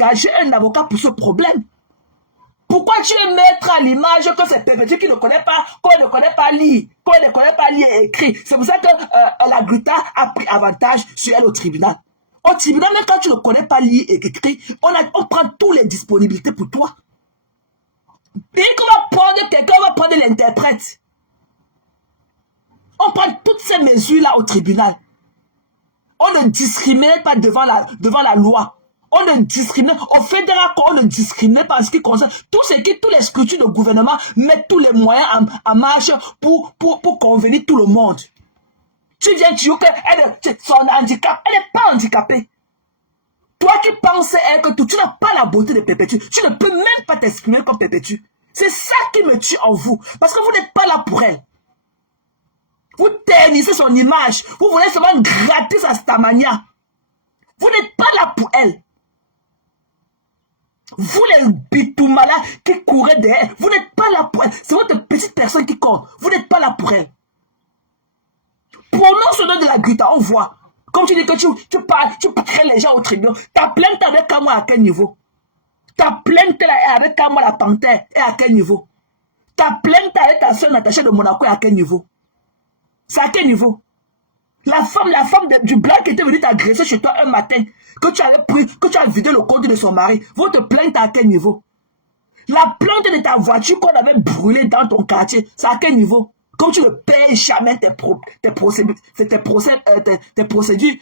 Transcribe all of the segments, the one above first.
engager un avocat pour ce problème? Pourquoi tu veux mettre à l'image que c'est Perpétue qui ne connaît pas, qu'on ne connaît pas lire, et écrire? C'est pour ça que la Gruta a pris avantage sur elle au tribunal. Au tribunal, même quand tu ne connais pas lire et écrire, on prend toutes les disponibilités pour toi. Et qu'on va prendre quelqu'un, on va prendre l'interprète. On prend toutes ces mesures-là au tribunal. On ne discrimine pas devant la loi. On ne discrimine, au fédéral, on ne discrimine pas en ce qui concerne tous les structures de gouvernement mettent tous les moyens en marche pour convenir tout le monde. Tu viens dire que son handicap, elle n'est pas handicapée. Toi qui pensais que tu n'as pas la beauté de Perpétue, tu ne peux même pas t'exprimer comme Perpétue. C'est ça qui me tue en vous, parce que vous n'êtes pas là pour elle. Vous ternissez son image, vous voulez seulement gratter sa stamania. Vous n'êtes pas là pour elle. Vous les bitoumala qui couraient derrière, vous n'êtes pas là pour elle. C'est votre petite personne qui compte. Vous n'êtes pas là pour elle. Prononce le nom de la Gruta, on voit. Comme tu dis que tu crées les gens au tribunal. Ta plainte avec moi à quel niveau? Ta plainte avec moi la panthère est à quel niveau? Ta plainte avec ta soeur Natacha de Monaco est à quel niveau? C'est à quel niveau? La femme du blanc qui était venue t'agresser chez toi un matin, que tu avais pris, que tu as vidé le compte de son mari, votre plainte à quel niveau? La plainte de ta voiture qu'on avait brûlée dans ton quartier, c'est à quel niveau? Comme tu ne payes jamais tes procédures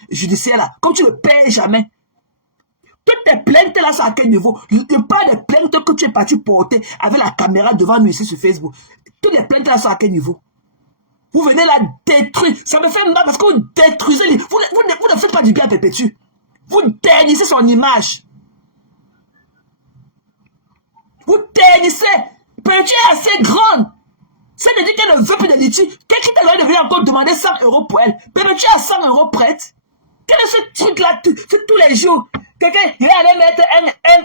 judiciaires là, comme tu ne payes jamais. Toutes tes plaintes là, c'est à quel niveau? Je te parle des plaintes que tu es parti porter avec la caméra devant nous ici sur Facebook. Toutes les plaintes là, c'est à quel niveau? Vous venez la détruire. Ça me fait mal parce que vous détruisez. Vous ne faites pas du bien à Perpétue. Vous ternissez son image. Vous ternissez. Perpétue est assez grande. C'est de dire qu'elle ne veut plus de litige. Qu'est-ce qui t'a donné de venir encore demander 100 € pour elle? Perpétue a 100 € prête. Quel est ce truc-là? C'est tous les jours. Quelqu'un, il va aller mettre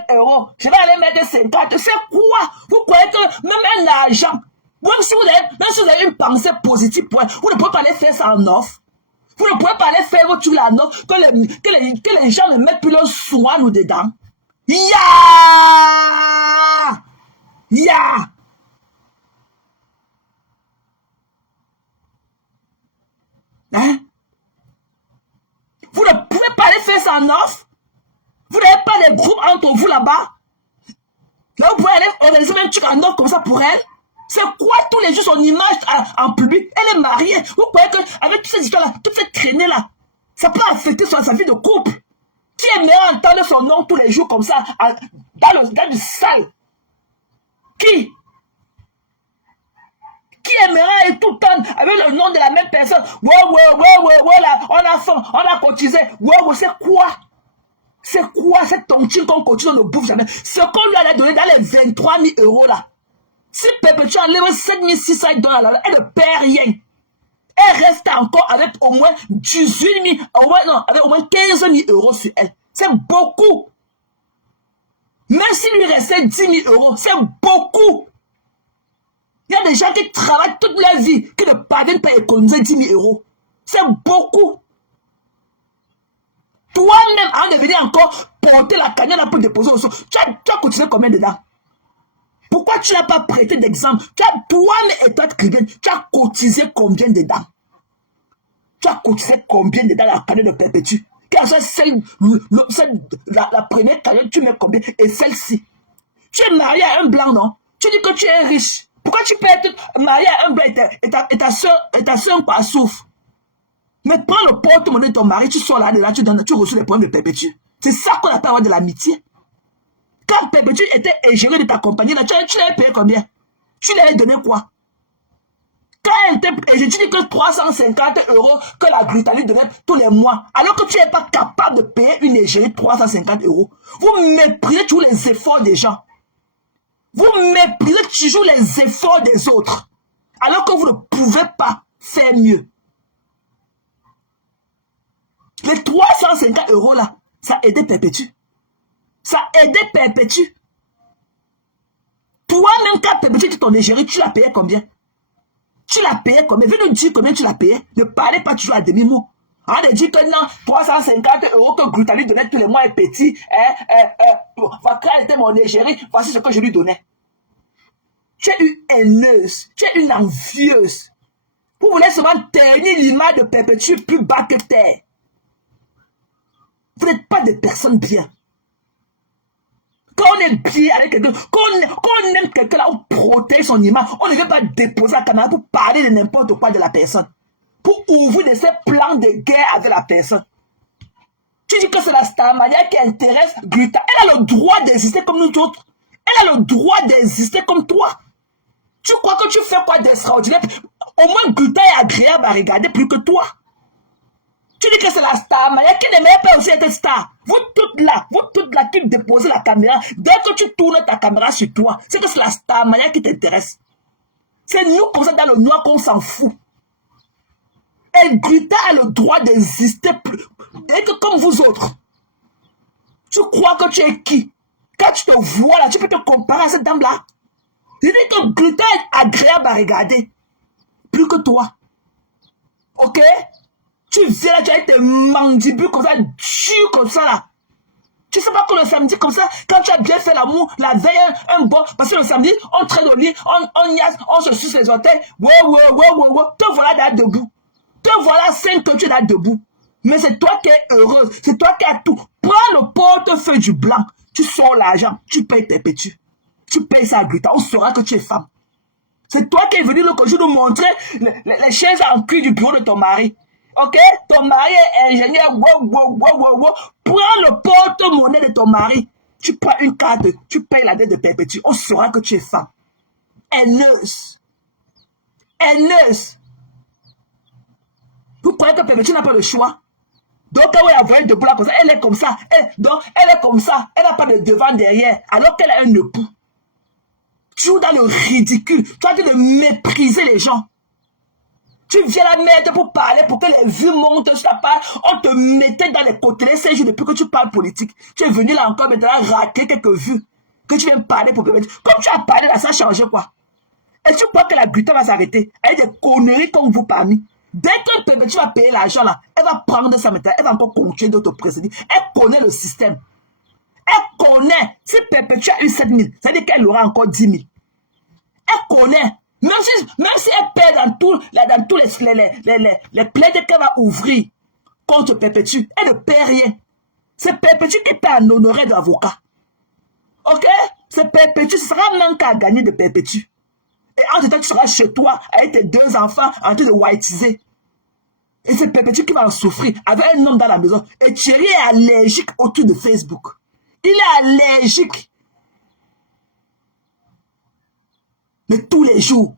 1 €. Je vais aller mettre 50. C'est quoi? Vous croyez que même un argent, même si vous avez une pensée positive pour elle, vous ne pouvez pas aller faire ça en offre. Vous ne pouvez pas aller faire votre truc en offre, que les gens ne mettent plus leur soin ou dedans. Ya! Hein? Vous ne pouvez pas aller faire ça en offre. Vous n'avez pas de groupe entre vous là-bas. Là, vous pouvez aller organiser même un truc en offre comme ça pour elle. C'est quoi tous les jours son image en public? Elle est mariée. Vous croyez qu'avec toutes ces histoires-là, toutes ces traînées-là, ça peut affecter sa vie de couple? Qui aimerait entendre son nom tous les jours comme ça, dans du sale? Qui aimerait être tout le temps avec le nom de la même personne? Ouais, là, on a faim, on a cotisé. Ouais, c'est quoi? C'est quoi cette tontine qu'on continue de bouffe jamais? Ce qu'on lui a donné dans les 23 000 € là. Si Perpétue enlève 7 600 $, elle ne perd rien. Elle reste encore avec au moins 18 000, avec au moins 15 000 € sur elle. C'est beaucoup. Même s'il lui restait 10 000 €, c'est beaucoup. Il y a des gens qui travaillent toute leur vie, qui ne parviennent pas à économiser 10 000 €. C'est beaucoup. Toi-même, avant de venir encore porter la cagnotte pour déposer au sol, tu as cotisé combien dedans? Pourquoi tu n'as pas prêté d'exemple? Toi-même étant client, tu as cotisé combien dedans? Tu as cotisé combien dedans la cagnotte de Perpétue? Quelle soit la première cagnotte, tu mets combien? Et celle-ci. Tu es marié à un blanc, non? Tu dis que tu es riche. Pourquoi tu peux être marié à un blanc et ta soeur pas souffre? Mais prends le porte-monnaie de ton mari, tu sors là-dedans, tu reçois les points de Perpétue. C'est ça qu'on appelle avoir de l'amitié. Quand Perpétue était égérée de ta compagnie, là, tu l'avais payé combien? Tu l'avais donné quoi? Quand elle était égérée, tu dis que 350 € que la Gruta lui donnait tous les mois, alors que tu n'es pas capable de payer une égérie de 350 €. Vous méprisez toujours les efforts des gens. Vous méprisez toujours les efforts des autres, alors que vous ne pouvez pas faire mieux. Les 350 € là, ça aidait Perpétue. Ça aidait Perpétue. Toi-même, quand Perpétue était ton égérie, tu l'as payé combien? Tu l'as payé combien? Viens nous dire combien tu l'as payé. Ne parlez pas toujours à demi-mot. On a dit que non, 350 € que Gruta lui donnait tous les mois est petit. Quand était mon égérie, voici ce que je lui donnais. Tu es une haineuse, tu es une envieuse. Vous voulez seulement tenir l'image de Perpétue plus bas que terre. Vous n'êtes pas des personnes bien. Quand on est bien avec quelqu'un, quand on aime quelqu'un là, on protège son image. On ne veut pas déposer la caméra pour parler de n'importe quoi de la personne. Pour ouvrir de ses plans de guerre avec la personne. Tu dis que c'est la Starmania qui intéresse Gruta. Elle a le droit d'exister comme nous autres. Elle a le droit d'exister comme toi. Tu crois que tu fais quoi d'extraordinaire? Au moins Gruta est agréable à regarder plus que toi. Tu dis que c'est la Starmania qui n'aimait pas aussi être star. Vous toutes là qui déposez la caméra, dès que tu tournes ta caméra sur toi, c'est que c'est la Starmania qui t'intéresse. C'est nous comme ça dans le noir qu'on s'en fout. Et Gruta a le droit d'exister et que comme vous autres. Tu crois que tu es qui? Quand tu te vois là, tu peux te comparer à cette dame-là. Je dis que Gruta est agréable à regarder. Plus que toi. Ok? Tu viens là, tu as tes mandibules comme ça, durs comme ça là. Tu sais pas que le samedi comme ça, quand tu as bien fait l'amour, la veille, un bon, parce que le samedi, on traîne au lit, on niaise, on se suce les orteils, ouais, te voilà là debout. Te voilà 5 que tu es là debout. Mais c'est toi qui es heureuse, c'est toi qui as tout. Prends le portefeuille du blanc, tu sors l'argent, tu payes tes pétus. Tu payes ça à Gruta, on saura que tu es femme. C'est toi qui es venu l'autre jour nous montrer les chaises en cuir du bureau de ton mari. Ok? Ton mari est ingénieur. Prends le porte-monnaie de ton mari. Tu prends une carte, tu payes la dette de Perpétue. On saura que tu es femme. Haineuse. Haineuse. Vous croyez que Perpétue n'a pas le choix? Donc, quand elle a voyé debout là comme ça, elle est comme ça. Donc, elle est comme ça. Elle n'a pas de devant derrière. Alors qu'elle a un époux. Tu es dans le ridicule. Tu as dit de mépriser les gens. Tu viens la mettre pour parler, pour que les vues montent sur ta page. On te mettait dans les côtés 5 jours depuis que tu parles politique. Tu es venu là encore maintenant rater quelques vues. Que tu viens parler pour permettre. Comme tu as parlé là, ça a changé quoi? Et tu crois que la Gruta va s'arrêter? Elle est des conneries comme vous parmi. Dès que tu vas payer l'argent là, elle va prendre ça maintenant. Elle va encore continuer de te précéder. Elle connaît le système. Elle connaît. Si Perpétue a eu 7 000, ça veut dire qu'elle aura encore 10 000. Elle connaît. Même si elle perd dans tous les plaides qu'elle va ouvrir contre Perpétue, elle ne perd rien. C'est Perpétue qui paie en honoraire d'avocat. Ok? C'est Perpétue, ce sera même qu'à gagner de Perpétue. Et en tout temps, tu seras chez toi avec tes 2 enfants en train de whiteiser. Et c'est Perpétue qui va en souffrir avec un homme dans la maison. Et Thierry est allergique autour de Facebook. Il est allergique. Mais tous les jours,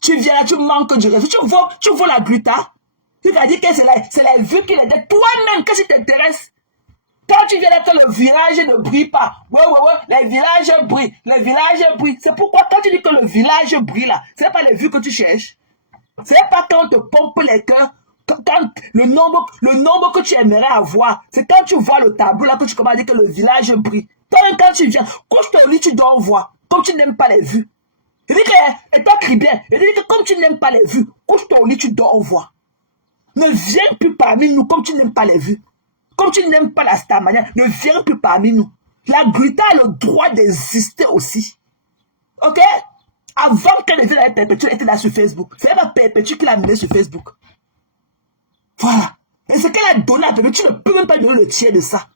tu viens là, tu manques du respect. Tu vois la Gruta. Tu vas dire que c'est la vue qui les dit. Toi-même, qu'est-ce qui t'intéresse? Quand tu viens là, que le village ne brille pas. Ouais, les villages brillent. C'est pourquoi quand tu dis que le village brille là, c'est pas les vues que tu cherches. C'est pas quand on te pompe les cœurs. Quand le nombre que tu aimerais avoir, c'est quand tu vois le tableau là que tu commences à dire que le village brille. Toi, quand tu viens, couche-toi au lit, tu dois voir. Comme tu n'aimes pas les vues. Il dit que, et toi crie bien, il dit que comme tu n'aimes pas les vues, couche-toi au lit, tu dors au revoir. Ne viens plus parmi nous comme tu n'aimes pas les vues. Comme tu n'aimes pas la Starmania, ne viens plus parmi nous. La Gruta a le droit d'exister aussi. Ok? Avant qu'elle était là, Perpétue, elle était là sur Facebook. C'est pas Perpétue qui l'a amenée sur Facebook. Voilà. Et ce qu'elle a donné à Perpétue, tu ne peux même pas donner le tiers de ça.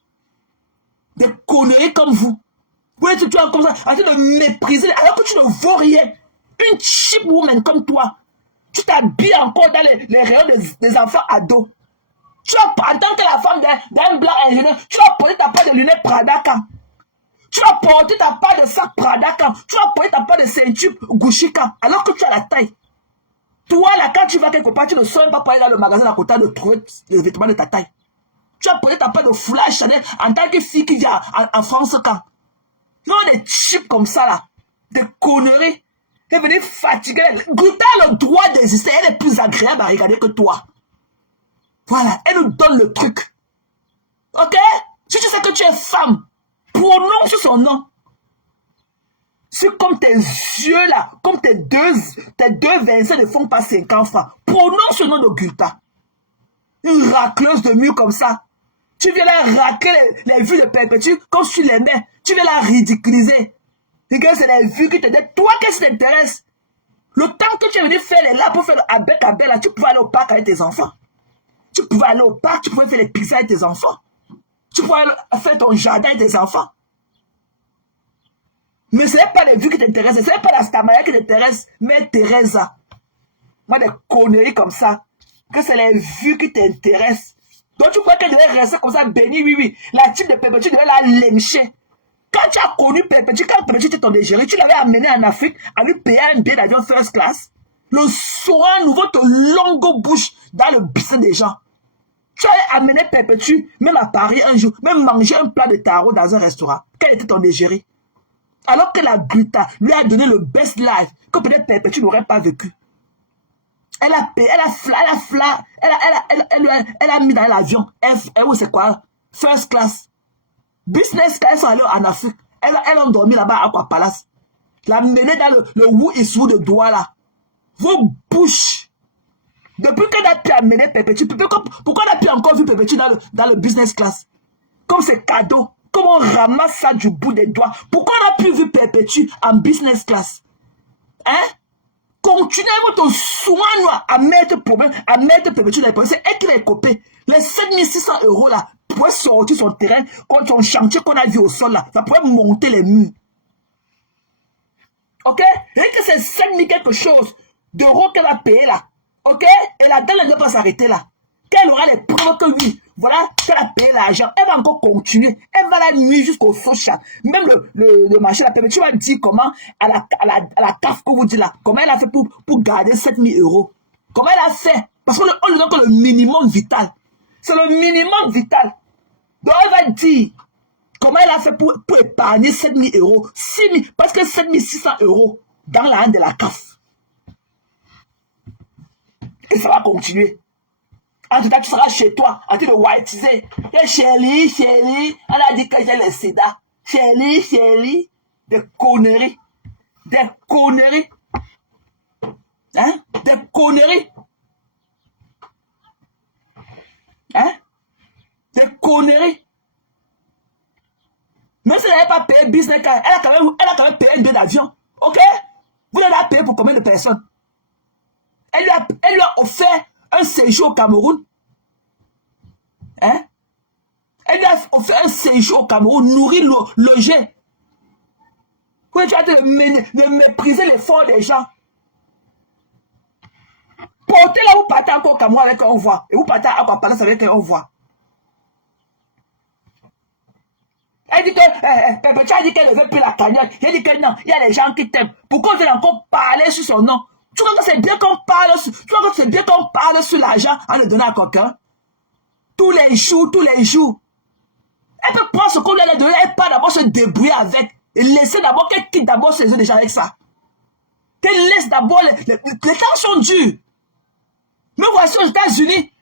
Des conneries comme vous. Oui, tu es comme ça, en train de mépriser, alors que tu ne vaux rien. Une cheap woman comme toi, tu t'habilles encore dans les rayons des enfants ados. Tu as, en tant que la femme d'un blanc ingénieur, tu vas porter ta part de lunettes Prada quand? Tu vas porter ta part de sac Prada quand? Tu vas porter ta part de ceinture Gucci quand? Alors que tu as la taille. Toi, là, quand tu vas quelque part, tu ne saurais pas pour aller dans le magasin à côté de trouver les vêtements de ta taille. Tu vas porter ta part de foulard Chanel en tant que fille qui vient en France quand? Non, des chips comme ça, là. Des conneries. Elle venait fatiguer. Gruta a le droit d'exister. Elle est plus agréable à regarder que toi. Voilà. Elle nous donne le truc. Ok? Si tu sais que tu es femme, prononce son nom. Si comme tes yeux là, comme tes deux versets ne font pas 50 francs, prononce le nom de Gulta. Une racleuse de mur comme ça. Tu viens là racler les vues de Perpétue comme si tu l'aimais. Tu viens là ridiculiser. Regarde, c'est les vues qui te disent. Toi, qu'est-ce qui t'intéresse? Le temps que tu es venu faire les là pour faire le avec à là, tu pouvais aller au parc avec tes enfants. Tu pouvais aller au parc, tu pouvais faire les pizzas avec tes enfants. Tu pouvais faire ton jardin avec tes enfants. Mais ce n'est pas les vues qui t'intéressent, ce n'est pas la stamaya qui t'intéresse, mais Teresa. Moi, des conneries comme ça, que c'est les vues qui t'intéressent. Donc, tu crois qu'elle devait rester comme ça, béni, oui, oui. La type de Perpétue devait la lyncher. Quand tu as connu Perpétue, quand Perpétue était ton égérie, tu l'avais amené en Afrique à lui payer un billet d'avion first class. Le soir nouveau te longue bouche dans le business des gens. Tu as amené Perpétue, même à Paris un jour, même manger un plat de taro dans un restaurant. Quelle était ton égérie? Alors que la Gulta lui a donné le best life que peut-être Perpétue n'aurait pas vécu. Elle a payé, elle a mis dans l'avion. C'est quoi? First class. Business class, elles sont allées en Afrique. Elles ont dormi là-bas à Aqua Palace. La mener dans le who is who de Douala. Vos bouches. Depuis qu'elle a pu amener Perpétue, pourquoi elle a pu encore vu Perpétue dans le business class? Comme c'est cadeau. Comme on ramasse ça du bout des doigts. Pourquoi on a pu vu Perpétue en business class? Hein? Continuez votre soin à mettre problème, à mettre Perpétue dans les problèmes. C'est elle qui l'a copé. Les 7600 € là, pourraient sortir son terrain contre son chantier qu'on a vu au sol là. Ça pourrait monter les murs. Ok? Et que c'est 5000 quelque chose d'euros qu'elle a payé là. Ok? Et la dame ne doit pas s'arrêter là. Qu'elle aura les preuves que oui, voilà, qu'elle a payé l'argent. Elle va encore continuer. Elle va la nuit jusqu'au social. Même le marché, la Perpétue va dire comment, à la CAF que vous dites là, comment elle a fait pour garder 7000 €. Comment elle a fait? Parce qu'on lui donne que le minimum vital. C'est le minimum vital. Donc elle va dire comment elle a fait pour épargner 7000 €. 6000, parce que 7600 € dans la hand de la CAF. Et ça va continuer. En tout cas, tu seras chez toi, en train de whiteiser. Et chérie, elle a dit que j'ai le sida. Chérie, des conneries. Des conneries. Hein? Des conneries. Hein? Des conneries. Même si elle n'avait pas payé business card, elle a quand même payé un billet d'avion. Ok? Vous l'avez payé pour combien de personnes? Elle lui a offert un séjour au Cameroun. Hein? Elle lui a offert un séjour au Cameroun, nourri, logé. Vous êtes en train de mépriser l'effort des gens. Portez-la, vous partez encore au Cameroun avec un envoi. Et vous partez à Aqua Palace avec un envoi. Elle dit que Perpétue a dit qu'elle ne veut plus la cagnotte. Elle dit que non, il y a les gens qui t'aiment. Pourquoi vous allez encore parler sur son nom? Tu crois que c'est bien qu'on parle sur l'argent en le donnant à quelqu'un? Tous les jours. Elle peut prendre ce qu'on lui a donné, elle peut d'abord se débrouiller avec. Et laisser d'abord qu'elle quitte d'abord ses œufs déjà avec ça. Qu'elle laisse d'abord les temps sont durs. Mais voici aux États-Unis.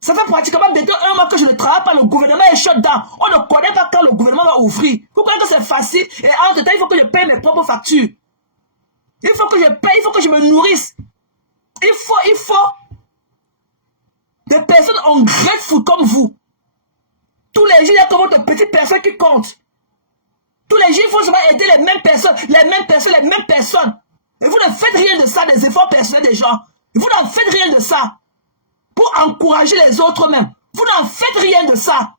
Ça fait pratiquement bientôt 1 mois que je ne travaille pas, le gouvernement est shut down. On ne connaît pas quand le gouvernement va ouvrir. Vous croyez que c'est facile? Et entre temps, il faut que je paye mes propres factures. Il faut que je paye, il faut que je me nourrisse. Il faut des personnes ungrateful comme vous. Tous les jours, il y a comme votre petite personne qui compte. Tous les jours, il faut seulement aider les mêmes personnes. Et vous ne faites rien de ça, des efforts personnels des gens. Vous n'en faites rien de ça. Pour encourager les autres même. Vous n'en faites rien de ça.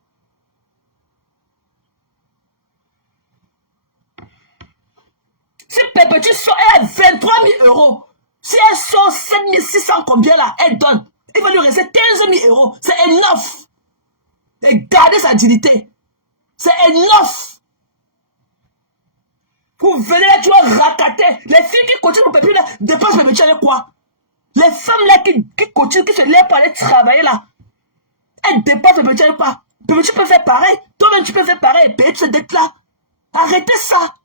Si Perpétue sort, elle a 23 000 €. Si elle sort 7600 combien là, elle donne. Il va lui rester 15 000 €. C'est enough. Et garder sa dignité. C'est enough. Vous venez là, tu vas racater. Les filles qui continuent pour Perpétue là, dépensent Perpétue avec quoi? Les femmes là qui continuent, qui se lèvent pour aller travailler là, elles dépensent Perpétue avec quoi? Perpétue peut faire pareil. Toi-même tu peux faire pareil et payer cette dette là. Arrêtez ça.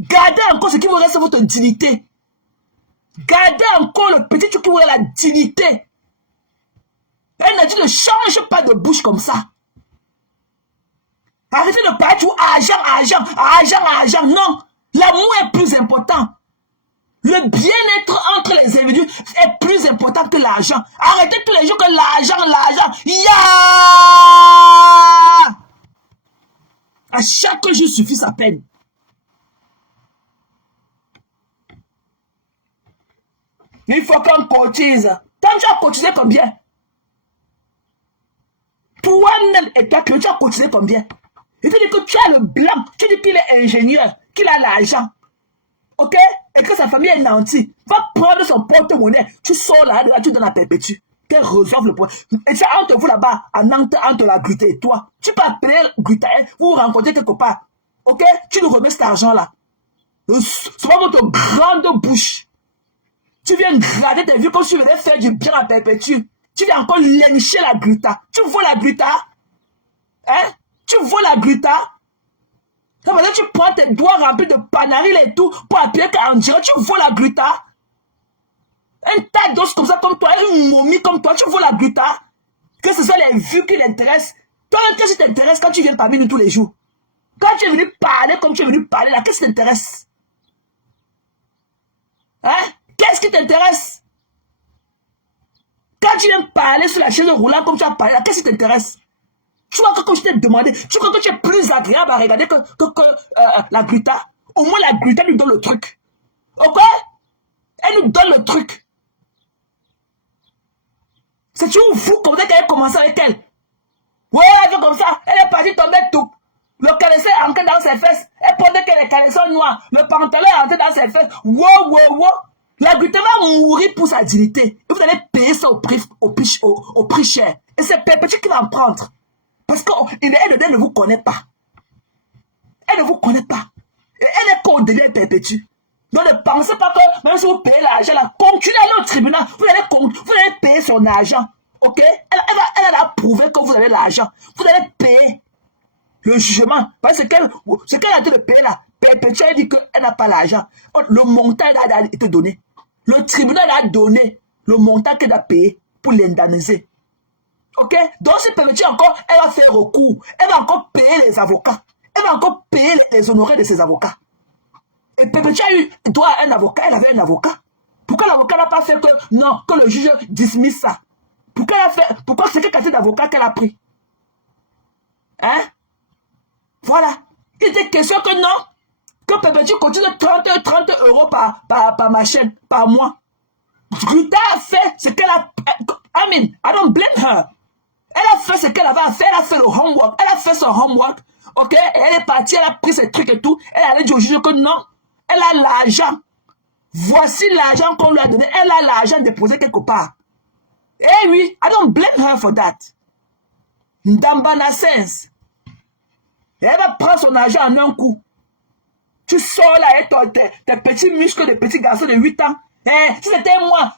Gardez encore ce qui vous reste de votre dignité. Gardez encore le petit truc qui vous reste la dignité. Elle n'a dit ne change pas de bouche comme ça. Arrêtez de parler tout argent. Non. L'amour est plus important. Le bien-être entre les individus est plus important que l'argent. Arrêtez tous les jours que l'argent, l'argent. À chaque jour suffit sa peine. Il faut qu'on cotise. Tant tu as cotisé combien? Toi-même et toi, tu as cotisé combien? Il te dit que tu as le blanc. Tu dis qu'il est ingénieur, qu'il a l'argent. Ok? Et que sa famille est nantie. Va prendre son porte-monnaie. Tu sors là, tu donnes à Perpétue. Qu'elle resolve le problème. Et c'est entre vous là-bas, à Nantes, entre la Gruta et toi. Tu peux appeler Gruta, vous vous rencontrez quelque part. Ok? Tu lui remets cet argent-là. C'est pas votre grande bouche. Tu viens gratter tes vues comme si tu venais faire du bien à Perpétue. Tu viens encore lyncher la Gruta. Tu vois la Gruta? Hein? Tu vois la Gruta? Tu prends tes doigts remplis de panaril et tout pour appuyer qu'en dirait, tu vois la Gruta? Un tas d'os comme ça, comme toi, une momie comme toi, tu vois la Gruta? Que ce soit les vues qui l'intéressent. Toi, qu'est-ce qui t'intéresse quand tu viens parmi nous tous les jours? Quand tu es venu parler comme tu es venu parler là, qu'est-ce qui t'intéresse? Hein? Qu'est-ce qui t'intéresse? Quand tu viens parler sur la chaise roulante comme tu as parlé là, qu'est-ce qui t'intéresse? Tu vois que quand je t'ai demandé, tu crois que tu es plus agréable à regarder que la Gruta? Au moins la Gruta nous donne le truc. Ok? Elle nous donne le truc. C'est toujours vous comme ça qu'elle a commencé avec elle. Ouais, elle fait comme ça. Elle est partie tomber tout. Le caleçon est entré dans ses fesses. Elle pendant qu'elle est caleçon noir. Le pantalon est entré dans ses fesses. Wow. La Gruta va mourir pour sa dignité. Et vous allez payer ça au prix cher. Et c'est Perpétue qui va en prendre. Parce qu'elle ne vous connaît pas. Elle ne vous connaît pas. Et elle est qu'au-delà de Perpétue. Donc ne pensez pas que même si vous payez l'argent, continuez à aller au tribunal. Vous allez payer son argent. Ok? Elle a prouvé que vous avez l'argent. Vous allez payer le jugement. Parce que ce qu'elle a dit de payer là, Perpétue a dit qu'elle n'a pas l'argent. Le montant a été donné. Le tribunal a donné le montant qu'elle a payé pour l'indemniser. Ok? Donc si Perpétue encore, elle va faire recours. Elle va encore payer les avocats. Elle va encore payer les honorés de ses avocats. Et Perpétue a eu droit à un avocat. Elle avait un avocat. Pourquoi l'avocat n'a pas fait que le juge dismisse ça? Pourquoi c'est quel quantité d'avocat qu'elle a pris? Hein? Voilà. Il était question que non. Que Perpétue continue 30 € par ma chaîne, par mois. Gruta a fait ce qu'elle a... I don't blame her. Elle a fait ce qu'elle avait à faire. Elle a fait le homework. Elle a fait son homework. Ok? Et elle est partie. Elle a pris ses trucs et tout. Elle allait dire au juge que non. Elle a l'argent. Voici l'argent qu'on lui a donné. Elle a l'argent déposé quelque part. Eh oui, I don't blame her for that. Ndambana sense. Et elle va prendre son argent en un coup. Tu sors là et tes petits muscles de petits garçons de 8 ans. Eh, c'était moi.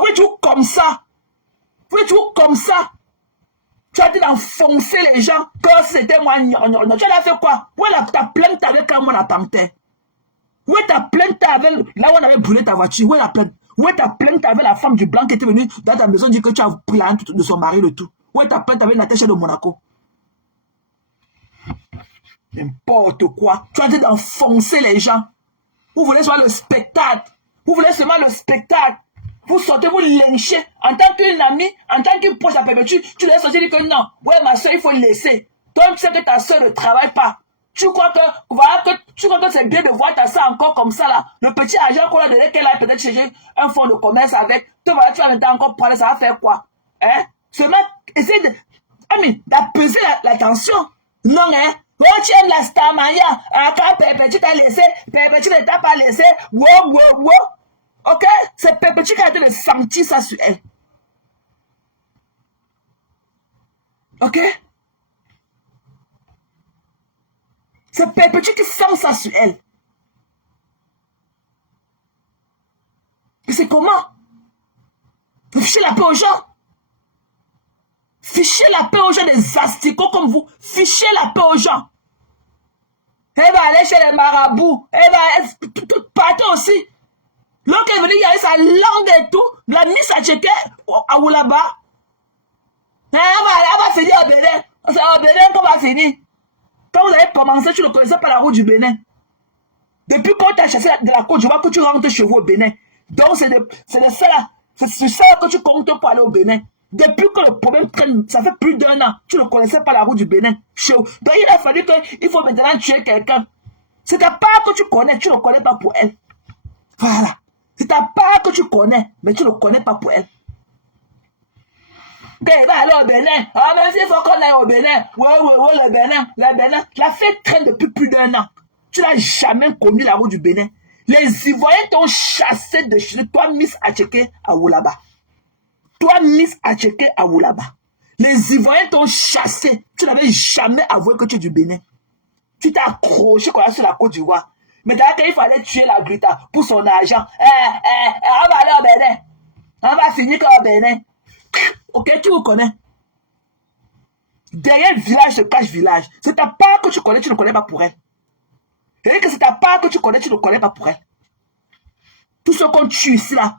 Oui, tu comme ça. Tu as dit d'enfoncer les gens comme c'était moi. Tu as fait quoi? Oui, ta plainte avec moi la panthère. Oui, ta plainte avec là où on avait brûlé ta voiture. Oui, la plainte. Oui, ta plainte avec la femme du blanc qui était venue dans ta maison dire que tu as pris la honte de son mari, le tout. Oui, ta plainte avec Natacha de Monaco. N'importe quoi. Tu as dit d'enfoncer les gens. Vous voulez seulement le spectacle. Vous sortez, vous lynchez. En tant qu'une amie, en tant qu'une proche à Perpétue, tu laisses sortir dire que non. Ouais, ma soeur, il faut le laisser. Toi, tu sais que ta soeur ne travaille pas. Tu crois que c'est bien de voir ta soeur encore comme ça là. Le petit argent qu'on a donné, qu'elle a peut-être cherché un fonds de commerce avec. Tu vas maintenant encore prendre, ça va faire quoi? Hein? Seulement, essaye d'apaiser la tension. Non, hein? Oh, tu aimes la Starmania. Quand Perpétue t'a laissé, Perpétue ne t'a pas laissé. Wow. Ok? C'est Perpétue qui a été de sentir ça sur elle. Ok? C'est Perpétue qui sent ça sur elle. Mais c'est comment? Fichez la paix aux gens. Fichez la paix aux gens des asticots comme vous. Fichez la paix aux gens. Elle va aller chez les marabouts. Elle va partir aussi. L'autre est venu, il y a sa langue et tout. La mise à checker à Oulaba. Elle va finir au Bénin. C'est au Bénin qu'on va finir. Quand vous avez commencé, tu ne connaissais pas la route du Bénin. Depuis quand tu as chassé de la Côte d'Ivoire que tu rentres chez vous au Bénin. Donc c'est de ça là. C'est ça que tu comptes pour aller au Bénin. Depuis que le problème traîne, ça fait plus d'1 an, tu ne connaissais pas la route du Bénin. Donc il a fallu qu'il faut maintenant tuer quelqu'un. C'est ta part que tu connais, tu ne connais pas pour elle. Voilà. C'est ta part que tu connais, mais tu ne connais pas pour elle. Quand il va aller au Bénin, ah mais il faut qu'on aille au Bénin. Ouais, le Bénin. La fête traîne depuis plus d'1 an. Tu n'as jamais connu la route du Bénin. Les Ivoiriens t'ont chassé de chez toi, Miss Acheke à Oulaba. Toi, Miss Acheke à Oulaba. Les Ivoiriens t'ont chassé. Tu n'avais jamais avoué que tu es du Bénin. Tu t'es accroché sur la Côte d'Ivoire. Mais d'ailleurs, il fallait tuer la Grita pour son argent. On va aller au Bénin. On va finir au Bénin. Ok, qui vous connaît? Derrière village se cache village. C'est ta part que tu connais, tu ne connais pas pour elle. Et que c'est ta part que tu connais, tu ne connais pas pour elle. Tout ce qu'on tue ici, là,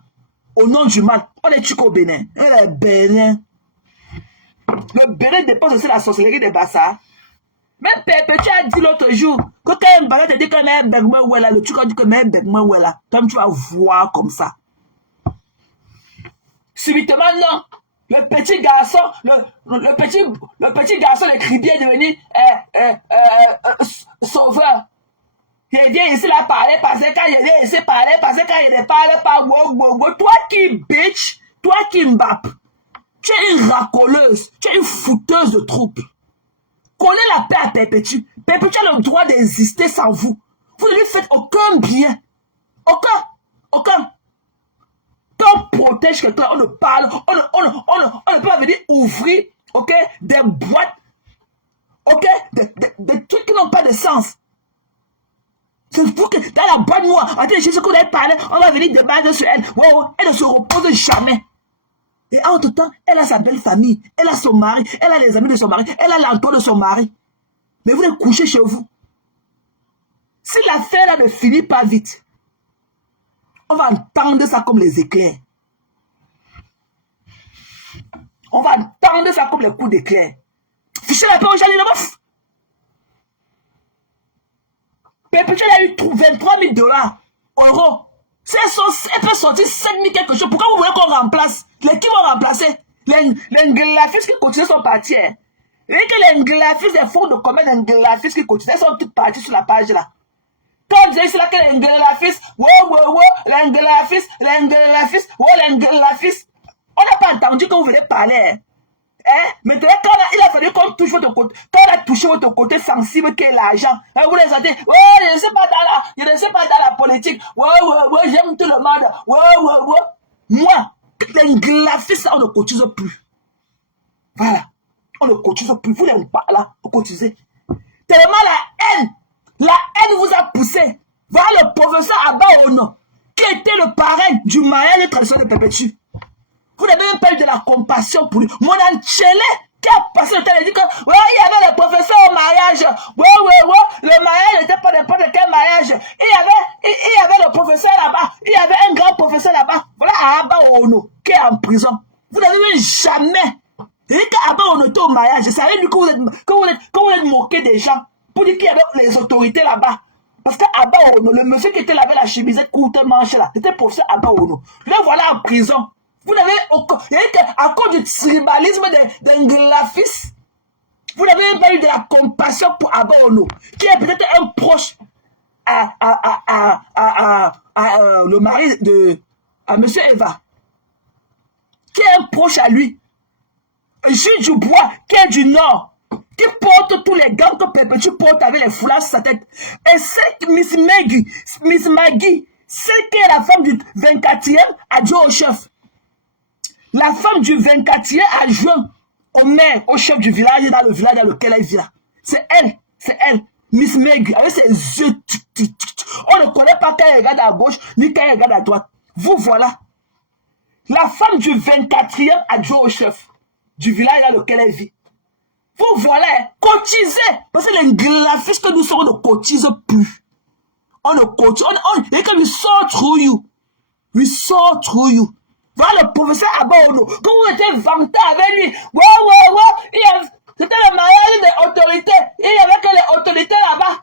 au nom du mal, on les tue qu'au Bénin. Le Bénin. Le Bénin dépose aussi la sorcellerie des Bassards. Même Pépé, tu as dit l'autre jour que quand un Bénin te dit que même Begme Ouela, le truc a dit que même Begme Ouela, toi tu vas voir comme ça. Subitement, non. Le petit garçon, le petit garçon, le cribier est devenu sauveur. Il vient ici là parler parce que quand il vient ici parler, parce que quand il ne parle pas, wow. Toi qui bitch, toi qui mbappe, tu es une racoleuse, tu es une fouteuse de troupes. Connais la paix à Perpétue. Perpétue a le droit d'exister sans vous. Vous ne lui faites aucun bien. Aucun. Quand on protège quelqu'un, on ne parle, on ne peut pas venir ouvrir, ok, des boîtes, ok, des trucs qui n'ont pas de sens. C'est pour que dans la boîte noire, en train de chercher ce qu'on a parlé, on va venir débattre sur elle. Wow, elle ne se repose jamais. Et en tout temps, elle a sa belle famille, elle a son mari, elle a les amis de son mari, elle a l'entour de son mari. Mais vous les couchez chez vous. Si l'affaire là ne finit pas vite, on va entendre ça comme les éclairs. On va entendre ça comme les coups d'éclair. Fichez la paix aux gens, les meufs. Perpétuel a eu 23 000 euros. Elle peut sortir 5 000 quelque chose. Pourquoi vous voulez qu'on remplace? Qui vont remplacer? Les Nglafis qui continuent son parti. Et que les Nglafis, les fonds de commun des Nglafis qui continuent, elles sont toutes parties sur la page là. Quand on disait là que les Nglafis, les Nglafis, on n'a pas entendu que vous venez parler. Maintenant, quand il a fallu qu'on touche votre côté, quand on a touché votre côté sensible qui est l'argent, vous les sentez, je ne sais pas dans la politique, j'aime tout le monde, moi, les Nglafis, on ne cotise plus. Voilà, on ne cotise plus, vous les là, vous cotisez. Tellement la haine vous a poussé. Voilà le professeur Abba Ono, qui était le parrain du mariage traditionnel de Perpétue. Vous n'avez même pas eu de la compassion pour lui. Mon Anchele, qui a passé le temps, il dit que, il y avait le professeur au mariage. Le mariage n'était pas n'importe quel mariage. Il y avait le professeur là-bas. Il y avait un grand professeur là-bas. Voilà Abba Ono, qui est en prison. Vous n'avez vu jamais. Et quand Abba Ono était au mariage, c'est avec lui que vous êtes moqué des gens. Pour dire qu'il y avait les autorités là-bas. Parce que Abba Ono, le monsieur qui était là avec la chemisette courte manche là, c'était professeur Abba Ono. Le voilà en prison. Vous n'avez aucun... À cause du tribalisme des Nglafis, vous n'avez même pas eu de la compassion pour Abba Ono, qui est peut-être un proche le mari de... à M. Eva, qui est un proche à lui. Jules Dubois, qui est du Nord, qui porte tous les gants que Perpétue porte avec les foulards sur sa tête. Et c'est Miss Maggie, celle qui est la femme du 24e adjoint au chef. La femme du 24e adjoint au maire, au chef du village, dans le village dans lequel elle vit. C'est elle, Miss Maggie, avec ses yeux. On ne connaît pas quand elle regarde à gauche, ni quand elle regarde à droite. Vous voilà. La femme du 24e adjoint au chef du village dans lequel elle vit. Vous voilà, cotisez. Parce que les Nglafis que nous sommes, on ne cotise plus. On ne cotise. Et comme we saw through you. We saw through you. Voilà le professeur Abba Ono. Quand vous étiez vanté avec lui. C'était le mariage des autorités. Il n'y avait que les autorités là-bas.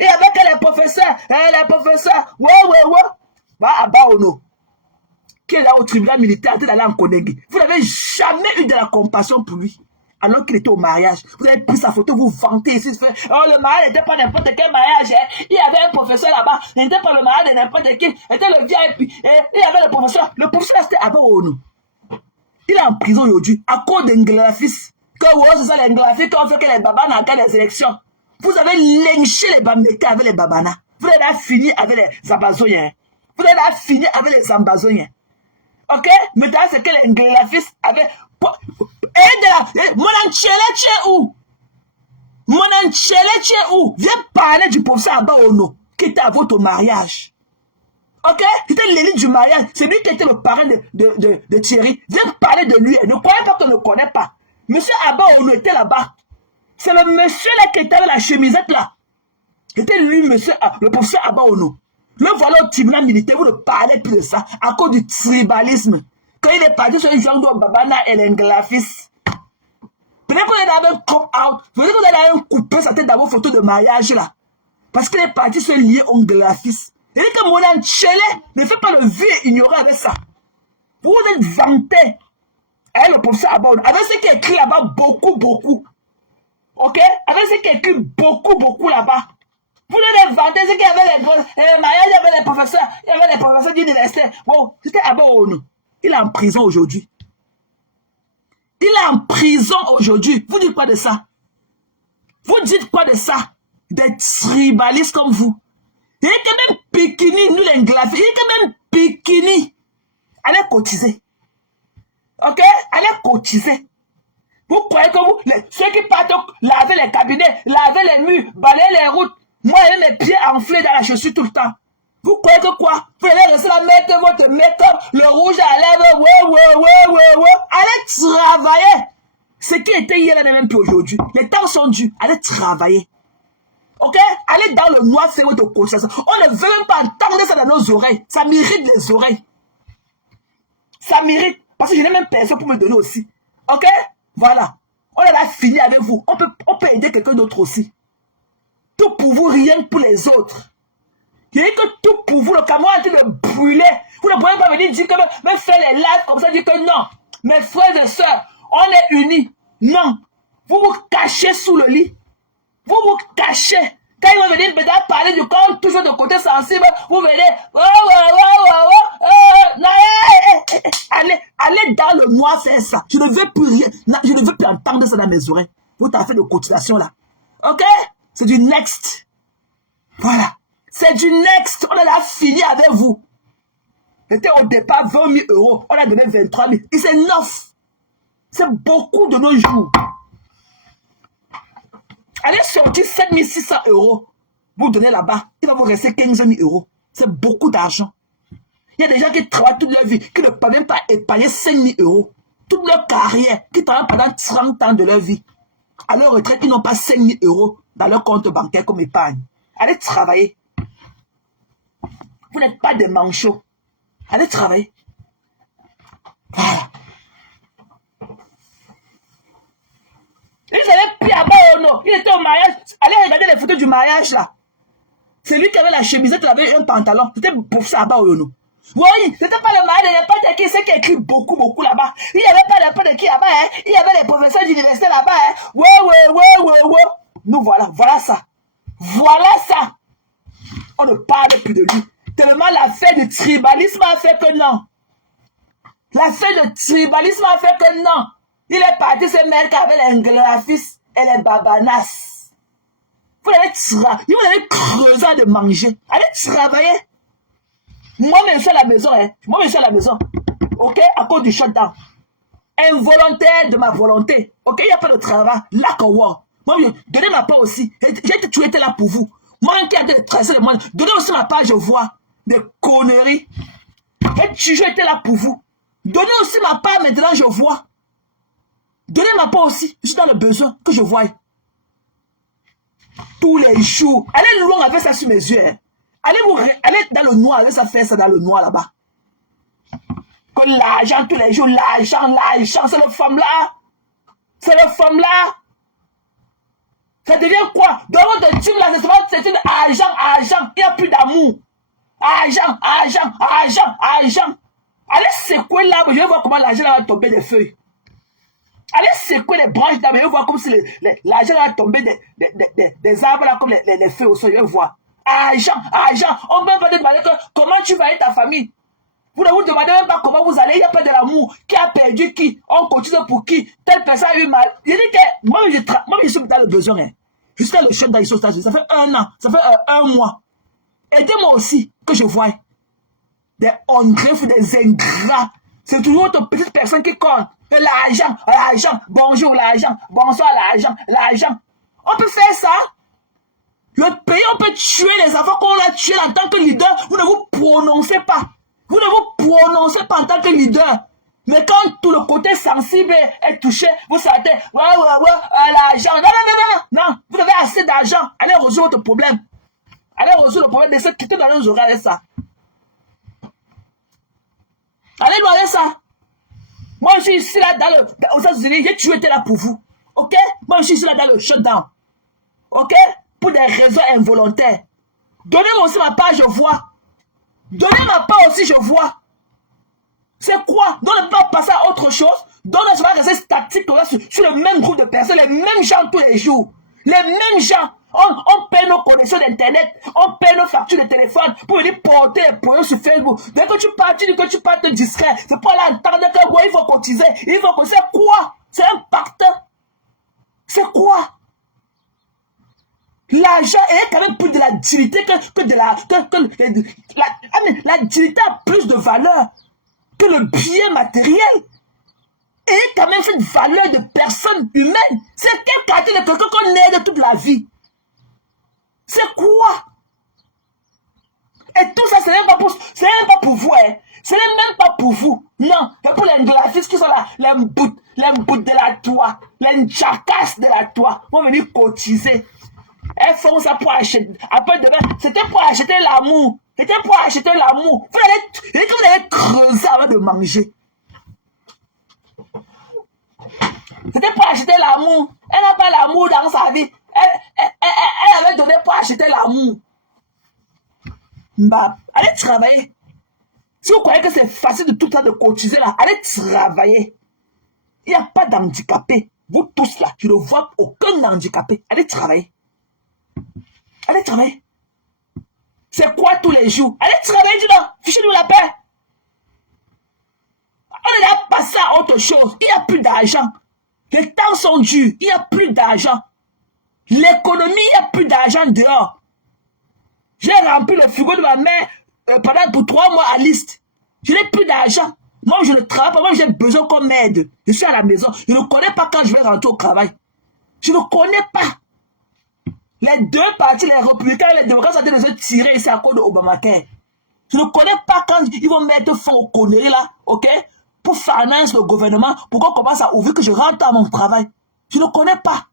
Il n'y avait que les professeurs. tribunal militaire en train d'aller en Konegi. Vous n'avez jamais eu de la compassion pour lui. Alors qu'il était au mariage. Vous avez pris sa photo, vous vantez ici. Oh, le mariage n'était pas n'importe quel mariage. Hein. Il y avait un professeur là-bas. Il n'était pas le mariage de n'importe qui. Il était le VIP. Et il y avait le professeur. Le professeur, c'était Abba Ono. Il est en prison aujourd'hui à cause d'Englafis. Que vous avez ça, l'Englafis, quand on fait que les babas n'ont qu'à les élections. Vous avez lynché les Bambékés avec les babanas. Vous avez fini avec les Ambazoyens. Vous avez fini avec les Ambazoyens. Ok? Maintenant, c'est que l'Englafis avait... Mon Anchele, tu es où? Mon Anchele, tu es où? Viens parler du professeur Abba Ono qui était à votre mariage. Ok? C'était l'élite du mariage. C'est lui qui était le parrain de Thierry. Viens parler de lui. Ne croyez pas qu'on ne connaît pas. Monsieur Abba Ono était là-bas. C'est le monsieur là qui était avec la chemisette là. C'était lui, monsieur, le professeur Abba Ono. Le voilà au tribunal militaire. Vous ne parlez plus de ça à cause du tribalisme. Quand il est parti sur les gens de Babana et l'Englafis. Peut-être que vous avez un crop out. Peut-être que vous avez coupé sa tête dans vos photos de mariage là. Parce qu'il est parti se lier au Englafis. Et que Monan Tchele ne fait pas le vieux ignoré avec ça. Vous êtes vanté. Avec le professeur Abba Ono. Avec ce qui est écrit là-bas, beaucoup. Ok? Avec ce qui est écrit beaucoup là-bas. Vous devez vanter ce qu'il y avait les mariages, il y avait les professeurs. Il y avait les professeurs d'université. Wow, c'était Abba Ono. Il est en prison aujourd'hui. Il est en prison aujourd'hui. Vous dites quoi de ça? Vous dites quoi de ça? Des tribalistes comme vous. Il est quand même Pikini, nous les Nglafis. Il est quand même Pikini. Allez cotiser. Ok? Allez cotiser. Vous croyez que vous, ceux qui partent laver les cabinets, laver les murs, balayer les routes, moi j'ai mes pieds enflés dans la chaussure tout le temps. Vous croyez que quoi? Vous allez rester là, mettre votre make-up, le rouge à lèvres, ouais. Allez travailler. Ce qui était hier n'est même plus aujourd'hui. Les temps sont dus. Allez travailler. Ok? Allez dans le noir, c'est votre conscience. On ne veut même pas entendre ça dans nos oreilles. Ça m'irrite les oreilles. Ça m'irrite. Parce que je n'ai même personne pour me donner aussi. Ok? Voilà. On a fini avec vous. On peut aider quelqu'un d'autre aussi. Tout pour vous, rien pour les autres. Il n'y a que tout pour vous, le Cameroun est en train de brûler. Vous ne pouvez pas venir dire que même faire les lives comme ça, dire que non. Mes frères et sœurs, on est unis. Non. Vous vous cachez sous le lit. Vous vous cachez. Quand ils vont venir maintenant parler du corps, toujours de côté sensible, vous venez. Allez dans le noir faire ça. Je ne veux plus rien. Je ne veux plus entendre ça dans mes oreilles. Votre affaire de cotisation là. Ok? C'est du next. Voilà. C'est du next. On a fini avec vous. C'était au départ 20 000 euros. On a donné 23 000. Et c'est 9. C'est beaucoup de nos jours. Allez sortir 7 600 euros. Vous donnez là-bas. Il va vous rester 15 000 euros. C'est beaucoup d'argent. Il y a des gens qui travaillent toute leur vie, qui ne peuvent même pas épargner 5 000 euros. Toute leur carrière, qui travaillent pendant 30 ans de leur vie. À leur retraite, ils n'ont pas 5 000 euros dans leur compte bancaire comme épargne. Allez travailler. Vous n'êtes pas des manchots. Allez travailler. Voilà. Ils avaient pris à Ono. Il était au mariage. Allez regarder les photos du mariage là. C'est lui qui avait la chemisette, il avait un pantalon. C'était pour ça à Ono. Oui, c'était pas le mariage de n'importe qui. C'est qui écrit beaucoup là-bas. Il n'y avait pas n'importe qui là-bas. Hein. Il y avait les professeurs d'université là-bas. Hein. Ouais. Nous voilà ça. Voilà ça. On ne parle plus de lui. Tellement l'affaire du tribalisme a fait que non. L'affaire du tribalisme a fait que non. Il est parti se mettre avec les Nglafis et les babanas. Vous allez creuser de manger. Allez travailler. Moi-même, je suis à la maison. Hein. Moi-même, je suis à la maison. Ok? À cause du shutdown. Involontaire de ma volonté. Ok? Il n'y a pas de travail. Lack of work. Moi, donnez ma part aussi. J'ai toujours été là pour vous. Moi qui ai été tracer le monde. Donnez aussi ma part, je vois. Des conneries. J'ai toujours été là pour vous. Donnez aussi ma part, maintenant, je vois. Donnez ma part aussi. Je suis dans le besoin que je vois. Tous les jours. Allez loin avec ça sur mes yeux. Hein. Allez dans le noir avec ça, faire ça dans le noir là-bas. Que l'argent tous les jours, l'argent, c'est le femme là. C'est le femme là. Ça devient quoi? Dans votre team là, c'est une argent. Il n'y a plus d'amour. Argent. Allez secouer l'arbre, je vais voir comment l'argent va tomber des feuilles. Allez secouer les branches d'arbre, je vais voir comme si l'argent va tomber des arbres là, comme les feuilles au sol, je vais voir. Argent, argent. On ne peut pas te demander comment tu vas aider ta famille. Vous ne vous demandez même pas comment vous allez, il n'y a pas de l'amour. Qui a perdu qui? On continue pour qui? Telle personne a eu mal. Je dis que moi, je suis dans le besoin. Hein. Jusqu'à le chef d'Aïsso, ça fait 1 an, ça fait 1 mois. Aidez-moi aussi, que je voie. Des ongréfs, des ingrats. C'est toujours une petite personne qui compte. L'argent, l'argent, bonjour l'argent, bonsoir l'argent, l'argent. On peut faire ça. Le pays, on peut tuer les enfants qu'on l'a tué en tant que leader. Vous ne vous prononcez pas. Vous ne vous prononcez pas en tant que leader. Mais quand tout le côté sensible est touché, vous sentez, l'argent. Non, non, non, non, non. Vous avez assez d'argent. Allez résoudre votre problème. Allez résoudre le problème de ce qui te donne aux oreilles ça. Allez voir ça. Moi, je suis ici là aux États-Unis. J'ai tué été là pour vous. Ok? Moi, je suis ici là dans le shutdown. Ok? Pour des raisons involontaires. Donnez-moi aussi ma part, je vois. Donnez ma part aussi, je vois. C'est quoi? Donc, ne pas passer à autre chose. Donc, je vais rester statique sur le même groupe de personnes, les mêmes gens tous les jours. Les mêmes gens. On paie nos connexions d'Internet, on paie nos factures de téléphone pour venir porter les points sur Facebook. Dès que tu pars, tu dis que tu pars te distraire. C'est pour aller entendre que bon, il faut cotiser. Il faut cotiser. C'est quoi? C'est un pacte. C'est quoi? L'argent est quand même plus de la dignité que de la dignité a plus de valeur que le bien matériel. Et quand même cette valeur de personne humaine. C'est quel quartier de quelqu'un qu'on aide toute la vie? C'est quoi? Et tout ça, ce n'est pas pour vous. Hein. Ce n'est même pas pour vous. Non, c'est pour les graphistes qui sont là, les bouts de la toit, les jacasses de la toit, vont venir cotiser. Elles font ça pour acheter. Après demain, c'était pour acheter l'amour. C'était pour acheter l'amour. Vous allez creuser avant de manger. C'était pour acheter l'amour. Elle n'a pas l'amour dans sa vie. Elle avait donné pour acheter l'amour. Bah, allez travailler. Si vous croyez que c'est facile de tout ça de cotiser là, allez travailler. Il n'y a pas d'handicapé. Vous tous là, je ne vois aucun handicapé. Allez travailler. Allez travailler. C'est quoi tous les jours? Allez travailler, dis-donc. Fichez-nous la paix. On est là passé à autre chose. Il n'y a plus d'argent. Les temps sont durs. Il n'y a plus d'argent. L'économie, il n'y a plus d'argent dehors. J'ai rempli le frigo de ma mère pour 3 mois à liste. Je n'ai plus d'argent. Moi, je ne travaille pas. Moi, j'ai besoin qu'on m'aide. Je suis à la maison. Je ne connais pas quand je vais rentrer au travail. Je ne connais pas. Les deux partis, les républicains et les démocrates, sont en train de se tirer ici à cause de Obamacare. Je ne connais pas quand ils vont mettre fin aux conneries là, ok? Pour financer le gouvernement, pour qu'on commence à ouvrir que je rentre à mon travail. Je ne connais pas.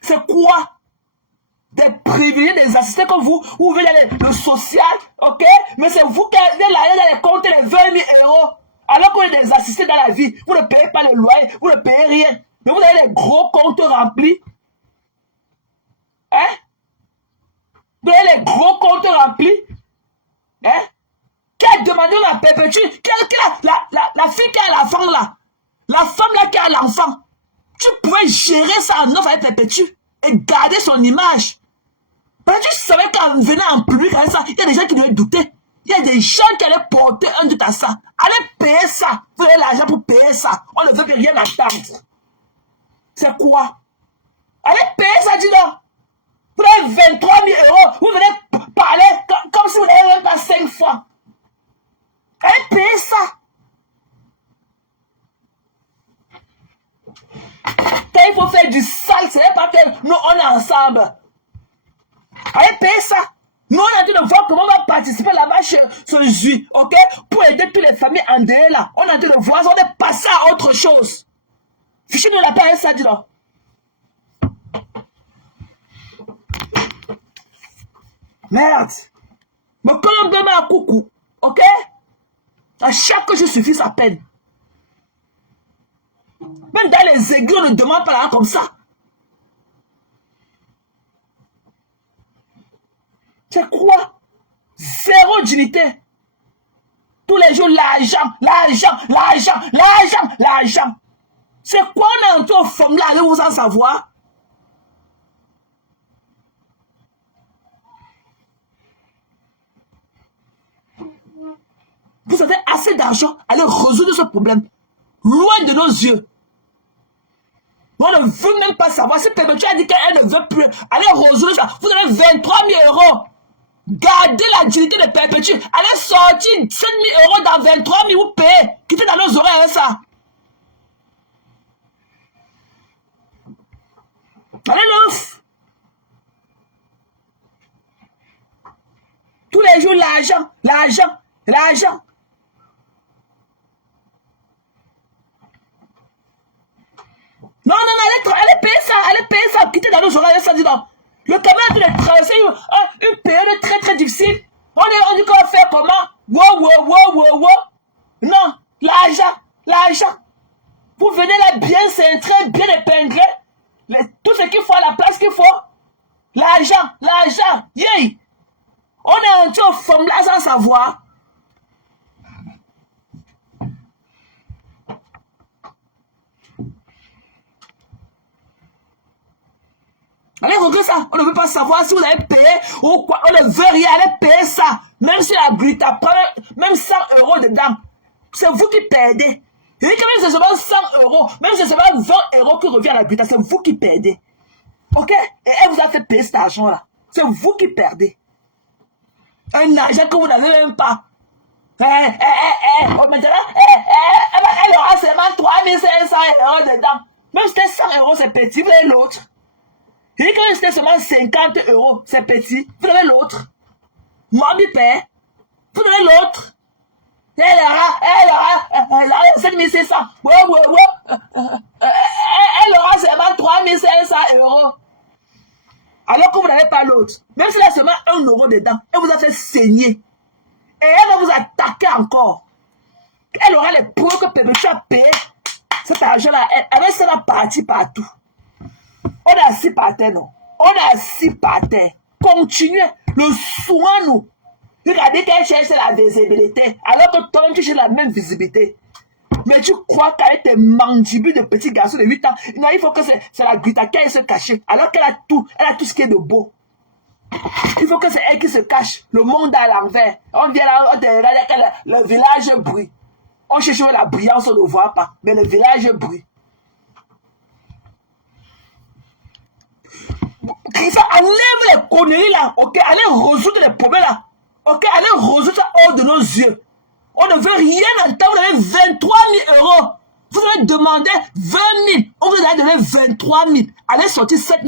C'est quoi? Des privilégiés, des assistés comme vous voulez le social, ok? Mais c'est vous qui avez l'argent dans les comptes, les 20 000 euros. Alors qu'on est des assistés dans la vie, vous ne payez pas le loyer, vous ne payez rien. Mais vous avez les gros comptes remplis. Hein? Vous avez les gros comptes remplis. Hein? Qui a demandé la perpétuité? La fille qui a l'enfant là. La femme là qui a l'enfant. Tu pouvais gérer ça en offre avec perpétuité et garder son image. Parce que tu savais qu'en venant en public avec ça, il y a des gens qui devaient douter. Il y a des gens qui allaient porter un doute à ça. Allez payer ça. Vous avez l'argent pour payer ça. On ne veut plus rien attendre. C'est quoi? Allez payer ça, dis-donc. Vous avez 23 000 euros. Vous venez parler comme si vous n'avez même pas 5 fois. Allez payer ça. Quand il faut faire du sale, ce n'est pas que nous, on est ensemble. Allez payer ça. Nous, on a dit de voir comment on va participer là-bas ce juillet, ok? Pour aider toutes les familles endeuillées là. On a dit de voir, on est passé à autre chose. Fichez-nous la paix, ça, dis-donc. Merde. Mais quand on me met un coucou, ok? À chaque jour suffit sa peine. Même dans les églises, on ne demande pas là comme ça. C'est quoi? Zéro dignité. Tous les jours, l'argent, l'argent, l'argent, l'argent, l'argent. C'est quoi on est entré aux femmes là, allez-vous en savoir? Vous avez assez d'argent, allez résoudre ce problème. Loin de nos yeux. On ne veut même pas savoir. Si Perpétue a dit qu'elle ne veut plus, allez résoudre ça. Vous avez 23 000 euros. Gardez la dignité de Perpétue. Allez sortir 7 000 euros dans 23 000, vous payez. Quittez dans nos oreilles ça. Allez neuf. Tous les jours, l'argent, l'argent, l'argent. Non, allez payer ça, quittez dans nos oreilles, ça dit non. Le camion a de traverser une période très très difficile. On dit qu'on va faire comment? Wow. Non, l'argent. Vous venez là bien cintré, bien épinglé. Tout ce qu'il faut à la place qu'il faut. L'argent. Yeah. On est entré au fond là sans savoir. Allez, regarde ça. On ne veut pas savoir si vous avez payé ou quoi. On ne veut rien. Allez payer ça. Même si la Grita prend même 100 euros dedans. C'est vous qui perdez. Et quand même c'est seulement 100 euros, même si c'est seulement 20 euros qui revient à la Grita, c'est vous qui perdez. Ok? Et elle vous a fait payer cet argent-là. C'est vous qui perdez. Un argent que vous n'avez même pas. Maintenant, elle aura seulement 3500 euros dedans. Même si c'était 100 euros, c'est petit. Vous avez l'autre. Et quand c'était seulement 50 euros, c'est petit. Vous avez l'autre. Moi, du père. Vous avez l'autre. Elle aura 7600. Elle aura seulement 3500 euros. Alors que vous n'avez pas l'autre. Même s'il y a seulement 1 euro dedans, elle vous a fait saigner. Et elle va vous attaquer encore. Elle aura les preuves que Perpétue a payé cet argent-là. Elle sera partie partout. On est assis par terre, non? On est assis par terre. Continuez. Le soin, nous. Regardez qu'elle cherche la visibilité. Alors que toi, tu cherches la même visibilité. Mais tu crois qu'avec tes mandibules de petit garçon de 8 ans, non, il faut que c'est la Grita qui se cache. Alors qu'elle a tout ce qui est de beau. Il faut que c'est elle qui se cache. Le monde à l'envers. On vient là, on te regarde que le village brille. On cherche la brillance, on ne voit pas. Mais le village brille. Ça enlève les conneries là, ok? Allez résoudre les problèmes là, ok? Allez résoudre ça hors de nos yeux. On ne veut rien entendre. Vous avez 23 000 euros. Vous avez demandé 20 000. On vous a donné 23 000. Allez sortir 7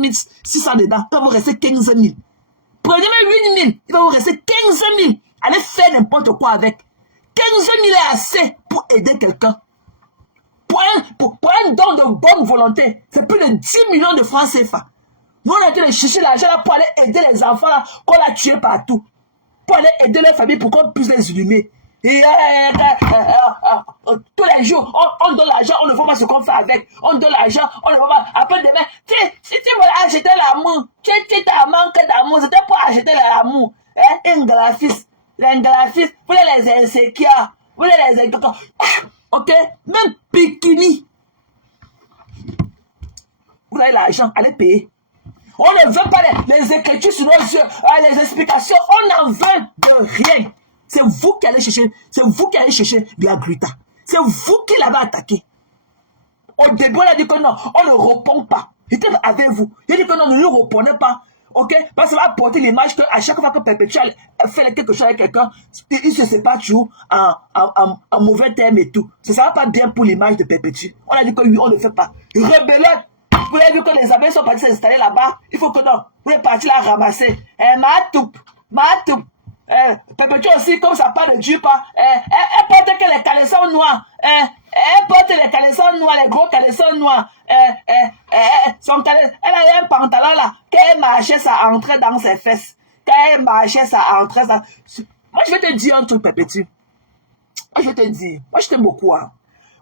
600 dedans. Il va vous rester 15 000. Prenez même 8 000. Il va vous rester 15 000. Allez faire n'importe quoi avec. 15 000 est assez pour aider quelqu'un. Pour un don de bonne volonté. C'est plus de 10 millions de francs CFA. Nous, on a été chercher l'argent là pour aller aider les enfants là qu'on a tués partout. Pour aller aider les familles pour qu'on puisse les illumer. Et tous les jours, on donne l'argent, on ne voit pas ce qu'on fait avec. On donne l'argent, on ne voit pas. Après demain, si tu veux acheter l'amour, tu as manque d'amour, c'était pour acheter l'amour. Un graphiste, vous les insécures, vous les insécures. Ok? Même Pikini. Vous avez l'argent, allez payer. On ne veut pas les écritures sur nos yeux, les explications, on n'en veut de rien. C'est vous qui allez chercher la Grita. C'est vous qui l'avez attaqué. Au début, on a dit que non, on ne répond pas. J'étais avec vous. Il a dit que non, ne nous répondez pas. Ok? Parce que ça va porter l'image qu'à chaque fois que Perpétue fait quelque chose avec quelqu'un, il se sépare toujours en mauvais terme et tout. Ça ne va pas bien pour l'image de Perpétue. On a dit que oui, on ne fait pas. Rebellion. Vous avez vu que les abeilles sont partis s'installer là-bas. Il faut que non. Vous êtes partis là ramasser. Matou. Perpétue aussi, comme ça parle de Dieu pas. Elle porte que les caleçons noirs. Elle porte les caleçons noirs, les gros caleçons noirs. Elle a un pantalon là. Quand elle marchait, ça entrait dans ses fesses. Quand elle marchait, ça entrait. Ça... Moi, je vais te dire un truc, Perpétue. Moi, je vais te dire. Moi, je t'aime beaucoup. Hein.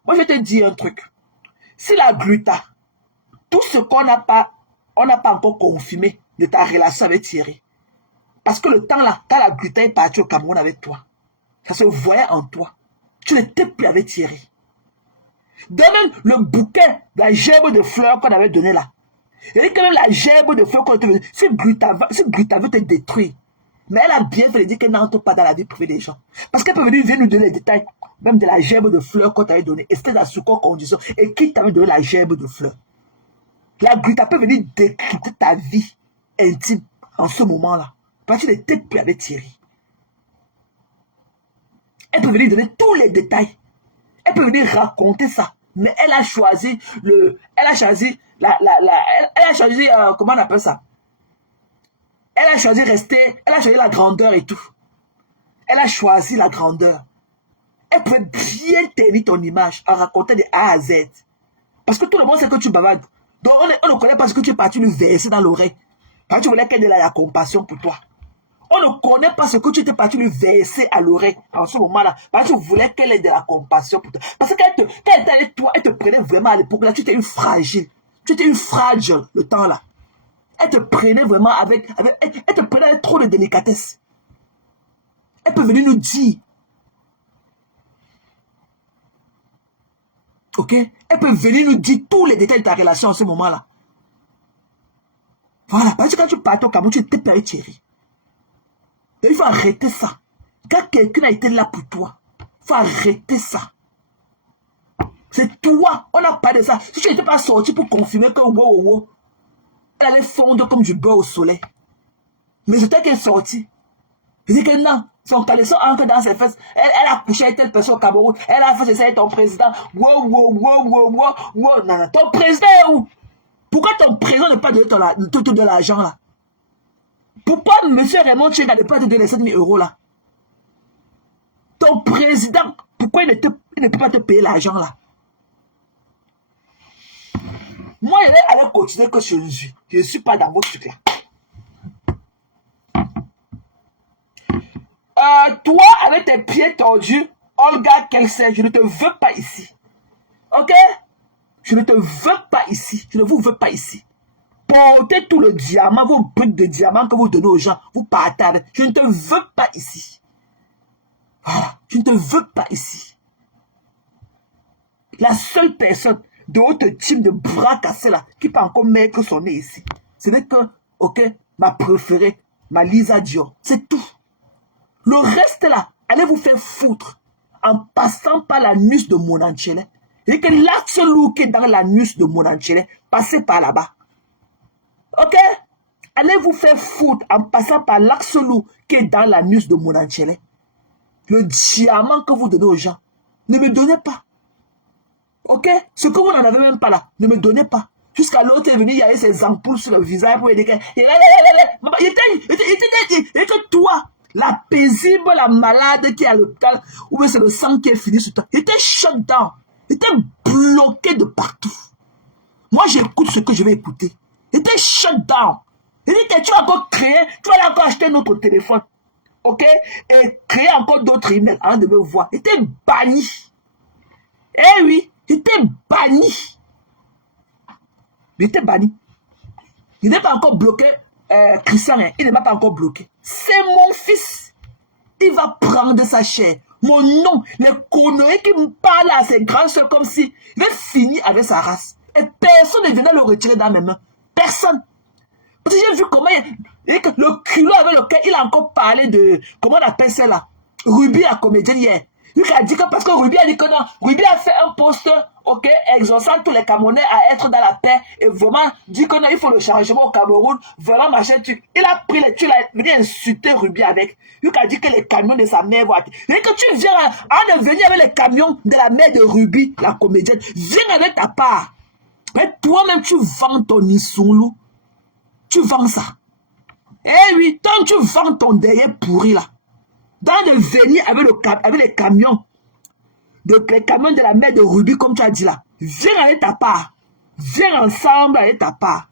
Moi, je vais te dire un truc. Si la Grita, tout ce qu'on n'a pas encore confirmé de ta relation avec Thierry. Parce que le temps là, quand la Grita est partie au Cameroun avec toi, Ça se voyait en toi. Tu n'étais plus avec Thierry. De même, le bouquet, la gerbe de fleurs qu'on avait donné là. Et quand même la gerbe de fleurs qu'on avait donné, si Gustave te détruit. Mais elle a bien fait de dire qu'elle n'entre pas dans la vie privée des gens. Parce qu'elle peut venir nous donner les détails, même de la gerbe de fleurs qu'on t'avait donnée. Et c'était dans ce quoi condition. Et qui t'avait donné la gerbe de fleurs. La Gustave peut venir décrypter ta vie intime en ce moment-là. Parce que tu n'étais plus avec Thierry. Elle peut venir donner tous les détails. Elle peut venir raconter ça. Mais elle a choisi comment on appelle ça? Elle a choisi la grandeur et tout. Elle a choisi la grandeur. Elle peut bien tenir ton image en racontant de A à Z. Parce que tout le monde sait que tu bavardes. Donc on ne connaît pas ce que tu es parti lui verser dans l'oreille. Parce que tu voulais qu'elle ait la compassion pour toi. On ne connaît pas ce que tu étais parti lui verser à l'oreille en ce moment-là. Parce que tu voulais qu'elle ait de la compassion pour toi. Parce que quand elle était avec toi, elle te prenait vraiment à l'époque là. Tu étais une fragile. Tu étais une fragile le temps là. Elle te prenait vraiment elle te prenait avec trop de délicatesse. Elle peut venir nous dire. Ok? Elle peut venir nous dire tous les détails de ta relation en ce moment-là. Voilà. Parce que quand tu partais au Cameroun, tu étais payé Thierry. Et il faut arrêter ça. Quand quelqu'un a été là pour toi, il faut arrêter ça. C'est toi. On n'a pas de ça. Si tu n'étais pas sorti pour confirmer que wow, elle allait fondre comme du beurre au soleil. Mais c'était qu'elle est sortie. Je dis que non. Son caleçon entre dans ses fesses. Elle a couché avec telle personne au Cameroun. Elle a fait ça avec ton président. Wow. Non. Ton président est où? Pourquoi ton président ne pas donner tout de l'argent là? Pourquoi M. Raymond Tchenga ne pas te donner les 7 000 euros là? Ton président, pourquoi il ne peut pas te payer l'argent là? Moi, je vais aller continuer que je ne suis pas dans votre truc là. Toi, avec tes pieds tordus, Olga Kelsey, je ne te veux pas ici. Ok? Je ne te veux pas ici. Je ne vous veux pas ici. Portez tout le diamant, vos briques de diamant que vous donnez aux gens. Vous partez avec. Je ne te veux pas ici. Voilà. Je ne te veux pas ici. La seule personne de votre team de bras cassés là, qui peut encore mettre son nez ici, ce n'est que, ok, ma préférée, ma Lisa Dior. C'est tout. Le reste là, allez vous faire foutre en passant par l'anus de Monanchele. Et que l'axe lourd qui est dans l'anus de Monanchele, passez par là-bas. Ok? Allez vous faire foutre en passant par l'axe lourd qui est dans l'anus de Monanchele. Le diamant que vous donnez aux gens, ne me donnez pas. Ok? Ce que vous n'en avez même pas là, ne me donnez pas. Jusqu'à l'autre est venu, il y avait ses ampoules sur le visage pour dire que... Il était toi, la paisible, la malade qui est à l'hôpital, ou bien c'est le sang qui est fini sur toi. Il était shut down. Il était bloqué de partout. Moi, j'écoute ce que je vais écouter. Il était shut down. Il dit que tu vas encore créer, tu vas encore acheter notre téléphone. Ok? Et créer encore d'autres emails avant de me voir. Il était banni. Eh oui, il était banni. Il était banni. Il n'est pas encore bloqué, Christian, il n'est pas encore bloqué. C'est mon fils. Il va prendre sa chair. Mon nom, les conneries qui me parlent à ses grandes soeurs comme si il est fini avec sa race. Et personne ne venait le retirer dans mes mains. Personne. Parce que j'ai vu comment le culot avec lequel il a encore parlé de, comment on appelle ça là, Ruby la comédienne hier. Lui qui a dit que, parce que Ruby a dit que non, Ruby a fait un post, ok, exhortant tous les Camerounais à être dans la paix et vraiment dit que non, il faut le changement au Cameroun, vraiment machin truc. Il a pris les, tu l'as venu insulter Ruby avec. Lui qui a dit que les camions de sa mère vont. Et que tu viens en venir avec les camions de la mère de Ruby, la comédienne, viens avec ta part. Mais toi-même, tu vends ton Nissoulou. Tu vends ça. Eh oui, tant que tu vends ton derrière pourri là, dans de venir avec les camions, les camions de la mère de Ruby, comme tu as dit là, viens avec ta part. Viens ensemble avec ta part.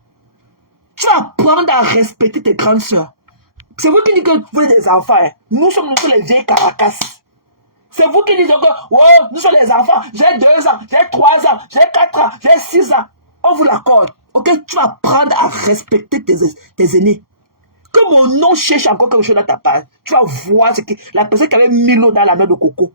Tu vas apprendre à respecter tes grandes soeurs. C'est vous qui dites que vous êtes des enfants. Hein. Nous sommes les vieilles caracas. C'est vous qui dites que oh, nous sommes les enfants. J'ai 2 ans, j'ai 3 ans, j'ai 4 ans, j'ai 6 ans. On vous l'accorde. Ok, tu vas apprendre à respecter tes aînés. Que mon nom cherche encore quelque chose dans ta part. Tu vas voir ce que la personne qui avait mis l'eau dans la noix de coco.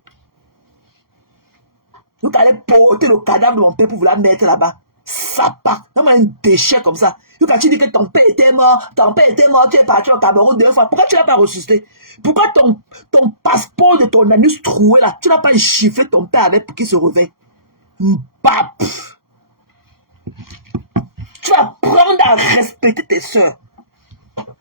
Vous allez porter le cadavre de mon père pour vous la mettre là-bas. Ça part. Comme un déchet comme ça. Quand tu dis que ton père était mort, tu es parti au Cameroun 2 fois. Pourquoi tu ne l'as pas ressuscité? Pourquoi ton passeport de ton anus troué là, tu n'as pas chiffré ton père avec pour qu'il se réveille? Mbap. Tu vas apprendre à respecter tes soeurs.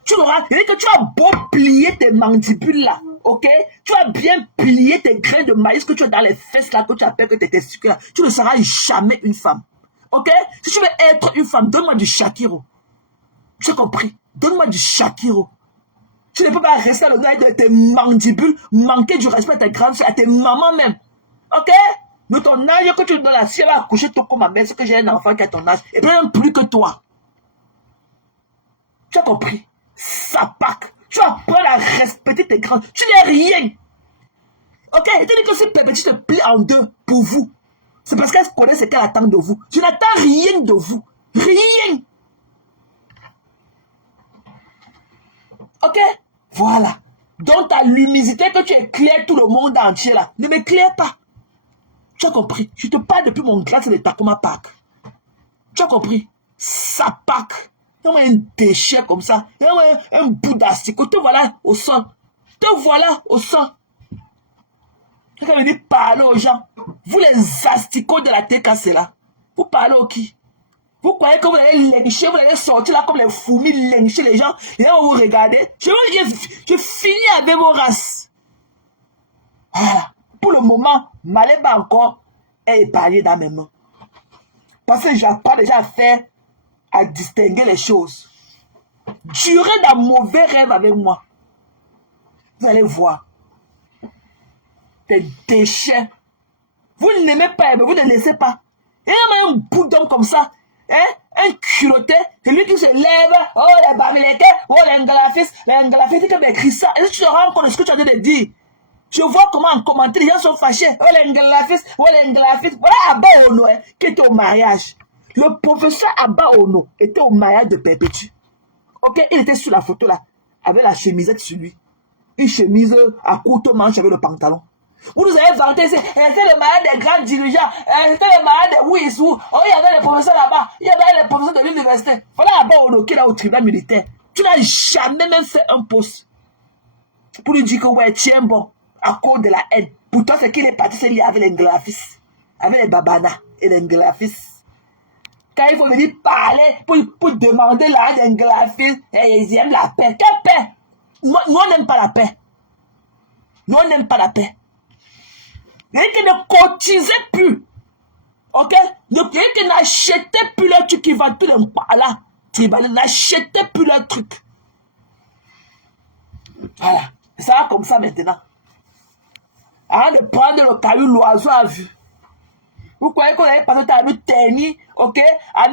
Tu auras, que tu as beau plier tes mandibules là, ok? Tu vas bien plier tes grains de maïs que tu as dans les fesses là, que tu appelles que tes testicules là. Tu ne seras jamais une femme. Ok? Si tu veux être une femme, donne-moi du Shakiro. Tu as compris? Donne-moi du Shakiro. Tu ne peux pas rester le gars de tes mandibules, manquer du respect à tes grandes soeurs, à tes mamans même. Ok? De ton âge que tu donnes la si elle va accoucher tout comme ma mère, c'est que j'ai un enfant qui a ton âge, et puis même plus que toi. Tu as compris? Ça pack. Tu apprends à respecter tes grands. Tu n'es rien. Ok? Et tu dis que si Pépé, tu te plies en deux pour vous. C'est parce qu'elle connaît ce qu'elle attend de vous. Tu n'attends rien de vous. Rien. Ok? Voilà. Donc ta luminosité que tu éclaires tout le monde entier là, ne m'éclaire pas. Tu as compris? Je te parle depuis mon glace de Takoma Park. Tu as compris? Ça pack. Un déchet comme ça, un bout d'asticot, te voilà au sol. Te voilà au sol. Quand on dit parler aux gens, vous les asticots de la TKC là, vous parlez au qui? Vous croyez que vous allez lyncher, vous allez sortir là comme les fourmis, lyncher les gens, et là vous regardez. Je finis avec vos races. Voilà. Pour le moment, Maléba encore est épargné dans mes mains. Parce que j'apprends déjà à faire, à distinguer les choses. Durez dans mauvais rêve avec moi. Vous allez voir. Des déchets. Vous n'aimez pas, mais vous ne laissez pas. Et il y a un bout d'homme comme ça, hein? Un culotté, c'est lui qui se lève, oh les bamileke, oh les ngalafis, c'est comme écrit ça. Et si tu te rends compte de ce que tu as dit de dire, je vois comment en commentaire les gens sont fâchés, oh les ngalafis, voilà Abba Ono, hein, qui était au mariage. Le professeur Abba Ono était au mariage de Perpétue. Ok, il était sur la photo là, avec la chemisette sur lui. Une chemise à courte manche avec le pantalon. Vous nous avez vanté, c'était le mariage des grands dirigeants, c'était le mariage des Ouissou. Oh, il y avait les professeurs là-bas, il y avait les professeurs de l'université. Voilà Abba Ono qui est là au tribunal militaire. Tu n'as jamais même fait un poste pour lui dire que ouais, tiens bon, à cause de la haine. Pourtant, c'est qu'il est parti se lier avec les nglafis, avec les babanas et les nglafis. Quand il faut venir parler pour demander la haine des nglafis, ils aiment la paix. Quelle paix? Nous, on n'aime pas la paix. Nous, on n'aime pas la paix. Il y a qui ne cotisait plus. Ok? Donc, il y a qui n'achetait plus le truc qui va tout le monde là. N'achetait plus le truc. Voilà. Ça va comme ça maintenant. Arrête de prendre le caillou, l'oiseau à vue. Vous croyez qu'on avait passé à nous ternir, ok? À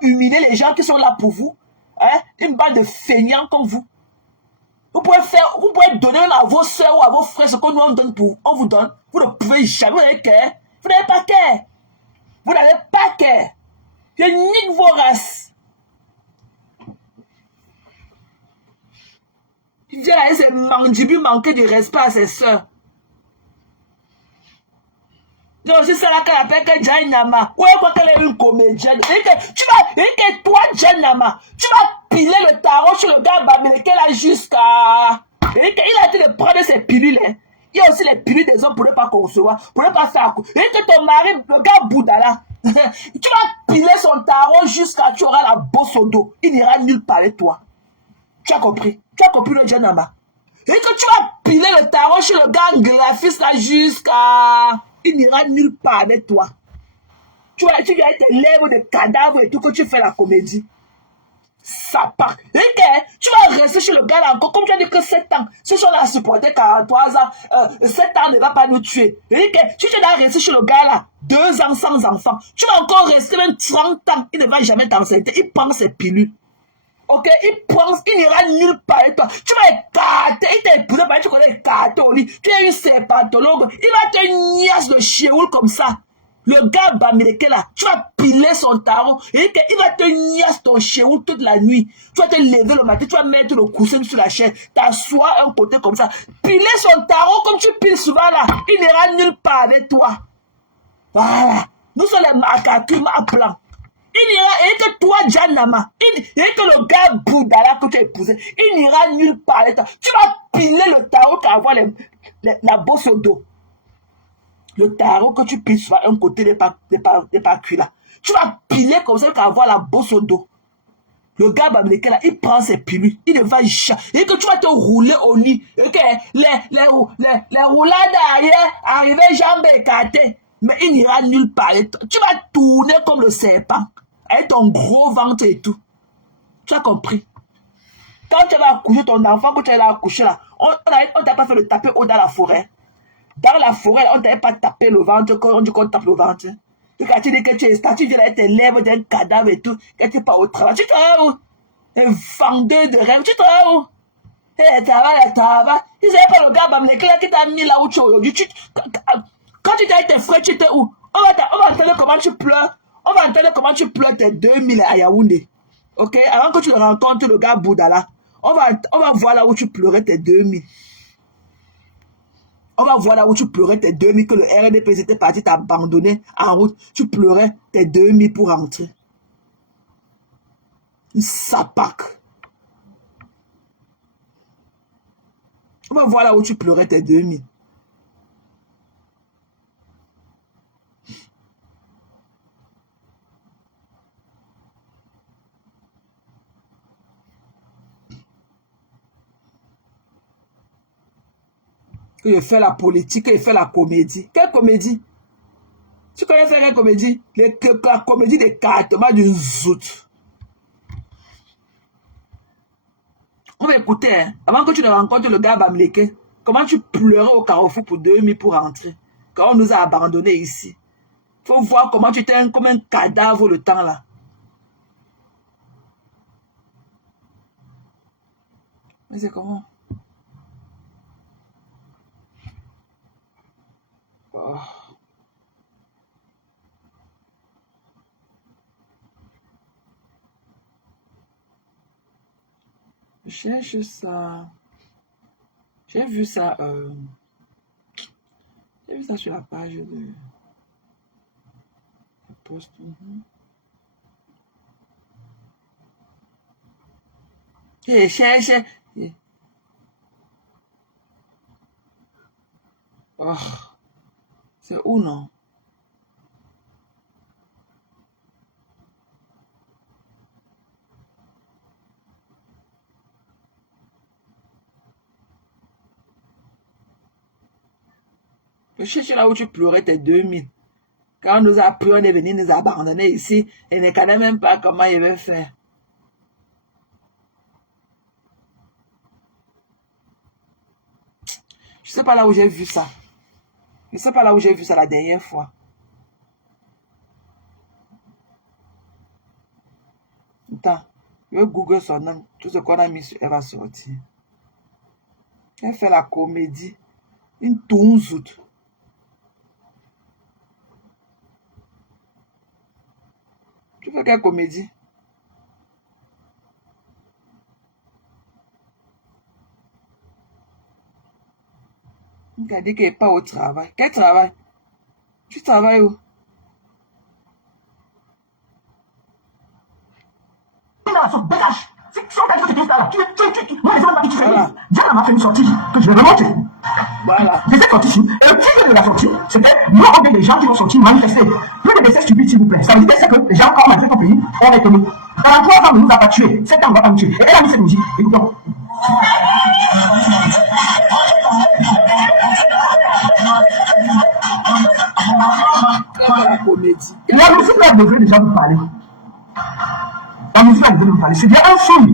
humilier les gens qui sont là pour vous. Hein? Une bande de feignants comme vous. Vous pouvez donner à vos soeurs ou à vos frères ce que nous on vous donne. Vous ne pouvez jamais, vous n'avez cœur. Vous n'avez pas cœur. Vous n'avez pas cœur. Je nique vos races. Il vient là, c'est mandibules manquer de respect à ses soeurs. Non, c'est ça là qu'elle appelle que Djanama. Ouais, quoi qu'elle est une comédienne. Et toi, Djanama, tu vas piler le tarot sur le gars Bamileke là jusqu'à. Il a été de prendre ses pilules. Hein. Il y a aussi les pilules des hommes pour ne pas concevoir, pour ne pas faire. Et que ton mari, le gars Bouddha là, tu vas piler son tarot jusqu'à tu auras la bosse au dos. Il n'ira nulle part avec toi. Tu as compris? Tu as compris le Djanama? Et que tu vas piler le tarot sur le gars Glafis là jusqu'à. Il n'ira nulle part avec toi. Tu vas tes lèvres de cadavres et tout que tu fais la comédie. Ça part. Et que tu vas rester chez le gars là encore, comme tu as dit que 7 ans. Si on a supporté 43 ans, 7 ans ne va pas nous tuer. Et que si tu dois rester chez le gars là, 2 ans sans enfant, tu vas encore rester même 30 ans. Il ne va jamais t'enseigner. Il prend ses pilules. Ok, il n'ira nulle part avec toi. Tu vas écarter, il t'a épousé, tu connais écarter au lit. Tu es une serpentologue, il va te niasse le chioul comme ça. Le gars Bamileke là, tu vas piler son tarot et il va te niasse ton chéou toute la nuit. Tu vas te lever le matin, tu vas mettre le coussin sur la chaise, t'asseoir un côté comme ça. Piler son tarot comme tu piles souvent là, il n'ira nulle part avec toi. Voilà. Nous sommes les macacus à plan. Il n'ira, et que toi, Janama, et que le gars Bouddha là que tu as épousé, il n'ira nulle part avec toi. Tu vas piler le tarot pour avoir la bosse au dos. Le tarot que tu piles sur un côté des pas cuits là. Tu vas piler comme ça pour avoir la bosse au dos. Le gars Bamileke là, il prend ses pilules, il va et que tu vas te rouler au lit. Et que les roulades arrière, arriver jambes écartées. Mais il n'ira nulle part. Tu vas tourner comme le serpent. Avec ton gros ventre et tout. Tu as compris? Quand tu vas accoucher ton enfant, quand tu vas accoucher là, on t'a pas fait le taper dans la forêt. Dans la forêt, on t'a pas tapé le ventre, on dit qu'on tape le ventre. Et quand tu dis que tu es statue, tu as tes lèvres d'un cadavre et tout, que tu n'es pas au travail. Tu travailles où? Un vendeur de rêve, tu travailles où? Et travail. Ils n'avaient pas le gars Bamileke là qui t'a mis là où tu es aujourd'hui. Quand tu étais avec tes frères, tu étais où? On va entendre comment tu pleures. On va entendre comment tu pleures tes 2000 à Yaoundé. Ok? Avant que tu rencontres le gars Bouddha là, on va voir là où tu pleurais tes 2000. On va voir là où tu pleurais tes 2000, que le RDP était parti t'abandonner en route. Tu pleurais tes 2000 pour rentrer. Une sapac. On va voir là où tu pleurais tes 2000. Que je fais la politique, que je fais la comédie. Quelle comédie? Tu connais faire quelle comédie? La comédie des cartements d'une zoute. On va écouter, hein. Avant que tu ne rencontres le gars Bamileke, comment tu pleurais au carrefour pour 2000 pour rentrer. Quand on nous a abandonnés ici. Il faut voir comment tu étais comme un cadavre le temps là. Mais c'est comment? Oh. Je cherche ça. J'ai vu ça. J'ai vu ça sur la page de post. Je cherche. Oh. C'est où non? Je cherche là où tu pleurais tes 2000. Quand on nous a pris, on est venu nous abandonner ici. Et ne connaît même pas comment il va faire. Je ne sais pas là où j'ai vu ça. Je ne sais pas là où j'ai vu ça la dernière fois. Attends, je vais Google son nom. Tout ce qu'on a mis sur elle va sortir. Elle fait la comédie. Une tounzoute. Tu fais quelle comédie? Tu as dit qu'elle n'est pas au travail. Quel travail? Tu travailles où? Dégage. Si on t'a dit que tu es là, moi, les gens qui font. Diana m'a fait une sortie que je vais remonter. Voilà. De cette sortie-ci, et le titre de la sortie, c'était nous avons des gens qui vont sortir manifester. Plus de décès stupides, s'il vous plaît. Ça veut dire que les gens, quand on a fait ton pays, on est tenu. Pendant 3 ans, on ne nous a pas tués. 7 ans, on ne va pas nous tuer. Et elle a mis cette musique. Écoutons. La comédie. La musique là devrait déjà vous parler. La musique là devrait vous parler. C'est bien un son.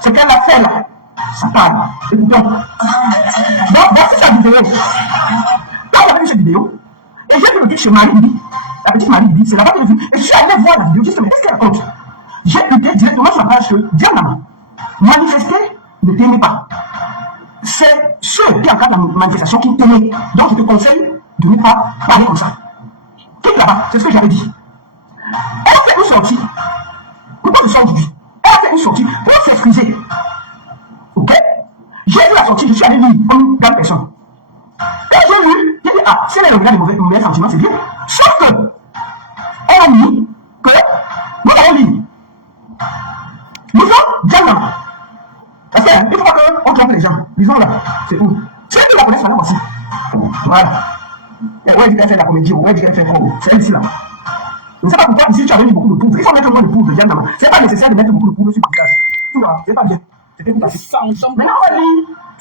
Ce qu'elle a fait là, ça parle. Écoutons. Donc, voici sa vidéo. Quand j'ai vu cette vidéo, et j'ai vu le chez Marie Bibi, la petite Marie Bibi, c'est là-bas que j'ai vu. Et je suis allé voir la vidéo, je sais, mais qu'est-ce qu'elle raconte? J'ai cliqué directement sur la page que Diana, manifester ne t'aimez pas. C'est ceux qui encadrent la manifestation qui t'aiment. Donc, je te conseille de ne pas parler comme ça. Quitte là-bas, c'est ce que j'avais dit. Elle fait une sortie. Pourquoi je sors aujourd'hui? Elle fait une sortie pour s'excuser. Ok? J'ai vu la sortie, je suis allé lire comme une personne. Quand j'ai lu, j'ai dit, ah, si elle regarde les mauvais sentiments, c'est bien. Sauf que, elle a mis que, nous avons dit, nous sommes gentlemen. Parce qu'il faut pas qu'on trompe les gens. Disons là, c'est tout. C'est qui la connaissent maintenant aussi. Voilà. Et ouais, elle fait la comédie, ouais, elle fait quoi? C'est elle ici là. Je ne sais pas pourquoi ici tu avais mis beaucoup de poudre. Il faut mettre moins de poudre, gentlemen. C'est pas nécessaire de mettre beaucoup de poudre sur le visage. Tu vois, c'est pas bien. C'était tout à fait. Maintenant, on va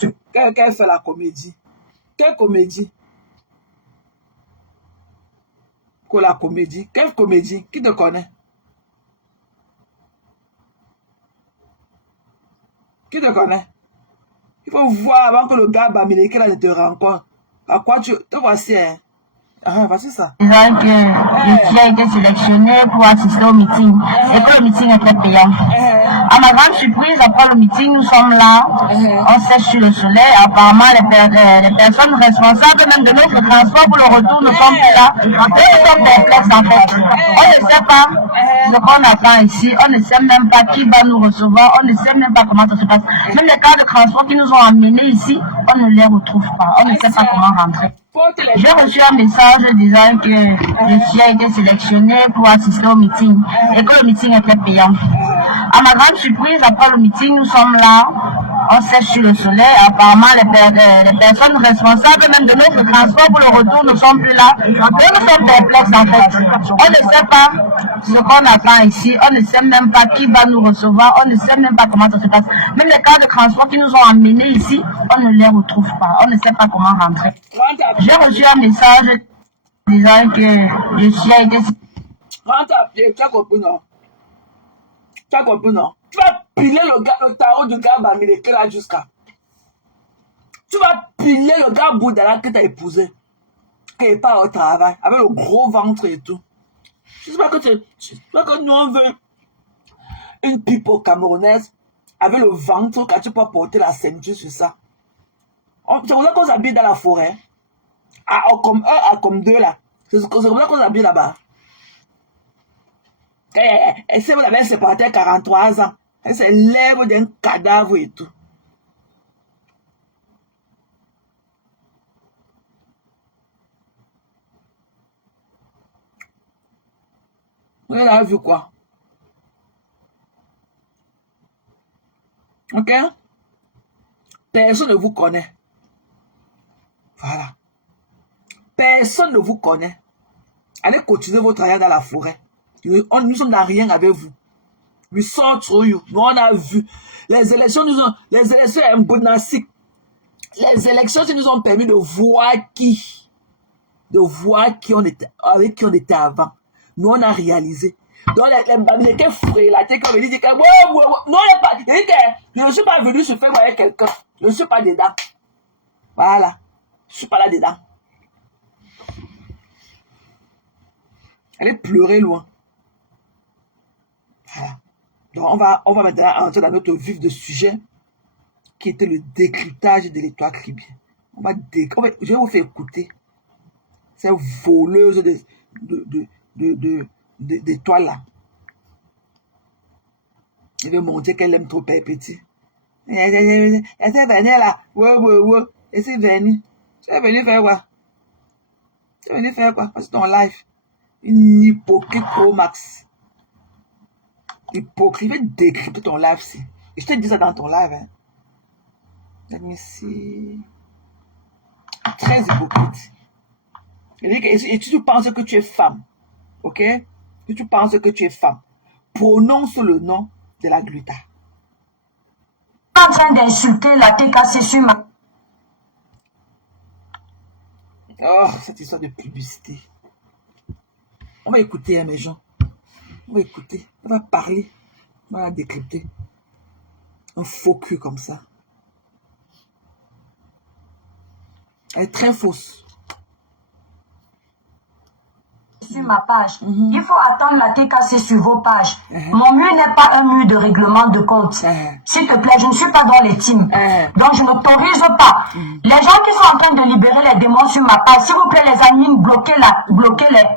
dire. Qu'elle fait la comédie. Quelle comédie? Que la comédie? Quelle comédie? Qui te connaît? Qui te connaît? Il faut voir avant que le gars Bamileke là ne te rencontre. À quoi tu te voici, hein? Ah, voici ça. Disant que je a été sélectionné pour assister au meeting et que le meeting était payant. À ma grande surprise, après le meeting, nous sommes là, on sèche sur le soleil. Apparemment, les personnes responsables même de notre transport pour le retour ne sont plus là. Et nous sommes perplexes en fait. On ne sait pas ce qu'on attend ici, on ne sait même pas qui va nous recevoir, on ne sait même pas comment ça se passe. Même les cas de transport qui nous ont amenés ici, on ne les retrouve pas, on ne sait pas comment rentrer. J'ai reçu un message disant que je a été sélectionné pour assister au meeting et que le meeting était payant. À ma grande surprise, après le meeting, nous sommes là, on sèche sur le soleil. Apparemment, les personnes responsables même de notre transport pour le retour ne sont plus là. Et nous sommes perplexes en fait. On ne sait pas ce qu'on attend ici, on ne sait même pas qui va nous recevoir, on ne sait même pas comment ça se passe. Même les cas de transport qui nous ont amenés ici, on ne les retrouve pas, on ne sait pas comment rentrer. J'ai reçu un message disant que je a été... Rentre à pied, tu as compris non? Tu as compris non? Tu vas piler le tarot du gars Bamileke là jusqu'à. Tu vas piler le gars Boudala que tu as épousé, qui n'est pas au travail, avec le gros ventre et tout. Je sais pas que nous on veut une pipo camerounaise avec le ventre quand tu peux porter la ceinture sur ça. C'est comme ça qu'on s'habille dans la forêt. Comme un, comme deux là. C'est comme ça qu'on s'habille là-bas. Et si vous avez séparé 43 ans, elle se lève d'un cadavre et tout. Vous avez vu quoi? Ok? Personne ne vous connaît. Voilà. Personne ne vous connaît. Allez continuer votre travail dans la forêt. Nous sommes dans rien avec vous. We saw through you. Nous, on a vu. Les élections embonnastiques. Les élections nous ont permis de voir on était, avec qui on était avant. Nous, on a réalisé. Donc, les Bamileke frélatés qui ont dit que, non, je ne suis pas venu se faire avec quelqu'un. Je ne suis pas dedans. Voilà. Je ne suis pas là dedans. Allez pleurer loin. Voilà. Donc, on va maintenant entrer dans notre vif de sujet, qui était le décryptage de l'étoile caribien. Je vais vous faire écouter ces voleuses d'étoiles là. Je vais montrer qu'elle aime trop Père Petit. Elle s'est venue là. Ouais. Elle s'est venue. Tu es venu faire quoi? Tu es venu faire quoi? Parce que ton live. Une hypocrite pro max. Hypocrite, je vais décrypter ton live si. Et je te dis ça dans ton live. Hein. Let me see. Très hypocrite. Et tu penses que tu es femme. Ok? Si tu penses que tu es femme, prononce le nom de la gluta. En train d'insulter la TKC sur ma... Oh, cette histoire de publicité. On va écouter, hein, mes gens. On va écouter. On va parler. On va la décrypter. Un faux cul comme ça. Elle est très fausse. sur ma page. Il faut attendre la TKC sur vos pages. Mon mur n'est pas un mur de règlement de compte. S'il te plaît, je ne suis pas dans les teams. Donc, je n'autorise pas. Les gens qui sont en train de libérer les démons sur ma page, s'il vous plaît, les admins, bloquez-les.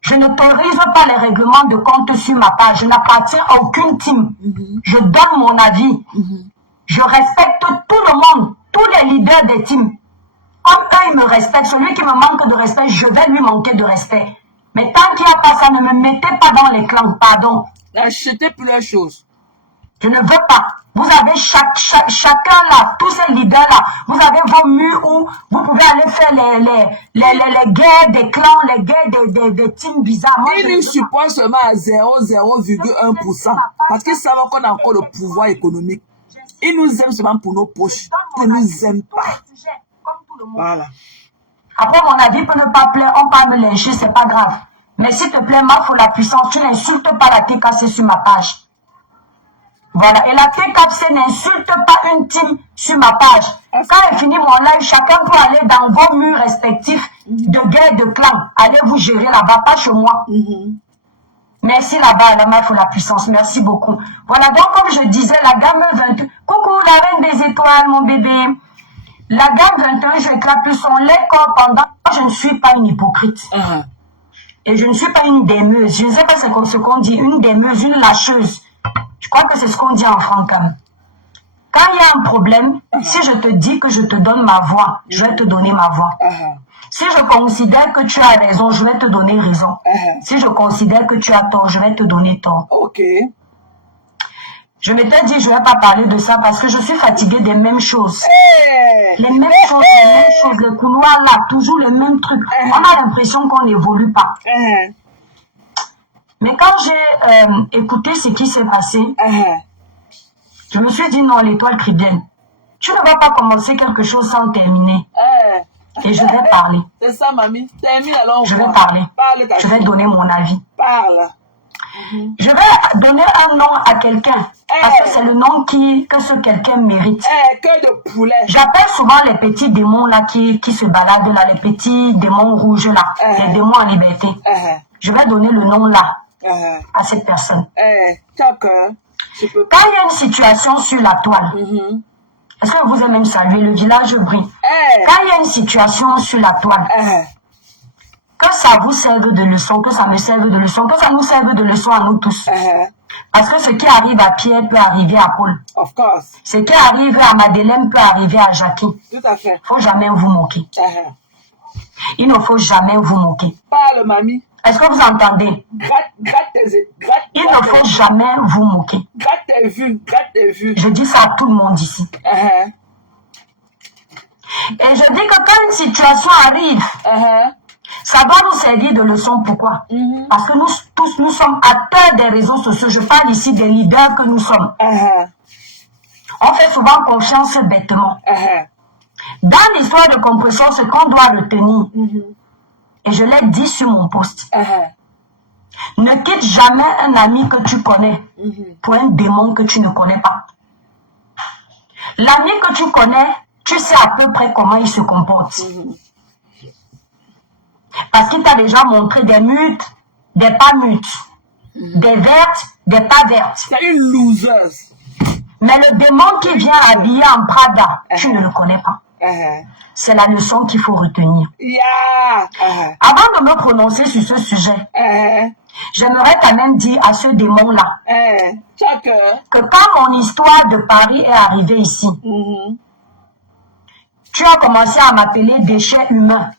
Je n'autorise pas les règlements de compte sur ma page. Je n'appartiens à aucune team. Je donne mon avis. Je respecte tout le monde, tous les leaders des teams. Comme eux, ils me respectent. Celui qui me manque de respect, je vais lui manquer de respect. Mais tant qu'il n'y a pas ça, ne me mettez pas dans les clans, pardon. N'achetez plus les choses. Je ne veux pas. Vous avez chacun là, tous ces leaders-là, vous avez vos murs où vous pouvez aller faire les guerres des clans, les guerres des teams bizarres. Moi, ils nous supportent seulement à 0,01%. Parce qu'ils savent qu'on a encore le pouvoir économique. Ils nous aiment seulement pour nos poches. Ils ne nous aiment pas. Voilà. Après, mon avis peut ne pas plaire, on peut me lyncher, c'est pas grave. Mais s'il te plaît, ma la puissance, tu n'insultes pas la TKC sur ma page. Voilà. Et la TKC n'insulte pas une team sur ma page. Quand elle finit mon live, chacun peut aller dans vos murs respectifs de guerre de clan. Allez vous gérer là-bas, pas chez moi. Merci là-bas, la meuf la puissance. Merci beaucoup. Voilà, donc comme je disais, la gamme 21. Coucou, la reine des étoiles, mon bébé. La gamme 21, je éclate plus son lait corps pendant. Je ne suis pas une hypocrite. Et je ne suis pas une démeuse. Je ne sais pas ce qu'on dit. Une démeuse, une lâcheuse. Je crois que c'est ce qu'on dit en francam. Quand il y a un problème, si je te dis que je te donne ma voix, je vais te donner ma voix. Si je considère que tu as raison, je vais te donner raison. Si je considère que tu as tort, je vais te donner tort. Ok. Je m'étais dit, je ne vais pas parler de ça parce que je suis fatiguée des mêmes choses. Les mêmes choses, les couloirs là, toujours le même truc. On a l'impression qu'on n'évolue pas. Mais quand j'ai écouté ce qui s'est passé, je me suis dit, non, l'étoile chrétienne, tu ne vas pas commencer quelque chose sans terminer. Et je vais parler. C'est ça, mamie. Termine alors. Je vais parler. Parle, je vais donner mon avis. Parle. Je vais donner un nom à quelqu'un. Parce que c'est le nom que ce quelqu'un mérite. Que de poulet. J'appelle souvent les petits démons là qui se baladent là, les petits démons rouges là, les démons en liberté. Je vais donner le nom là à cette personne. Quand il y a une situation sur la toile, est-ce que vous avez même salué le village brille? Quand il y a une situation sur la toile, que ça vous serve de leçon, que ça me serve de leçon, que ça nous serve de leçon à nous tous. Parce que ce qui arrive à Pierre peut arriver à Paul. Of course. Ce qui arrive à Madeleine peut arriver à Jackie. Tout à fait. Il ne faut jamais vous moquer. Il ne faut jamais vous moquer. Parle, mamie. Est-ce que vous entendez? Il ne faut jamais vous moquer. Gratte tes vues. Je dis ça à tout le monde ici. Et je dis que quand une situation arrive, ça doit nous servir de leçon. Pourquoi? Parce que nous tous, nous sommes acteurs des réseaux sociaux. Je parle ici des leaders que nous sommes. On fait souvent confiance bêtement. Dans l'histoire de compression, ce qu'on doit retenir, et je l'ai dit sur mon post, ne quitte jamais un ami que tu connais pour un démon que tu ne connais pas. L'ami que tu connais, tu sais à peu près comment il se comporte. Parce qu'il t'a déjà montré des mutes, des pas mutes, des vertes, des pas vertes. C'est une loseuse. Mais le démon qui vient habillé en Prada, tu ne le connais pas. C'est la leçon qu'il faut retenir. Avant de me prononcer sur ce sujet, j'aimerais quand même dire à ce démon-là que quand mon histoire de Paris est arrivée ici, tu as commencé à m'appeler déchet humain.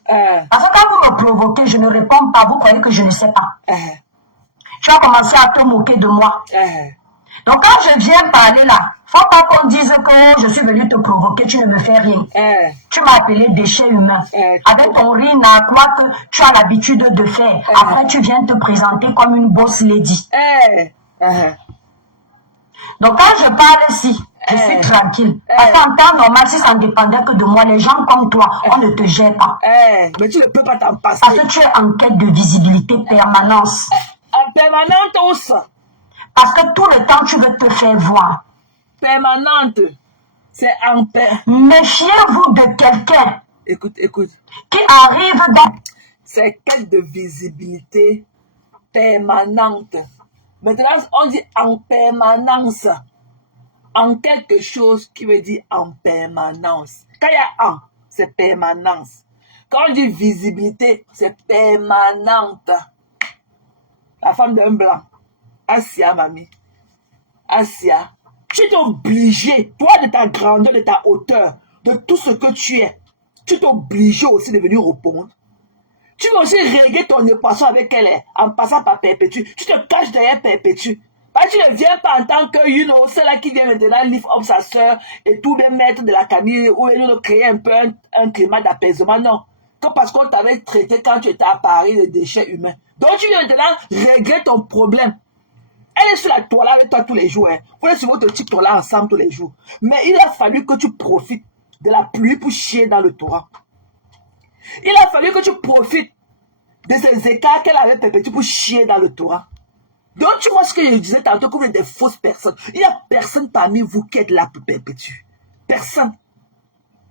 Parce que quand vous me provoquez, je ne réponds pas. Vous croyez que je ne sais pas. Tu as commencé à te moquer de moi. Donc quand je viens parler là, faut pas qu'on dise que je suis venu te provoquer, tu ne me fais rien. Tu m'as appelé déchet humain. Avec ton rire à quoi que tu as l'habitude de faire. Après tu viens te présenter comme une boss lady. Donc quand je parle ici, je suis tranquille. Parce qu'en temps normal, si ça ne dépendait que de moi, les gens comme toi, on ne te gère pas. Mais tu ne peux pas t'en passer. Parce que tu es en quête de visibilité permanence. En permanente aussi. Parce que tout le temps, tu veux te faire voir. Permanente. C'est en paix. Méfiez-vous de quelqu'un. Écoute. Qui arrive dans... c'est quête de visibilité permanente. Maintenant, on dit en permanence. En quelque chose qui veut dire en permanence. Quand il y a en, c'est permanence. Quand on dit visibilité, c'est permanente. La femme d'un blanc. Asia, mamie. Asia. Tu es obligé, toi de ta grandeur, de ta hauteur, de tout ce que tu es, tu es obligé aussi de venir répondre. Tu veux aussi régler ton équation avec elle en passant par Perpétue. Tu te caches derrière Perpétue. Parce que tu ne viens pas en tant que, celle-là qui vient maintenant lift up sa soeur et tout les maîtres de la famille ou de créer un peu un climat d'apaisement. Non. Que parce qu'on t'avait traité quand tu étais à Paris de déchets humains. Donc tu viens maintenant régler ton problème. Elle est sur la toile avec toi tous les jours. Hein. Vous êtes sur votre TikTok là ensemble tous les jours. Mais il a fallu que tu profites de la pluie pour chier dans le torrent. Il a fallu que tu profites de ces écarts qu'elle avait perpétués pour chier dans le torrent. Donc tu vois ce que je disais tantôt, que vous êtes des fausses personnes. Il n'y a personne parmi vous qui est là pour perpétuer. Personne.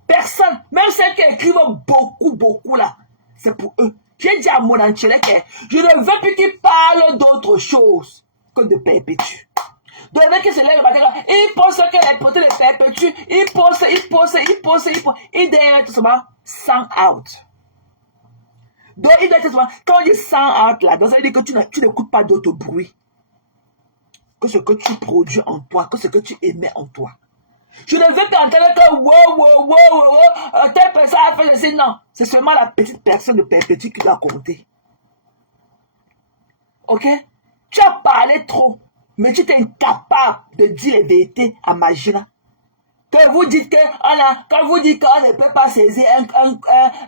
Personne. Même celles qui écrivent beaucoup là. C'est pour eux. J'ai dit à mon Anchele que je ne veux plus qu'ils parlent d'autre chose que de perpétue. Donc le mec qui se lève le matin, il pense qu'elle a porté les perpétues, il pense, il doit tout simplement sang out. Donc il doit être souvent, quand on dit sang out là, donc ça veut dire que tu n'écoutes pas d'autre bruit que ce que tu produis en toi, que ce que tu émets en toi. Je ne veux pas entendre que wow, telle personne a fait ceci, non. C'est seulement la petite personne de perpétue qui doit compter. Ok? Tu as parlé trop, mais tu es incapable de dire les vérités à Magina. Que vous dites quand vous dites qu'on ne peut pas saisir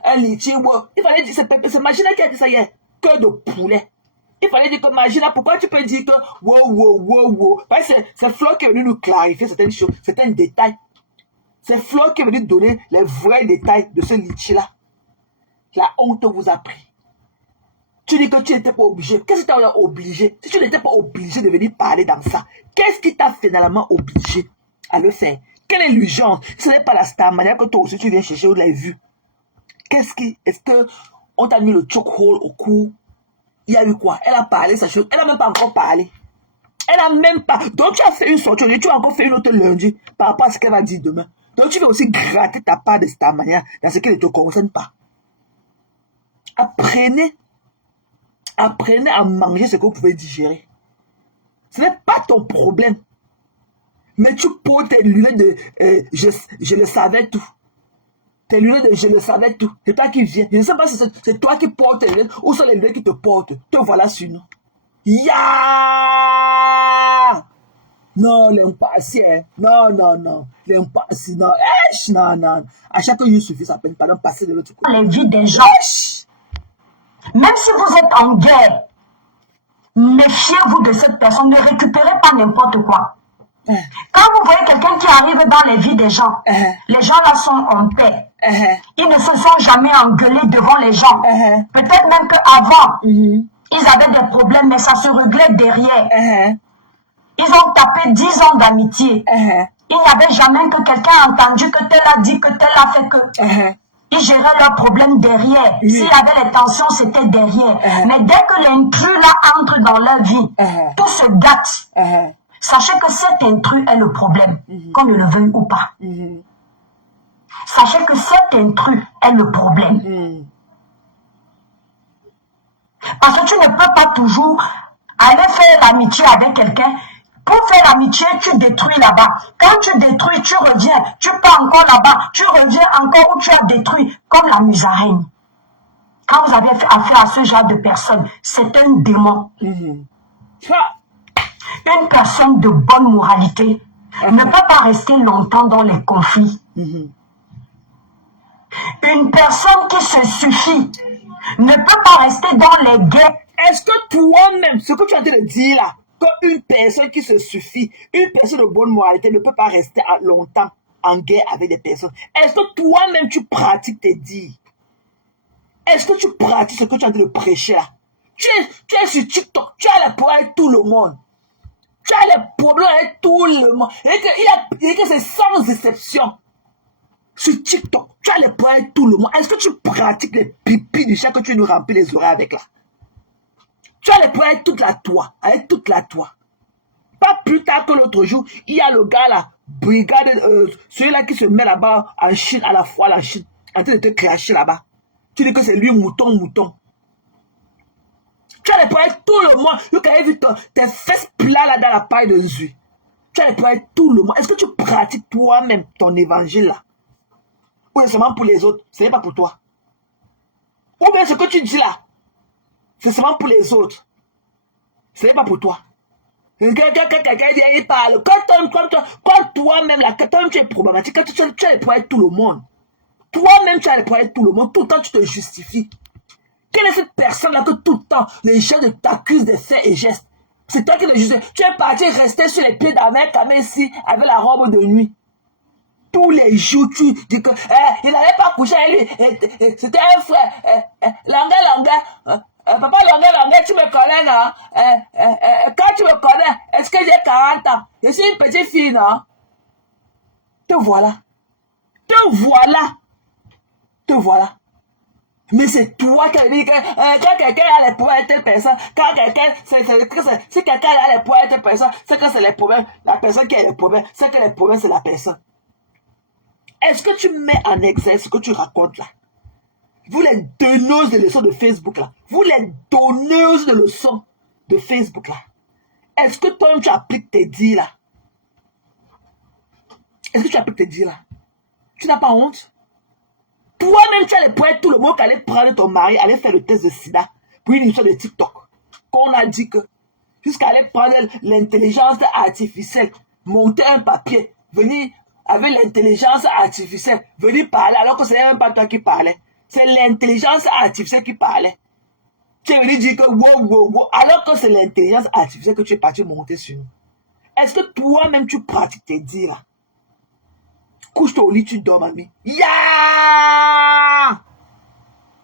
un litchi, il fallait dire, c'est Magina qui a dit ça hier, que de poulet. Il fallait dire que Magina, pourquoi tu peux dire que wow. Parce que c'est Flo qui est venu nous clarifier certaines choses, certains détails. C'est Flo qui est venu donner les vrais détails de ce litchi-là. La honte vous a pris. Tu dis que tu n'étais pas obligé. Qu'est-ce qui t'a obligé? Si tu n'étais pas obligé de venir parler dans ça, qu'est-ce qui t'a finalement obligé à le faire? Quelle est l'urgence? Ce n'est pas la star manière que toi aussi tu viens chercher, on l'a vu. Est-ce que on t'a mis le chokehold au cou? Il y a eu quoi? Elle a parlé sa chose. Elle n'a même pas encore parlé. Elle n'a même pas. Donc tu as fait une sortie, tu as encore fait une autre lundi par rapport à ce qu'elle va dire demain. Donc tu vas aussi gratter ta part de star manière dans ce qui ne te concerne pas. Apprenez à manger ce que vous pouvez digérer. Ce n'est pas ton problème. Mais tu portes tes lunettes de je le savais tout. Tes lunettes de je le savais tout. C'est toi qui viens. Je ne sais pas si c'est toi qui portes tes lunettes ou sont les lunettes qui te portent. Te voilà sur nous. Ya! Non, l'impatient. Non. L'impatient. Non. À chaque fois, il suffit, ça peine pas d'en passer de l'autre côté. Les vies des gens. Même si vous êtes en guerre, méfiez-vous de cette personne. Ne récupérez pas n'importe quoi. Quand vous voyez quelqu'un qui arrive dans les vies des gens, les gens là sont en paix. Ils ne se sont jamais engueulés devant les gens. Peut-être même qu'avant, ils avaient des problèmes, mais ça se réglait derrière. Ils ont tapé 10 ans d'amitié. Il n'y avait jamais que quelqu'un a entendu que tel a dit, que tel a fait que... Ils géraient leurs problèmes derrière. S'il y avait les tensions, c'était derrière. Mais dès que l'intrus là entre dans leur vie, tout se gâte. Sachez que cet intrus est le problème, qu'on ne le veuille ou pas. Sachez que cet intrus est le problème. Parce que tu ne peux pas toujours aller faire l'amitié avec quelqu'un. Pour faire l'amitié, tu détruis là-bas. Quand tu détruis, tu reviens. Tu pars encore là-bas. Tu reviens encore où tu as détruit. Comme la musaraigne. Quand vous avez affaire à ce genre de personne, c'est un démon. Une personne de bonne moralité ne peut pas rester longtemps dans les conflits. Une personne qui se suffit ne peut pas rester dans les guerres. Est-ce que toi-même, ce que tu es en train de dire là, qu'une personne qui se suffit, une personne de bonne moralité ne peut pas rester longtemps en guerre avec des personnes. Est-ce que toi-même tu pratiques tes dires? Est-ce que tu pratiques ce que tu es en train de prêcher là? Tu es sur TikTok, tu as les problèmes avec tout le monde. Tu as les problèmes avec tout le monde. Et que c'est sans exception. Sur TikTok, tu as les poils tout le monde. Est-ce que tu pratiques les pipis du chat que tu nous remplis les oreilles avec là? Tu as les poils toute la toi, avec toute la toi. Pas plus tard que l'autre jour, il y a le gars là, brigade, celui-là qui se met là-bas en Chine, à la fois la Chine, en train de te cracher là-bas. Tu dis que c'est lui, mouton. Tu as les poils tout le monde. Tu as vu tes fesses plats là dans la paille de Zui. Tu as les poils tout le monde. Est-ce que tu pratiques toi-même ton évangile là? Ou c'est seulement pour les autres, ce n'est pas pour toi. Ou bien ce que tu dis là, c'est seulement pour les autres. Ce n'est pas pour toi. Quelqu'un il parle. Quand toi-même, là, quand tu es problématique, quand tu as les poils tout le monde. Toi-même, tu as les poils tout le monde. Tout le temps, tu te justifies. Quelle est cette personne-là que tout le temps, les gens t'accusent de faits et gestes? C'est toi qui le justifies. Tu es parti rester sur les pieds d'un mec comme ici, avec la robe de nuit. Tous les jours, tu dis que il n'avait pas couché avec lui. C'était un frère. Langa. Papa Langa, tu me connais, non? Quand tu me connais, est-ce que j'ai 40 ans? Je suis une petite fille, non? Te voilà. Mais c'est toi qui dis que quand quelqu'un a les problèmes avec telle personne, quand quelqu'un, si quelqu'un a les problèmes avec telle personne, c'est que c'est les problèmes, la personne qui a les problèmes, c'est que les problèmes, c'est la personne. Est-ce que tu mets en exergue ce que tu racontes là? Vous les donneuses de leçons de Facebook là. Vous les donneuses de leçons de Facebook là. Est-ce que toi-même tu appliques tes dits là? Est-ce que tu appliques tes dits là? Tu n'as pas honte? Toi-même tu as les points tout le monde qui allait prendre ton mari, aller faire le test de sida pour une émission de TikTok. Qu'on a dit que jusqu'à aller prendre l'intelligence artificielle, monter un papier, venir avec l'intelligence artificielle, venir parler alors que ce n'est même pas toi qui parlais. C'est l'intelligence artificielle qui parlait. Tu es venu dire que wow, alors que c'est l'intelligence artificielle que tu es parti monter sur nous. Est-ce que toi-même tu pratiques tes dires là? Couche-toi au lit, tu dors, mamie. Ya!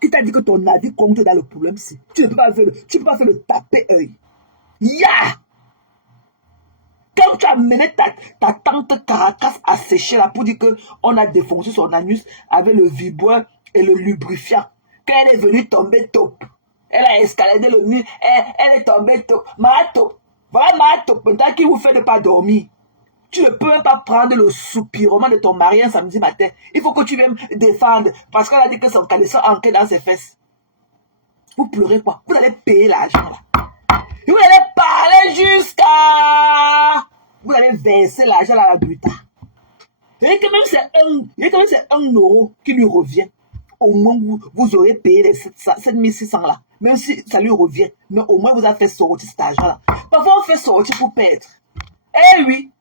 Qui t'a dit que ton avis compte dans le problème? Si tu ne peux pas faire le taper œil. Ya! Quand tu as mené ta tante Caracas à sécher là pour dire qu'on a défoncé son anus avec le vibreur et le lubrifiant, qu'elle est venue tomber top. Elle a escaladé le mur, elle est tombée top. Mato, voilà Mato, maintenant qui vous fait de pas dormir. Tu ne peux même pas prendre le soupirement de ton mari un samedi matin. Il faut que tu viennes défendre parce qu'on a dit que son caleçon ancré dans ses fesses. Vous pleurez quoi? Vous allez payer l'argent là. Vous allez parler jusqu'à... Vous allez verser l'argent à la Bruta. Et que même c'est 1 euro qui lui revient. Au moins, vous aurez payé les 7600 là. Même si ça lui revient. Mais au moins, vous avez fait sortir cet argent là. Parfois, on fait sortir pour perdre. Eh oui,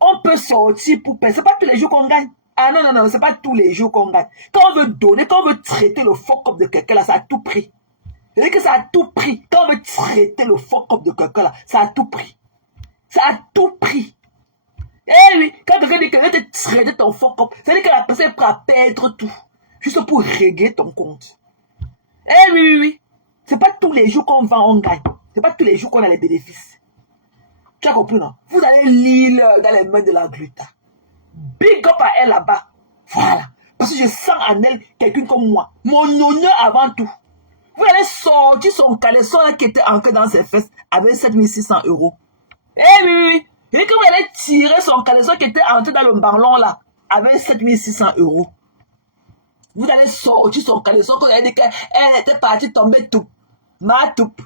on peut sortir pour perdre. C'est pas tous les jours qu'on gagne. Ah non, c'est pas tous les jours qu'on gagne. Quand on veut donner, quand on veut traiter le fuck-up de quelqu'un là, ça a tout pris. C'est que ça a tout pris. Quand on veut traiter le fuck-up de quelqu'un là, ça a tout pris. Ça a tout pris. Eh oui, quand quelqu'un dit que veut te traiter ton fuck-up, ça veut dire que la personne est prête à perdre tout. Juste pour régler ton compte. Eh oui. C'est pas tous les jours qu'on vend, on gagne. C'est pas tous les jours qu'on a les bénéfices. Tu as compris, non? Vous allez lire dans les mains de la Gluta. Big up à elle là-bas. Voilà. Parce que je sens en elle quelqu'un comme moi. Mon honneur avant tout. Vous allez sortir son caleçon là qui était ancré dans ses fesses avec 7600 euros. Eh oui. Et que vous allez tirer son caleçon qui était entré dans le ballon là avec 7600 euros. Vous allez sortir son caleçon quand elle a dit qu'elle était partie tomber tout. Ma toupe.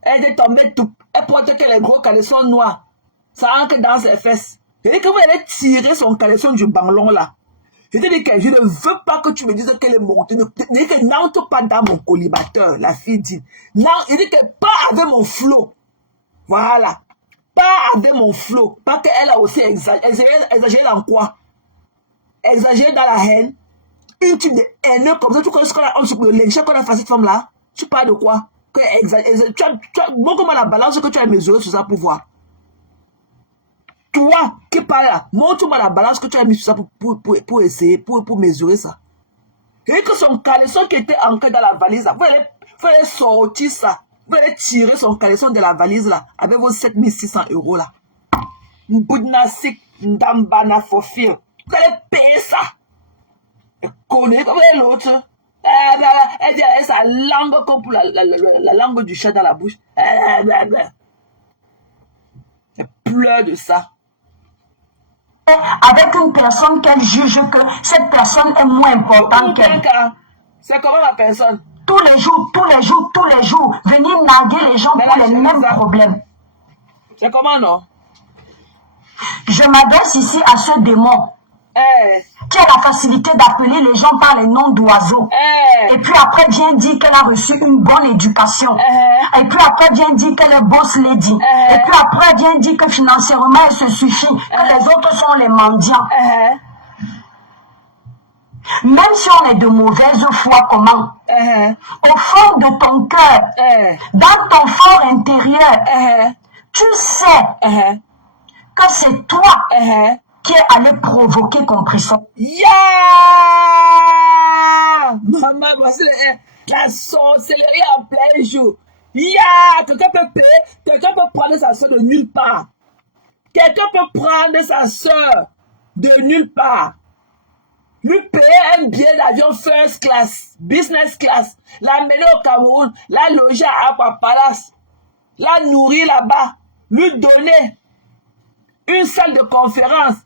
Elle était tombée tout. Elle portait que les gros caleçons noirs. Ça ancre dans ses fesses. Et que vous allez tirer son caleçon du ballon là. Je te dis que je ne veux pas que tu me dises qu'elle est montée. Je dis que n'entre pas dans mon collimateur, la fille dit. Non, il dit que pas avec mon flot. Voilà. Pas avec mon flot. Parce qu'elle a aussi exagéré dans quoi? Exagéré dans la haine. Une type de haineux comme ça. Tu connais ce qu'on a sur le linge qu'on a fait cette femme-là? Tu parles de quoi? Tu as beaucoup la balance que tu as mesuré sur ça pour voir. Toi qui parles là, montre-moi la balance que tu as mis sur ça pour essayer, pour mesurer ça. Et que son caleçon qui était ancré dans la valise là, vous allez sortir ça. Vous allez tirer son caleçon de la valise là, avec vos 7600 euros là. Mboudnasik, ndambana fofir. Vous allez payer ça. Connaît comme l'autre. Elle dit sa langue comme pour la langue du chat dans la bouche. Elle pleure de ça. Avec une personne qu'elle juge que cette personne est moins importante qu'elle. C'est comment ma personne? Tous les jours, venir narguer les gens pour les mêmes problèmes. C'est comment non? Je m'adresse ici à ce démon qui a la facilité d'appeler les gens par les noms d'oiseaux. Et puis après vient dire qu'elle a reçu une bonne éducation. Et puis après vient dire qu'elle est boss lady. Et puis après vient dire que financièrement elle se suffit, que les autres sont les mendiants. Même si on est de mauvaise foi, comment? Au fond de ton cœur, dans ton fort intérieur, tu sais que c'est toi qui est allé provoquer compression. Maman, voici la sorcellerie en plein jour. Quelqu'un peut payer, quelqu'un peut prendre sa soeur de nulle part. Quelqu'un peut prendre sa soeur de nulle part. Lui payer un billet d'avion first class, business class, l'amener au Cameroun, la loger à Aqua Palace, la nourrir là-bas, lui donner une salle de conférence.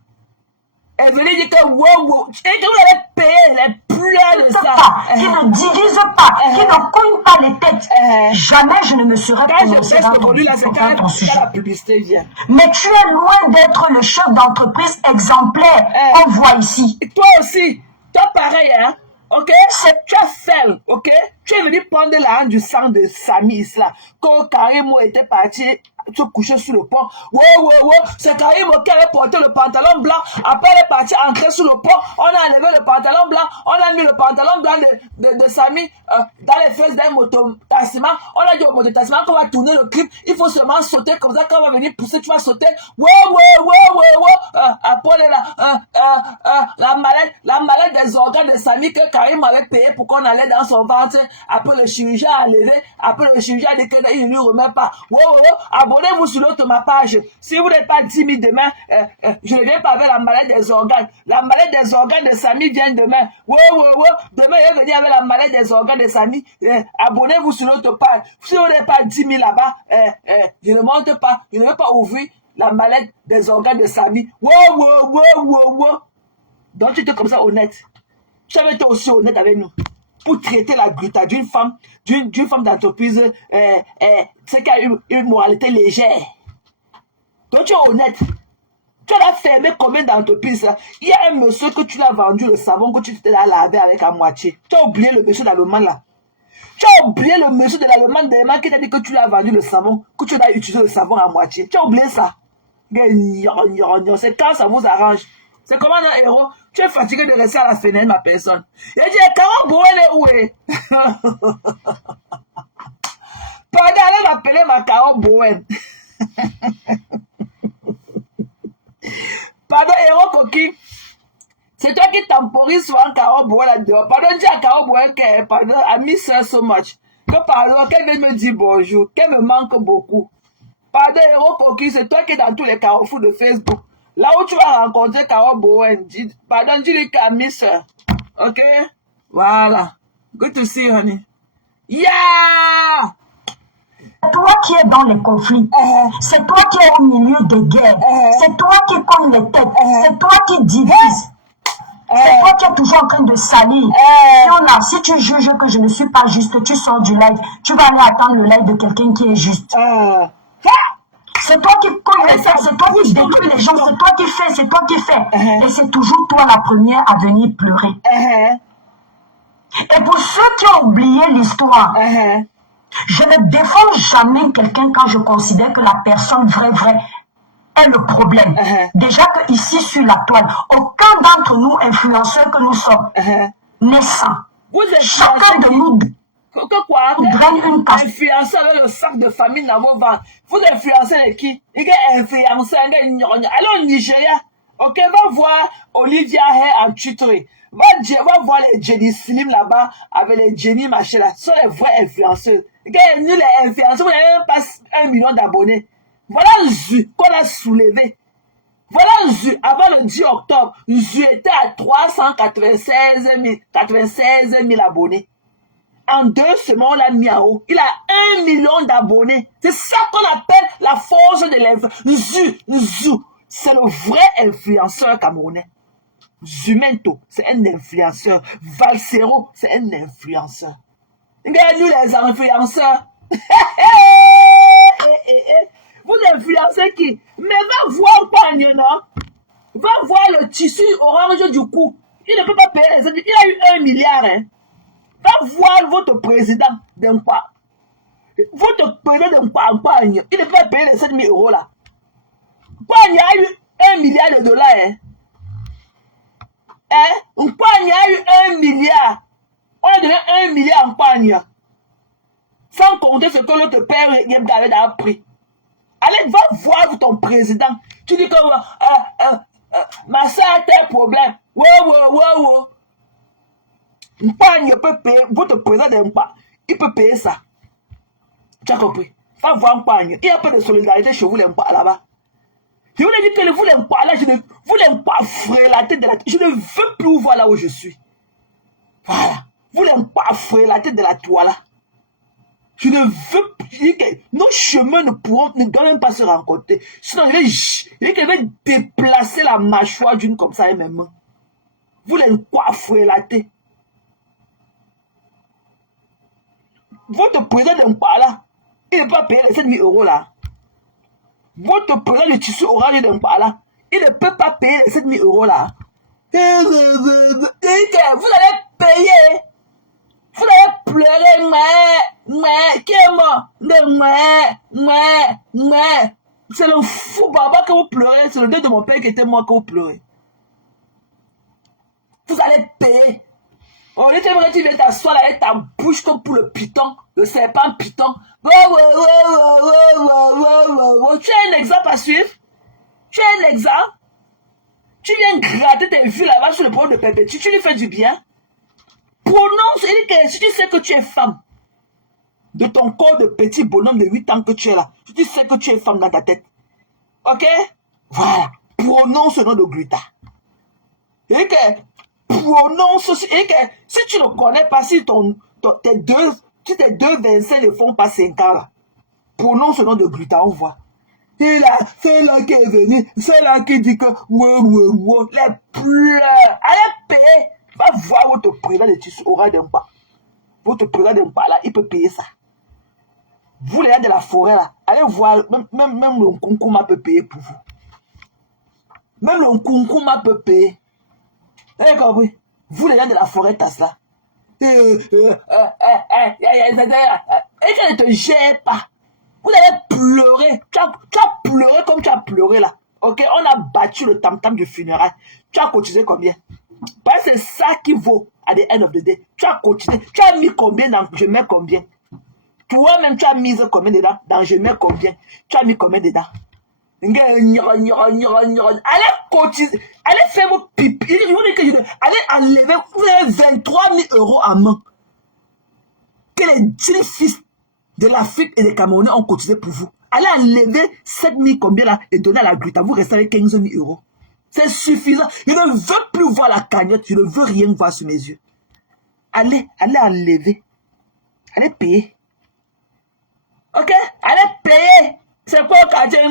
Et venir dire que wow, et que vous allez payer les pleurs de ça. Qui ne divise pas, qui ne cogne pas les têtes. Jamais je ne me serais prononcé dans ton sujet. La publicité vient. Mais tu es loin d'être le chef d'entreprise exemplaire qu'on voit ici. Et toi aussi, toi pareil, hein? Ok? Tu as fait, ok? Tu es venu prendre la du sang de Samy là. Quand Karimo était parti se coucher sur le pont. C'est Karimo qui avait porté le pantalon blanc. Après, elle est partie entrer sur le pont. On a enlevé le pantalon blanc. On a mis le pantalon blanc de Samy dans les fesses d'un mototassiment. On a dit au mototassiment qu'on va tourner le clip. Il faut seulement sauter comme ça. Quand on va venir pousser, tu vas sauter. Après, la malade des organes de Samy que Karim avait payé pour qu'on allait dans son ventre. Après, le chirurgien a levé. Après, le chirurgien a dit qu'il ne lui remet pas. Abonnez-vous sur l'autre ma page. Si vous n'êtes pas 10 000 demain, je ne viens pas avec la maladie des organes. La maladie des organes de Samy vient demain. Demain, je vais venir avec la maladie des organes de Samy. Abonnez-vous sur l'autre page. Si vous n'êtes pas 10 000 là-bas, je ne monte pas. Je ne vais pas ouvrir la maladie des organes de Samy. Donc, tu étais comme ça honnête. Tu avais été aussi honnête avec nous. Pour traiter la gluta d'une femme d'entreprise c'est qui a une moralité légère. Donc tu es honnête. Tu as fermé combien d'entreprises là? Il y a un monsieur que tu l'as vendu le savon que tu t'es lavé avec à moitié. Tu as oublié le monsieur d'Allemand là. Tu as oublié le monsieur de l'Allemand qui t'a dit que tu l'as vendu le savon, que tu as utilisé le savon à moitié. Tu as oublié ça. C'est quand ça vous arrange. C'est comment un héros? Tu es fatigué de rester à la fenêtre, ma personne. Il a dit, Karabo, elle est où est? Pardon, allez m'appeler ma Karabo. Pardon, héros coquille. C'est toi qui temporise sur un Karabo là-dedans. Pardon, dis à Karabo que, pardon, I miss her so much. Que pardon, qu'elle vient me dire bonjour, qu'elle me manque beaucoup. Pardon, héros coquille, c'est toi qui es dans tous les carrefours de Facebook. Là où tu vas rencontrer Carol Bowen, pardon, dis-lui qu'à miss her. Ok? Voilà. Good to see you, honey. Yeah! C'est toi qui es dans les conflits. C'est toi qui es au milieu des guerres. C'est toi qui cogne les têtes. C'est toi qui divise. C'est toi qui es toujours en train de salir. Si tu juges que je ne suis pas juste, tu sors du live. Tu vas aller attendre le live de quelqu'un qui est juste. C'est toi qui cogne les têtes, c'est toi qui détruis les gens, c'est toi qui fais, c'est toi qui fais. Et c'est toujours toi la première à venir pleurer. Et pour ceux qui ont oublié l'histoire, je ne défends jamais quelqu'un quand je considère que la personne vraie est le problème. Déjà que ici sur la toile, aucun d'entre nous, influenceurs que nous sommes, naissants, chacun de nous draine une casse. Influencer avec le sac de famille dans vos ventres. Vous influencez les qui? Il y a influencé, allez au Nigeria. Ok, va voir Olivia Hair en tutorie. Va voir les Jenny Slim là-bas avec les Jenny machin là. Ce sont les vrais influenceurs. Nous les influenceurs, vous n'avez même pas 1 million d'abonnés. Voilà le jus qu'on a soulevé. Voilà, avant le 10 octobre, Zu était à 396 000 abonnés. En 2 semaines, on l'a mis à haut. Il a 1 million d'abonnés. C'est ça qu'on appelle la force de l'influence. Zu, c'est le vrai influenceur camerounais. Zumento, c'est un influenceur. Valsero, c'est un influenceur. Regardez nous les influenceurs. Vous influencez qui? Mais va voir Pagnon, non? Va voir le tissu orange du cou. Il ne peut pas payer les aides. Il a eu 1 milliard. Hein. Va voir votre président d'Empa. Votre président d'Empa, il ne peut pas payer les 7 000 euros là. Pagnon a eu 1 milliard de dollars. Hein? Pagnon a eu 1 milliard. On a donné 1 milliard en Pagnon. Sans compter ce que l'autre père Yemdavid a pris. Allez, va voir ton président. Tu dis que ma soeur a tel problème. Wow. Mpagne peut payer, votre président d'Empa, il peut payer ça. Tu as compris? Va voir Mpagne. Il y a un peu de solidarité chez vous, l'Empa, là-bas. Je vous ai dit que vous, l'Empa, là, vous, l'Empa, frélater de la tête. Je ne veux plus voir là où je suis. Voilà. Vous, l'Empa, frélater de la toile, là. Je ne veux plus que nos chemins ne doivent même pas se rencontrer. Sinon, je vais déplacer la mâchoire d'une comme ça et mes mains. Vous les coiffrez la tête. Votre président d'un pas là, il ne peut pas payer les 7 000 euros là. Votre président de tissu orange d'un pas là, il ne peut pas payer les 7 000 euros là. Vous allez payer. Vous allez pleurer, mais, qui est mort? C'est le fou baba que vous pleurez, c'est le deuil de mon père qui était mort que vous pleurez. Vous allez payer. Au lieu que tu viens t'asseoir là avec ta bouche comme pour le python, le serpent python. Tu as un exemple à suivre? Tu as un exemple? Tu viens gratter tes vues là-bas sur le problème de Pépé, tu lui fais du bien? Prononce, il dit que si tu sais que tu es femme, de ton corps de petit bonhomme de 8 ans que tu es là, si tu sais que tu es femme dans ta tête, ok? Voilà, prononce le nom de Grita. Et que, prononce, et que, si tu ne connais pas, si tes deux Vincent ne font pas 5 ans là, prononce le nom de Grita, on voit. Et là, c'est là qui est venu, c'est là qui dit que, les pleurs, allez payer. Va voir votre président de tissu orange d'Empa. Votre président d'Empa là, il peut payer ça. Vous les gars de la forêt là, allez voir, même le Nkunkuma peut payer pour vous. Même le Nkunkuma peut payer. Vous avez compris? Vous les gars de la forêt tasse là. Et qu'elle ne te gère pas. Vous allez pleurer. Tu as pleuré comme tu as pleuré là. Ok, on a battu le tam-tam du funérail. Tu as cotisé combien? Parce que c'est ça qui vaut à the end of the day. Tu as continué. Tu as mis combien dans je mets combien? Toi-même, tu as mis combien dedans? Dans je mets combien? Tu as mis combien dedans? Allez cotiser. Allez faire vos pipi. Allez enlever. Vous avez 23 000 euros en main. Que les 10 fils de l'Afrique et des Camerounais ont cotisé pour vous. Allez enlever 7 000 combien là et donner à la Grita. Vous restez avec 15 000 euros. C'est suffisant. Je ne veux plus voir la cagnotte. Je ne veux rien voir sur mes yeux. Allez enlever. Allez payer. Ok? Allez payer. C'est quoi le quartier?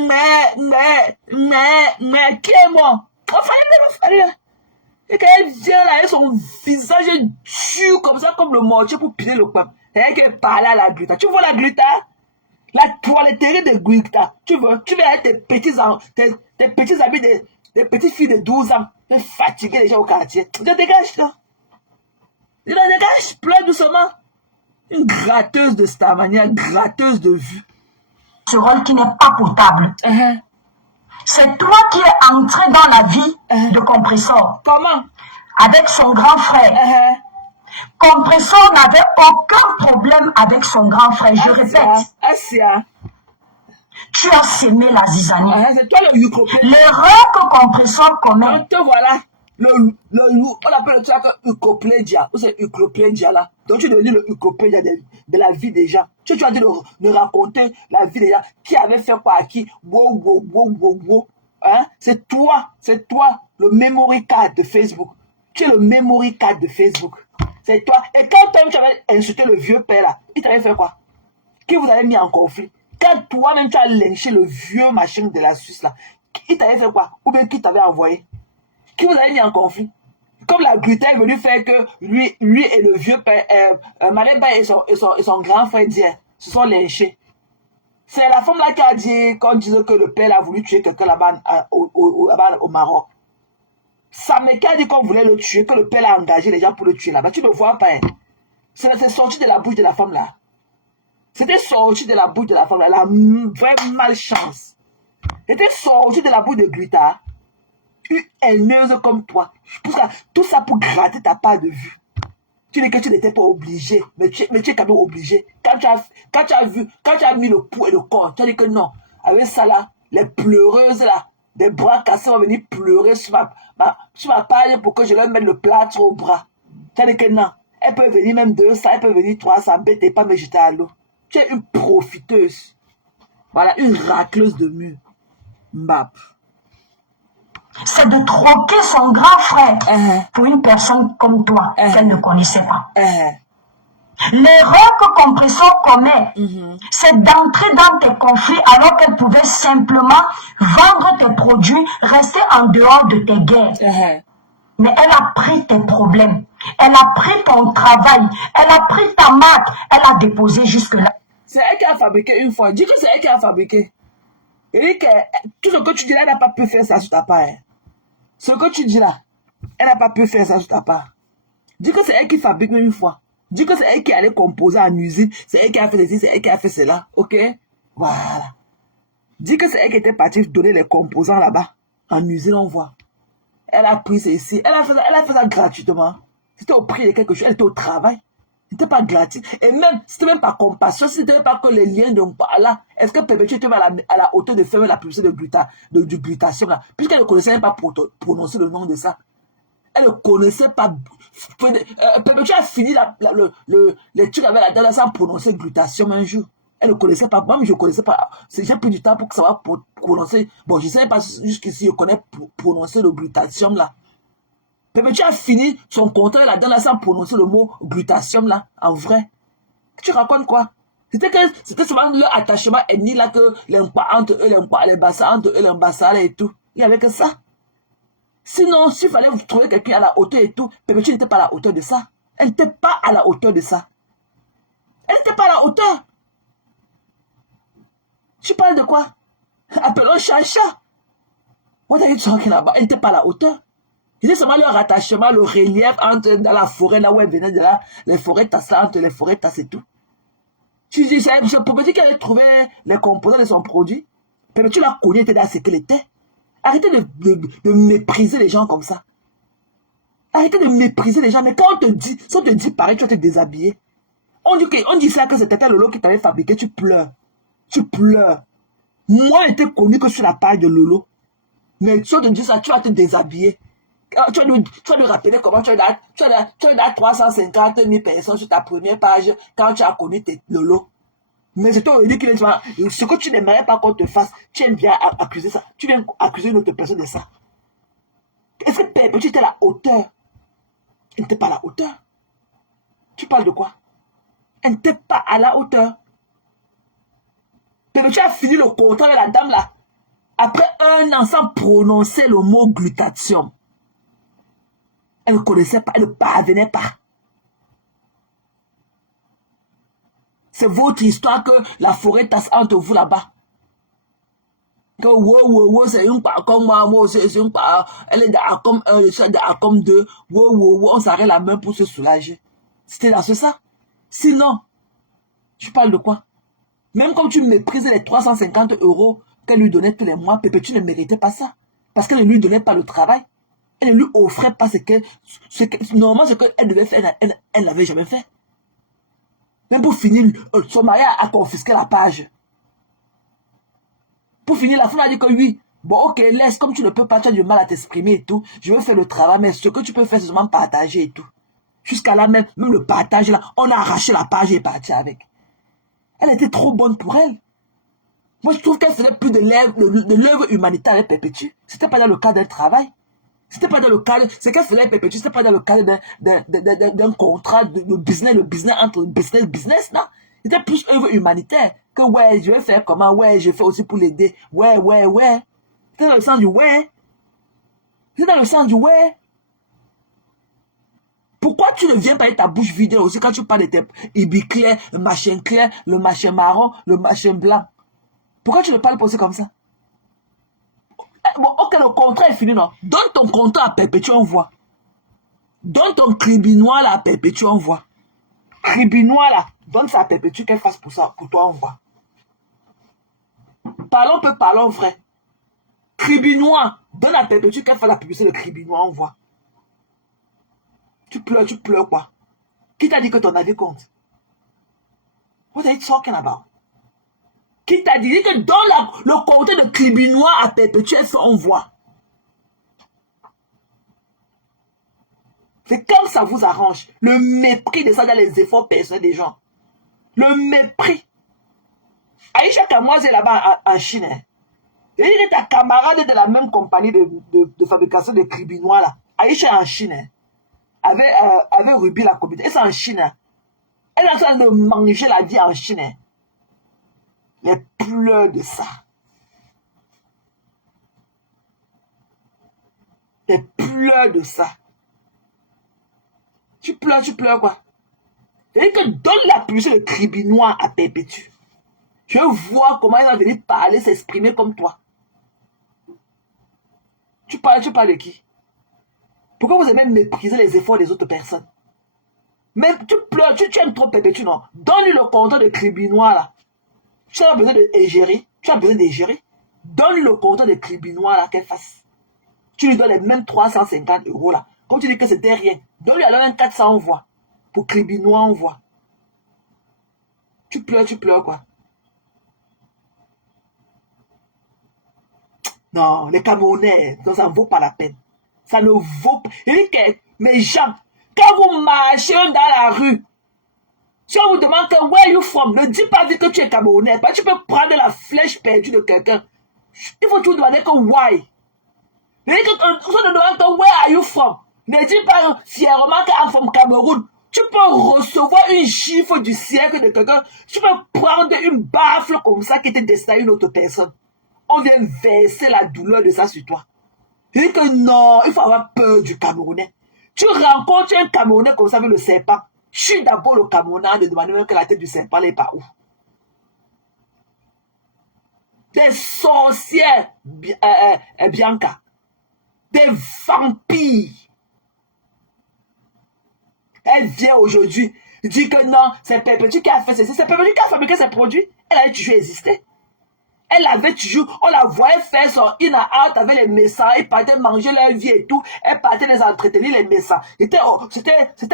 Mais, qui est mort? Enfin, allez. Et quand elle vient là, avec son visage dur comme ça, comme le mortier pour piler le pain. Et qu'elle parle à la Grita. Tu vois la Grita? La toiletterie de Grita. Tu veux avec tes petits amis des petites filles de 12 ans, fatiguées déjà au quartier. Je dégage là. Je dégage, pleure doucement. Une gratteuse de cette manière, gratteuse de vue. Ce rôle qui n'est pas potable. C'est toi qui es entré dans la vie de Compressor. Comment? Avec son grand frère. Compressor n'avait aucun problème avec son grand frère. Je répète. Assia. Tu as sémé la zizanie. C'est toi le ucoplégia. L'erreur que Compressor commet. Te voilà. On appelle le truc ucoplégia. Ou c'est ucoplégia là. Donc tu es devenu le ucoplégia de la vie des gens. Tu as dit de raconter la vie des gens. Qui avait fait quoi à qui. Wow. Hein? C'est toi, le memory card de Facebook. Tu es le memory card de Facebook. C'est toi. Et quand toi, tu avais insulté le vieux père là, il t'avait fait quoi? Qui vous avez mis en conflit? Quand toi-même tu as lynché le vieux machin de la Suisse là, il t'avait fait quoi? Ou bien qui t'avait envoyé? Qui vous avez mis en conflit? Comme la Grutta est venue faire que lui et le vieux père, Maleba et son grand frère Dien se sont lynchés. C'est la femme là qui a dit, quand on disait que le père a voulu tuer quelqu'un là-bas au Maroc. Ça me a dit qu'on voulait le tuer, que le père a engagé les gens pour le tuer là-bas. Tu ne vois pas. Hein? C'est sorti de la bouche de la femme là. C'était sorti de la bouche de la femme là. La vraie malchance. C'était sorti de la bouche de Grutta. Une haineuse comme toi. Tout ça pour gratter ta part de vue. Tu dis que tu n'étais pas obligé, mais tu es quand même obligé. Quand tu as mis le pouls et le corps, tu as dit que non. Avec ça là, les pleureuses là, des bras cassés vont venir pleurer sur ma page pour que je leur mette le plâtre au bras. Tu as dit que non. Elles peuvent venir même 200, elles peuvent venir 300, embêtez pas me jeter à l'eau. Tu es une profiteuse. Voilà, une racleuse de mur. Mbap. C'est de troquer son grand frère pour une personne comme toi qu'elle ne connaissait pas. L'erreur que Compression commet, c'est d'entrer dans tes conflits alors qu'elle pouvait simplement vendre tes produits, rester en dehors de tes guerres. Mais elle a pris tes problèmes, elle a pris ton travail, elle a pris ta marque, elle a déposé jusque-là. C'est elle qui a fabriqué une fois. Dis que c'est elle qui a fabriqué. Et dit que tout ce que tu dis là, elle n'a pas pu faire ça sur ta part. Ce que tu dis là, elle n'a pas pu faire ça sur ta part. Dis que c'est elle qui fabrique une fois. Dis que c'est elle qui allait composer en usine. C'est elle qui a fait ceci, c'est elle qui a fait cela. Ok? Voilà. Dis que c'est elle qui était partie donner les composants là-bas. En usine, on voit. Elle a pris ceci. Elle a fait ça gratuitement. C'était au prix de quelque chose. Elle était au travail. C'était pas gratuit. Et même, c'était même pas compassion. C'était même pas que les liens de là. Est-ce que Pépé, tu étais à la hauteur de faire la publicité du glutation là? Puisqu'elle ne connaissait même pas prononcer le nom de ça. Elle ne connaissait pas. Pépé, tu as fini les trucs avec la dame sans prononcer glutation un jour. Elle ne connaissait pas. Moi, je ne connaissais pas. J'ai pris du temps pour savoir prononcer. Bon, je ne sais pas jusqu'ici, je connais prononcer le glutation là. Pépé, tu as fini son contrat là-dedans sans prononcer le mot glutation là, en vrai. Tu racontes quoi? C'était seulement leur attachement ennemi là que entre eux, les bassins entre eux, les bassins là et tout. Il n'y avait que ça. Sinon, s'il fallait vous trouver quelqu'un à la hauteur et tout, Pépé, tu n'étais pas à la hauteur de ça. Elle n'était pas à la hauteur de ça. Elle n'était pas à la hauteur. Tu parles de quoi? Appelons chat. What are you talking about? Elle n'était pas à la hauteur. C'était seulement leur attachement, le relief entre dans la forêt, là où elle venait de là, les forêts tasses, entre les forêts tasses et tout. Tu dis, c'est pour petit qu'elle ait trouvé les composants de son produit. Mais tu l'as connu, tu dans ce qu'elle était. Arrêtez de mépriser les gens comme ça. Arrêtez de mépriser les gens. Mais quand on te dit, si on te dit pareil, tu vas te déshabiller. On dit ça que c'était Lolo qui t'avait fabriqué, tu pleures. Tu pleures. Moi, j'étais connu que sur la page de Lolo. Mais si on te dit ça, tu vas te déshabiller. Tu vas lui rappeler comment tu as 350 000 personnes sur ta première page quand tu as connu tes Lolo. Mais c'est toi qui dit ce que tu n'aimerais pas qu'on te fasse, tu aimes bien accuser ça. Tu viens accuser une autre personne de ça. Est-ce que Pépé, tu étais à la hauteur? Elle n'était pas à la hauteur. Tu parles de quoi? Elle n'était pas à la hauteur. Pépé, tu as fini le contrat avec la dame là. Après 1 an sans prononcer le mot glutation. Elle ne connaissait pas, elle ne parvenait pas. C'est votre histoire que la forêt tasse entre vous là-bas. Que wow, c'est une part comme moi, c'est une part. Elle est dans comme 1, je suis dans comme 2. Wow, on s'arrête la main pour se soulager. C'était dans ça. Sinon, tu parles de quoi? Même quand tu méprisais les 350 € qu'elle lui donnait tous les mois, Pépé, tu ne méritais pas ça. Parce qu'elle ne lui donnait pas le travail. Elle ne lui offrait pas normalement ce qu'elle devait faire, elle n'avait jamais fait. Même pour finir, son mari a confisqué la page. Pour finir, la femme a dit que oui, bon ok, laisse, comme tu ne peux pas, tu as du mal à t'exprimer et tout, je veux faire le travail, mais ce que tu peux faire, c'est seulement partager et tout. Jusqu'à là même le partage là, on a arraché la page et est parti avec. Elle était trop bonne pour elle. Moi, je trouve qu'elle faisait plus de l'œuvre humanitaire avec Perpétue. C'était pas dans le cadre d'un travail. C'était pas dans le cadre, c'est qu'elle faisait Perpétue, c'était pas dans le cadre d'un contrat de business, le business entre business, non. C'était plus œuvre humanitaire. Que ouais, je vais faire comment, ouais, je fais aussi pour l'aider. Ouais. C'était dans le sens du ouais. C'était dans le sens du ouais. Pourquoi tu ne viens pas avec ta bouche vide aussi quand tu parles de tes ibi clair, le machin marron, le machin blanc? Pourquoi tu ne parles pas aussi comme ça? Bon, ok, le contrat est fini, non? Donne ton contrat à Perpétue, on voit. Donne ton cribinois là à Perpétue, on voit. Cribinois là, donne ça à Perpétue qu'elle fasse pour ça, pour toi, on voit. Parlons vrai. Cribinois, donne à Perpétue qu'elle fasse la publicité de cribinois, on voit. Tu pleures quoi? Qui t'a dit que ton avis compte? What are you talking about? Qui t'a dit que dans le côté de cribinois à Perpétue, on voit. C'est comme ça vous arrange. Le mépris de ça dans les efforts personnels des gens. Le mépris. Aïcha Kamoise est là-bas en Chine. Hein. Et ta camarade de la même compagnie de fabrication de cribinois là. Aïcha en Chine. Hein. Avec Ruby la communauté. Et c'est en Chine. Hein. Elle est en train de manger la vie en Chine. Hein. Les pleurs de ça. Les pleurs de ça. Tu pleures quoi? C'est-à-dire que donne la publicité de cribinois à Perpétue. Je vois comment elle va venir parler, s'exprimer comme toi. Tu parles de qui? Pourquoi vous aimez mépriser les efforts des autres personnes? Mais tu pleures, tu aimes trop Perpétue, non? Donne-lui le compteur de cribinois là. Tu as besoin d'égérer. Donne-lui le compteur de cribinois là qu'elle fasse. Tu lui donnes les mêmes 350 € là. Comme tu dis que c'était rien. Donne-lui alors un 400 envois. Pour cribinois envoie. Tu pleures quoi. Non, les Camerounais, ça ne vaut pas la peine. Ça ne vaut pas. Mes gens, quand vous marchez dans la rue, si on vous demande que where you from, ne dis pas que tu es Camerounais. Tu peux prendre la flèche perdue de quelqu'un. Il faut toujours demander que why. On te demande que where are you from. Ne dis pas fièrement que I'm from Cameroun. Tu peux recevoir une gifle du siècle de quelqu'un. Tu peux prendre une baffle comme ça qui était destinée à une autre personne. On vient verser la douleur de ça sur toi. Je dis que non, il faut avoir peur du Camerounais. Tu rencontres un Camerounais comme ça avec le serpent. Tue d'abord le Camerounais de demander même que la tête du serpent n'est pas où. Des sorcières, Bianca. Des vampires. Elle vient aujourd'hui, dit que non, c'est Perpétue qui a fait ceci. C'est Perpétue qui a fabriqué ses produits. Elle avait toujours existé. Elle avait toujours, on la voyait faire son in and out avec les médecins. Ils partaient manger leur vie et tout. Elle partait les entretenir, les médecins. C'était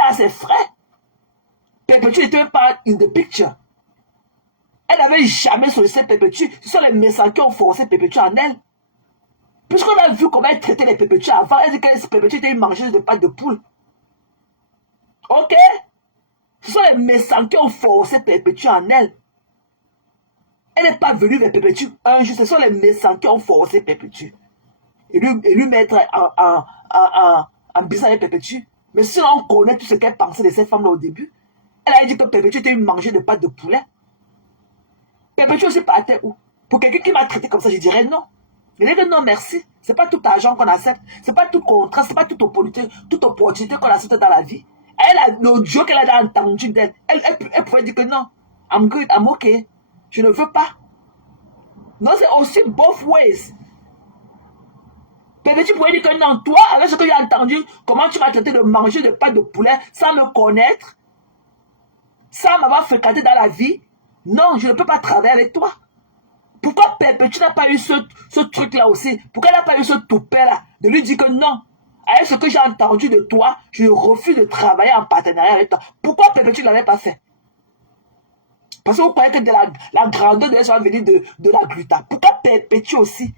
assez frais. Perpétue n'était pas in the picture. Elle n'avait jamais sollicité Perpétue. Ce sont les médecins qui ont forcé Perpétue en elle. Puisqu'on a vu comment elle traitait les Perpétues avant, elle dit que Perpétue était une mangeuse de pâtes de poule. Ok? Ce sont les médecins qui ont forcé Perpétue en elle. Elle n'est pas venue vers Perpétue un jour. Ce sont les médecins qui ont forcé Perpétue. Et lui mettre en business avec Perpétue. Mais si on connaît tout ce qu'elle pensait de ces femmes-là au début, elle a dit que Perpétue était une mangeuse de pâtes de poulet. Perpétue aussi partait où? Pour quelqu'un qui m'a traité comme ça, je dirais non. Je dirais que non, merci. C'est pas tout argent qu'on accepte. C'est pas tout contrat. C'est pas toute opportunité qu'on accepte dans la vie. Elle, l'audio qu'elle a entendu d'elle, elle pouvait dire que non. I'm good, I'm okay. Je ne veux pas. Non, c'est aussi both ways. Perpétue pouvait dire que non, toi, avec ce que tu as entendu, comment tu m'as traité de manger de pâtes de poulet sans me connaître, sans m'avoir fréquenté dans la vie. Non, je ne peux pas travailler avec toi. Pourquoi Perpétue n'a pas eu ce truc-là aussi? Pourquoi elle n'a pas eu ce toupet-là? De lui dire que non, avec ce que j'ai entendu de toi, je refuse de travailler en partenariat avec toi. Pourquoi Perpétue ne l'avait pas fait? Parce que vous croyez que la grandeur de elle va venir de la gluta. Pourquoi Perpétue aussi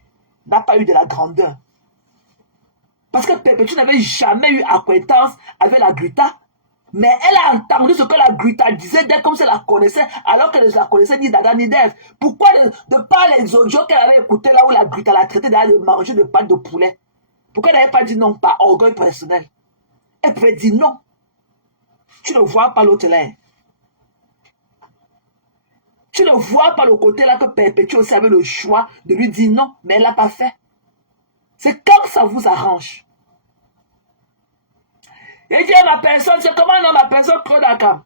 n'a pas eu de la grandeur? Parce que Perpétue n'avait jamais eu acquaintance avec la gluta. Mais elle a entendu ce que la Gruta disait d'elle comme si elle la connaissait, alors qu'elle ne la connaissait ni d'Adam ni d'Ève. Pourquoi de par les audios qu'elle avait écoutés là où la Gruta l'a traité d'aller manger de pâtes de poulet? Pourquoi elle n'avait pas dit non, pas orgueil personnel? Elle pouvait dire non. Tu ne vois pas l'autre là. Tu ne vois pas le côté là que Perpétue aussi avait le choix de lui dire non, mais elle ne l'a pas fait. C'est comme ça vous arrange. Et dit à ma personne, c'est comment non ma personne Krodakam?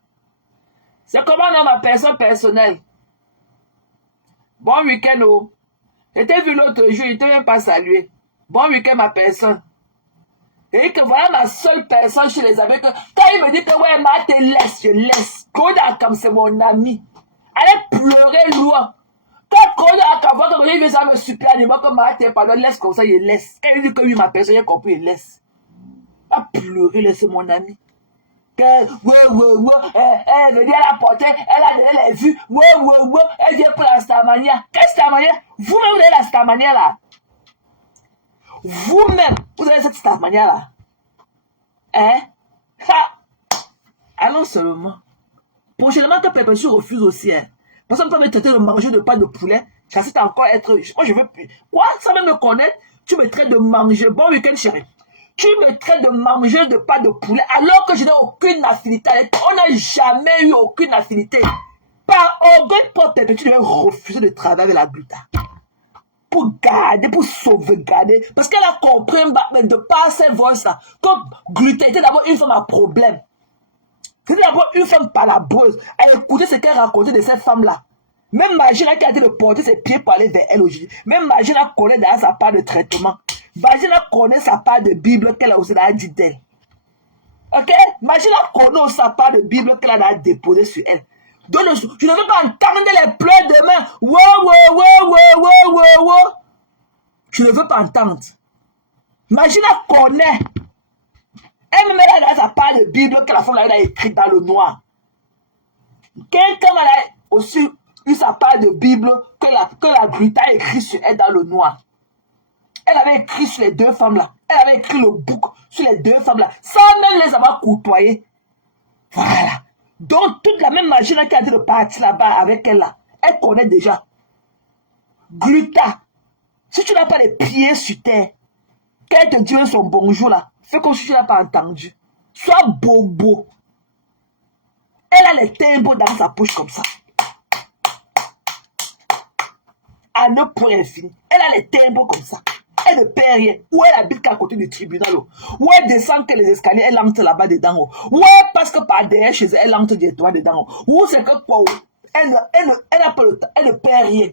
C'est comment non ma personne personnelle? Bon week-end, oh. J'étais vu l'autre jour, il ne t'a même pas salué. Bon week-end, ma personne. Et que voilà ma seule personne chez les amis. Quand il me dit que ouais, ma te laisse, je laisse. Krodakam, c'est mon ami. Allez pleurer loin. Quand Krodakam voit que il veut me supplier, moi que ma te pardon, laisse comme ça, je laisse. Quand il dit que oui, ma personne, j'ai compris, il laisse. À pleurer, laissez mon ami. Elle veut dire, elle a porté, elle a donné les vues, elle vient pour la Starmania. Qu'est-ce Starmania? Vous-même, vous avez la Starmania là. Vous-même, vous avez cette Starmania là. Hein? Allons seulement. Prochainement, que Perpétue refuse aussi. Hein. Personne ne peut me traiter de manger de pain de poulet. Ça c'est encore être. Moi, je veux plus. Quoi? Sans même me connaître, tu me traites de manger. Bon week-end, chérie. Tu me traites de manger de pain de poulet alors que je n'ai aucune affinité avec toi. On n'a jamais eu aucune affinité. Par orgueil pour Perpétue, tu devais refuser de travailler avec la Gruta. Pour garder, pour sauvegarder. Parce qu'elle a compris de par cette voix-là que Gruta était d'abord une femme à problème. C'était d'abord une femme palabreuse. Elle écoutait ce qu'elle racontait de cette femme-là. Même Magina qui a été de porter ses pieds pour aller vers elle aujourd'hui. Même Magina connaît d'ailleurs sa part de traitement. Magina connaît sa part de Bible qu'elle a aussi dit d'elle. Ok? Magina connaît sa part de Bible qu'elle a déposée sur elle. Donc, je ne veux pas entendre les pleurs demain. Je ne veux pas entendre. Magina connaît. Elle-même a sa part de Bible que la femme a écrite dans le noir. Quelqu'un a aussi eu sa part de Bible que la Gruta a écrit sur elle dans le noir. Elle avait écrit sur les deux femmes-là. Elle avait écrit le bouc sur les deux femmes-là, sans même les avoir côtoyées. Voilà. Donc, toute la même machine qui a dit de partir là-bas avec elle là, elle connaît déjà. Gruta, si tu n'as pas les pieds sur terre, qu'elle te dise son bonjour là, fais comme si tu n'as pas entendu. Sois bobo. Elle a les timbres dans sa poche comme ça. À ne point infini. Elle a les timbres comme ça. Elle ne perd rien. Où elle habite qu'à côté du tribunal. Où elle descend que les escaliers, elle entre là-bas dedans. Où elle parce que par derrière chez elle, elle entre directement dedans. Où c'est que quoi? Elle n'a pas le temps. Elle ne perd rien.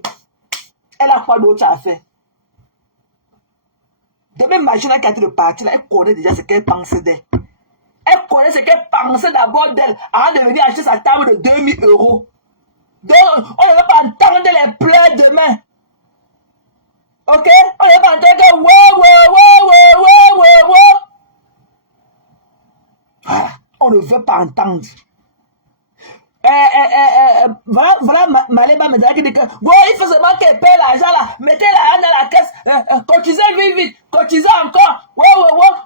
Elle n'a pas d'autre à faire. De même, Magina qui a été de partir là, elle connaît déjà ce qu'elle pensait d'elle. Elle connaît ce qu'elle pensait d'abord d'elle avant de venir acheter sa table de 2000 €. Donc, on ne va pas entendre les pleurs demain. Ok? On ne va pas entendre que Voilà. On ne veut pas entendre. Voilà Maléba me dit que il faut seulement qu'elle paie l'argent là. Mettez l'argent dans la caisse. Cotisez vite. Cotisez encore.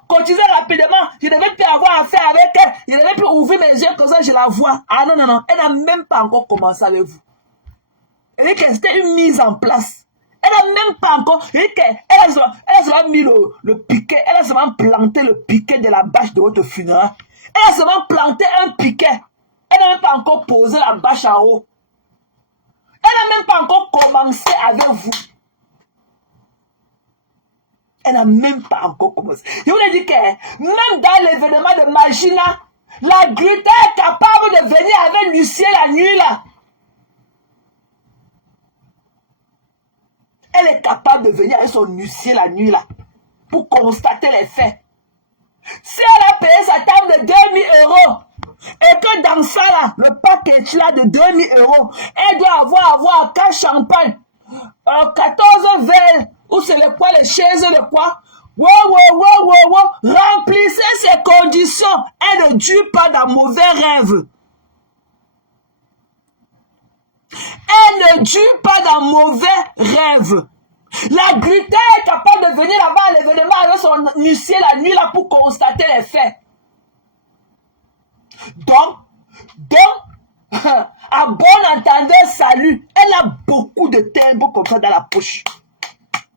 Cotisez rapidement. Je ne vais plus avoir affaire avec elle. Je ne vais plus ouvrir mes yeux comme ça, je la vois. Ah non. Elle n'a même pas encore commencé avec vous. Elle dit que c'était une mise en place. Elle n'a même pas encore. Elle a seulement mis le piquet. Elle a seulement planté le piquet de la bâche de votre funéraire. Elle a seulement planté un piquet. Elle n'a même pas encore posé la bâche en haut. Elle n'a même pas encore commencé avec vous. Elle n'a même pas encore commencé. Je vous ai dit que même dans l'événement de Magina, la Gruta est capable de venir avec Lucien la nuit là. Elle est capable de venir avec son huissier la nuit là pour constater les faits. Si elle a payé sa table de 2000 € et que dans ça là, le package là de 2000 €, elle doit avoir 4 champagne, 14 verres, ou c'est le quoi, les chaises, le quoi. Remplissez ces conditions. Elle ne dure pas dans mauvais rêve. Elle ne dure pas dans mauvais rêve. La Gruta est capable de venir là-bas à l'événement avec son huissier la nuit là pour constater les faits. Donc, à bon entendeur, salut, elle a beaucoup de timbres comme ça dans la poche.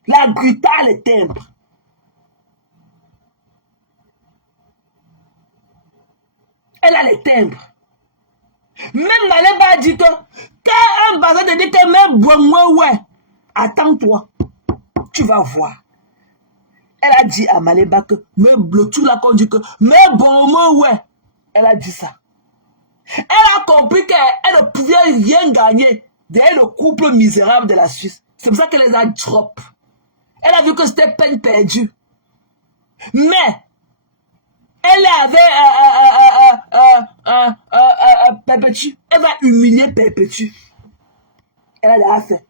La Grita, les timbres. Elle a les timbres. Même Maléba a dit que quand un bazar te dit que même bon, ouais, attends-toi, tu vas voir. Elle a dit à Maléba que même le tout là qu'on dit que mais bon, ouais, elle a dit ça. Elle a compris qu'elle ne pouvait rien gagner derrière le couple misérable de la Suisse. C'est pour ça qu'elle les a drop. Elle a vu que c'était peine perdue. Mais elle avait Perpétue. Elle va humilier Perpétue. Elle a déjà fait.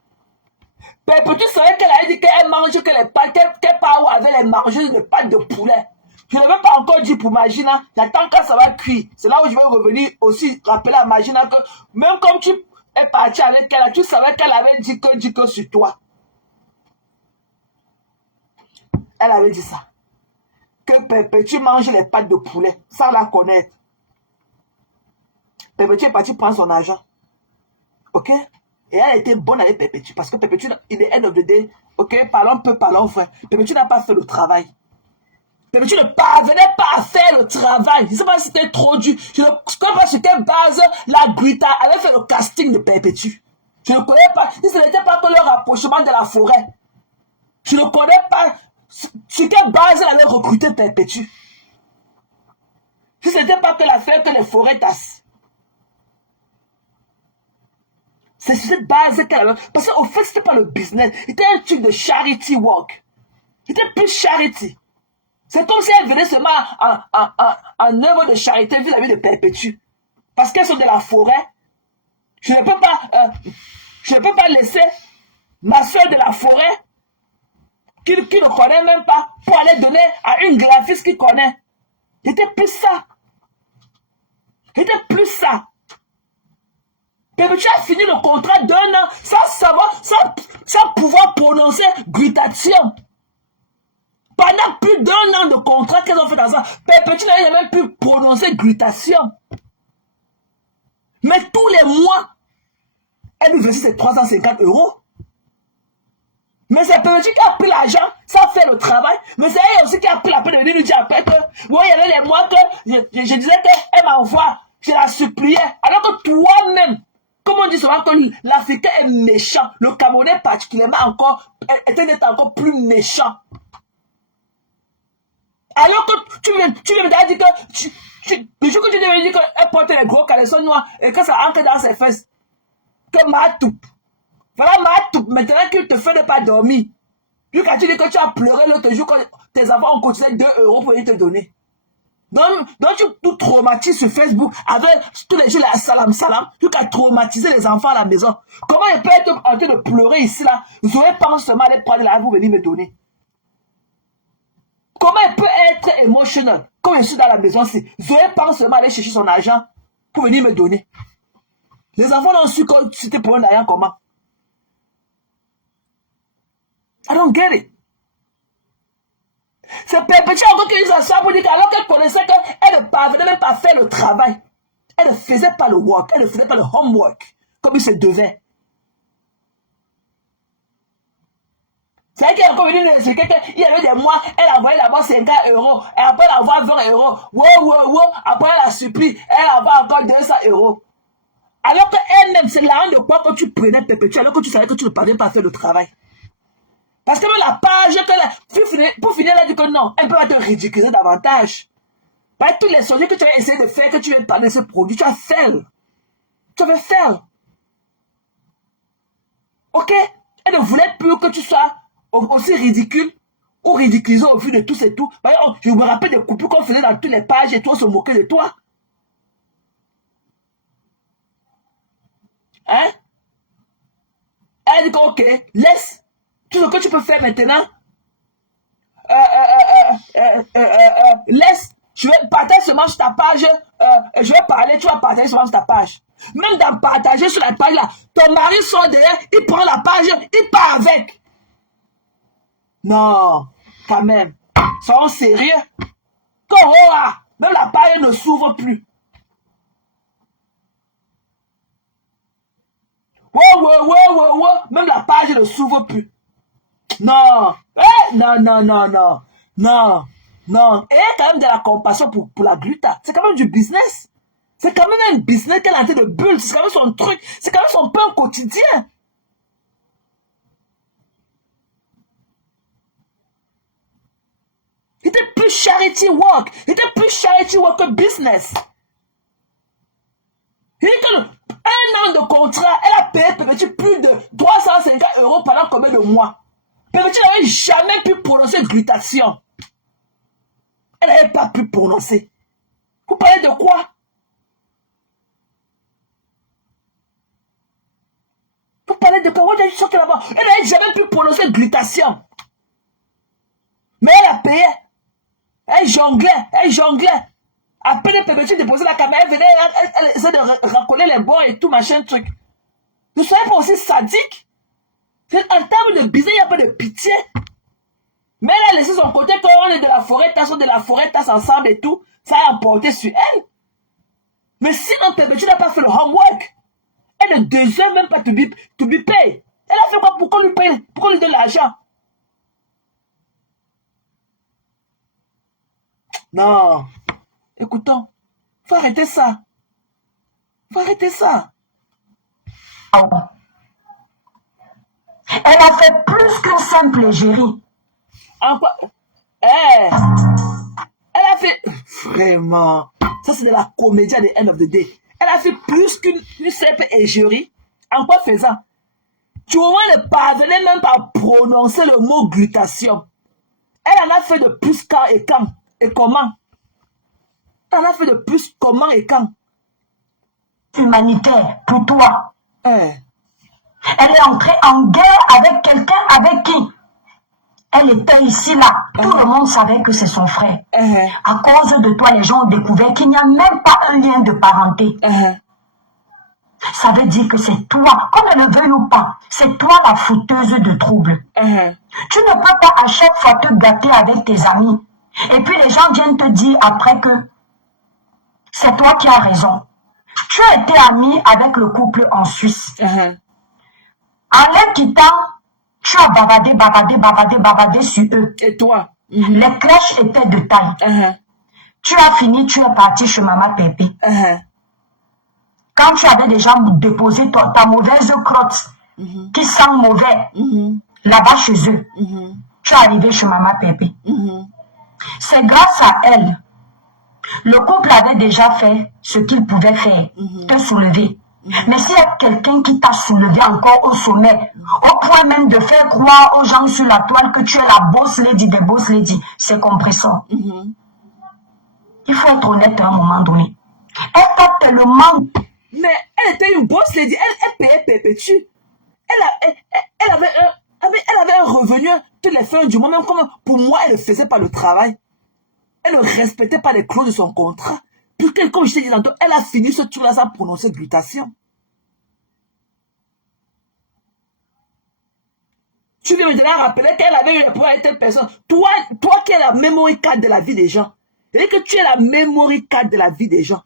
Perpétue savait qu'elle a dit qu'elle mange que les pâtes, qu'elle part avec les mangeuses de pâtes de poulet. Je ne vais pas encore dire pour Magina, j'attends quand ça va cuire. C'est là où je vais revenir aussi rappeler à Magina que même comme tu es parti avec elle, tu savais qu'elle avait dit que sur toi. Elle avait dit ça. Que Perpétue mange les pâtes de poulet, sans la connaître. Perpétue est parti prendre son argent. Ok? Et elle a été bonne avec Perpétue. Parce que Perpétue, il est end of the day. Ok? Parlons peu, parlons vrai. Perpétue n'a pas fait le travail. Perpétue ne parvenait pas à faire le travail. Je ne sais pas si c'était trop dur. Je ne sais pas sur quelle base la Grita avait fait le casting de Perpétue. Je ne connais pas. Si ce n'était pas que le rapprochement de la forêt. Je ne connais pas sur quelle base elle avait recruté Perpétue. Si ce n'était pas que l'affaire que les forêts tassent. C'est sur cette base qu'elle avait. Parce qu'au fait, ce n'était pas le business. C'était un truc de charity work. C'était plus charity. C'est comme si elle venait seulement en œuvre de charité vis-à-vis de Perpétue. Parce qu'elles sont de la forêt. Je ne peux pas laisser ma soeur de la forêt, qui ne connaît même pas, pour aller donner à une graphiste qui connaît. C'était plus ça. C'était plus ça. Perpétue a fini le contrat d'1 an sans savoir, sans pouvoir prononcer glutation. Pendant plus d'1 an de contrat qu'elles ont fait dans ça, Perpétue n'avait même pu prononcer glutation. Mais tous les mois, elle lui versait ses 350 €. Mais c'est Perpétue qui a pris l'argent, ça fait le travail. Mais c'est elle aussi qui a pris la peine de venir lui dire après que, ouais, il y avait les mois que je disais qu'elle m'envoie, je la suppliais. Alors que toi-même, comme on dit souvent que l'Africain est méchant, le Camerounais particulièrement était encore plus méchant. Alors que tu viens de dire que le jour que tu devais dire qu'elle porte les gros caleçons noirs et que ça entre dans ses fesses, que Matou. Voilà Matou, maintenant qu'il te fait ne pas dormir. Puis quand tu dis que tu as pleuré l'autre jour que tes enfants ont cotisé 2 € pour te donner. Donc tu tout traumatises sur Facebook avec tous les jours la salam. Tu as traumatisé les enfants à la maison. Comment il peut être en train de pleurer ici là? Zoé pense seulement aller prendre l'argent pour venir me donner. Comment elle peut être émotionnelle quand je suis dans la maison si Zoé pense seulement aller chercher son argent pour venir me donner? Les enfants n'ont su que c'était pour un argent comment? I don't get it. C'est Perpétue encore qui nous a pour dire qu'alors qu'elle connaissait qu'elle ne parvenait même pas à faire le travail. Elle ne faisait pas le work, elle ne faisait pas le homework comme il se devait. C'est elle qui est encore venue nous expliquer qu'il y avait des mois, elle envoyait d'abord 50 €, et après elle envoie 20 €. Wow, après elle a supplie, elle envoie encore 200 €. Alors qu'elle-même, c'est l'argent de quoi que tu prenais Perpétue, alors que tu savais que tu ne parvenais pas à faire le travail. Parce que même la page, pour finir, elle a dit que non, elle peut pas te ridiculiser davantage. Par tous les sujets que tu as essayé de faire, que tu viens de parler de ce produit, tu as fait. Tu avais fait. Ok? Elle ne voulait plus que tu sois aussi ridicule ou ridiculisé au vu de tous et tout. Je me rappelle des coupures qu'on faisait dans toutes les pages et tout, on se moquait de toi. Hein? Elle a dit que ok, laisse. Tout ce que tu peux faire maintenant, laisse, je vais partager seulement sur ta page, je vais parler, tu vas partager seulement sur ta page. Même dans partager sur la page là, ton mari sort derrière, il prend la page, il part avec. Non, quand même, soyons sérieux. Même la page ne s'ouvre plus. Même la page ne s'ouvre plus. Non. Non. Et il y a quand même de la compassion pour la gluta. C'est quand même du business. C'est quand même un business qu'elle a en train de bulle. C'est quand même son truc. C'est quand même son pain quotidien. Il était plus charity work. Il était plus charity work que business. Il dit que 1 an de contrat, elle a payé Pépéti plus de 350 € pendant combien de mois? Pépéti n'avait jamais pu prononcer glutation. Elle n'avait pas pu prononcer. Vous parlez de quoi? Vous parlez de quoi? Elle n'avait jamais pu prononcer glutation. Mais elle a payé. Elle jonglait. À peine Pépéti déposait la caméra, elle venait, elle essayait de racoler les bords et tout, machin, truc. Ne soyez pas aussi sadique. En termes de business, il n'y a pas de pitié. Mais elle a laissé son côté quand on est de la forêt tasse ensemble et tout. Ça a emporté sur elle. Mais sinon, Pépéti n'a pas fait le homework. Elle ne deserve même pas to be paid. Elle a fait quoi pour qu'on lui paye, pour qu'on lui donne l'argent? Non. Écoutons. Faut arrêter ça. Elle a fait plus qu'une simple égérie. En quoi? Elle a fait... Vraiment. Ça, c'est de la comédie à the end of the day. Elle a fait plus qu'une simple égérie. En quoi faisant? Tu au moins ne parvenais même pas à prononcer le mot glutation. Elle en a fait de plus quand et quand. Et comment? Elle en a fait de plus comment et quand? Humanitaire pour toi. Elle est entrée en guerre avec quelqu'un avec qui elle était ici là. Tout le monde savait que c'est son frère. À cause de toi, les gens ont découvert qu'il n'y a même pas un lien de parenté. Ça veut dire que c'est toi, qu'on ne le veuille ou pas, c'est toi la fouteuse de troubles. Tu ne peux pas à chaque fois te gâter avec tes amis. Et puis les gens viennent te dire après que c'est toi qui as raison. Tu as été ami avec le couple en Suisse. En les quittant, tu as bavardé sur eux. Et toi? Les cloches étaient de taille. Tu as fini, tu es parti chez Maman Pépé. Quand tu avais déjà déposé ta mauvaise crotte qui sent mauvais là-bas chez eux, tu es arrivé chez Maman Pépé. C'est grâce à elle. Le couple avait déjà fait ce qu'il pouvait faire, te soulever. Mais s'il y a quelqu'un qui t'a soulevé encore au sommet, au point même de faire croire aux gens sur la toile que tu es la boss lady des boss lady, c'est Compressor. Il faut être honnête à un moment donné. Elle t'a tellement... Mais elle était une boss lady, elle payait Pépéti. Elle avait un revenu toutes les fins du mois, même comme pour moi, elle ne faisait pas le travail. Elle ne respectait pas les clauses de son contrat. Puis, comme je t'ai dit tantôt, elle a fini ce truc-là sans prononcer glutation. Tu viens maintenant rappeler qu'elle avait eu le problème avec telle personne. Toi qui es la memory card de la vie des gens. C'est-à-dire que tu es la memory card de la vie des gens.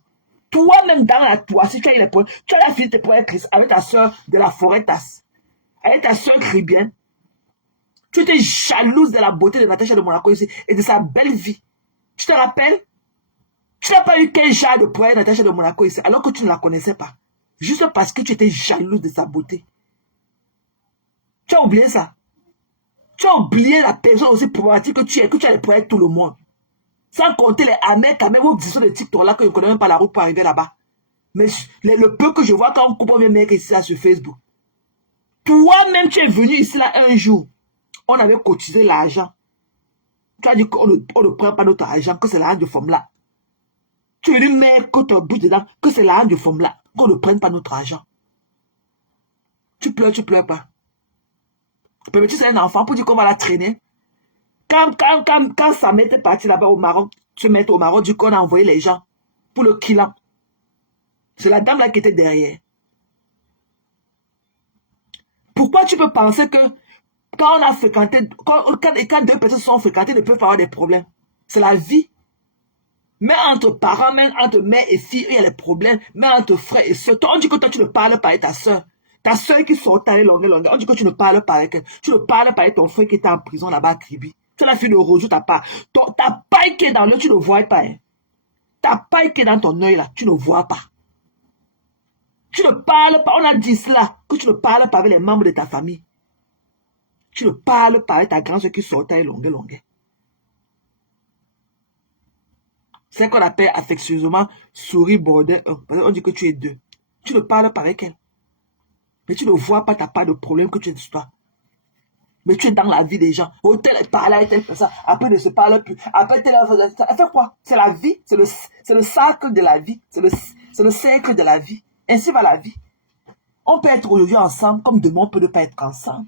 Toi-même dans la toi, si tu as eu les problèmes, tu as fini tes problèmes avec ta soeur de la forêt tasse. Avec ta soeur Cribienne. Tu étais jalouse de la beauté de Natacha de Monaco ici et de sa belle vie. Tu te rappelles? Tu n'as pas eu quel genre de problème Natacha de Monaco ici alors que tu ne la connaissais pas. Juste parce que tu étais jalouse de sa beauté. Tu as oublié ça. Tu as oublié la personne aussi problématique que tu as les problèmes avec tout le monde. Sans compter les amers, quand même, vous dites sur le TikTok là que je ne connais même pas la route pour arriver là-bas. Mais le peu que je vois quand on coupe un mec ici là sur Facebook. Toi-même, tu es venu ici là un jour. On avait cotisé l'argent. Tu as dit qu'on ne prend pas notre argent, que c'est l'argent de femme là. Tu veux dire, mais quand tu bouges dedans, que c'est l'argent de femme là, qu'on ne prenne pas notre argent. Tu pleures pas. Pépéti, c'est un enfant pour dire qu'on va la traîner. Quand ça m'était parti là-bas au Maroc, tu mets au Maroc, du coup, on a envoyé les gens pour le killan. C'est la dame là qui était derrière. Pourquoi tu peux penser que quand on a fréquenté, quand deux personnes sont fréquentées, ne peuvent pas avoir des problèmes? C'est la vie. Mais entre parents, même entre mère et fille, il y a des problèmes. Mais entre frères et soeurs, on dit que toi, tu ne parles pas avec ta soeur. Ta soeur qui sort à longue, on dit que tu ne parles pas avec elle. Tu ne parles pas avec ton frère qui était en prison là-bas à Kribi. Tu l'as fait de rejour ta part. Ta paille qui est dans l'œil, tu ne vois pas. Hein. Ta paille qui est dans ton œil là, tu ne vois pas. Tu ne parles pas. On a dit cela, que tu ne parles pas avec les membres de ta famille. Tu ne parles pas avec ta grande soeur qui sort à longue. C'est ce qu'on appelle affectueusement souris bordel 1. Parce qu'on dit que tu es 2. Tu ne parles pas avec elle. Mais tu ne vois pas, tu n'as pas de problème que tu es de toi. Mais tu es dans la vie des gens. Oh, tel parle avec telle personne. Après, ne se parle plus. Après, elle fait quoi? C'est la vie. C'est le cercle de la vie. C'est le cercle de la vie. Ainsi va la vie. On peut être aujourd'hui ensemble, comme demain, on peut ne pas être ensemble.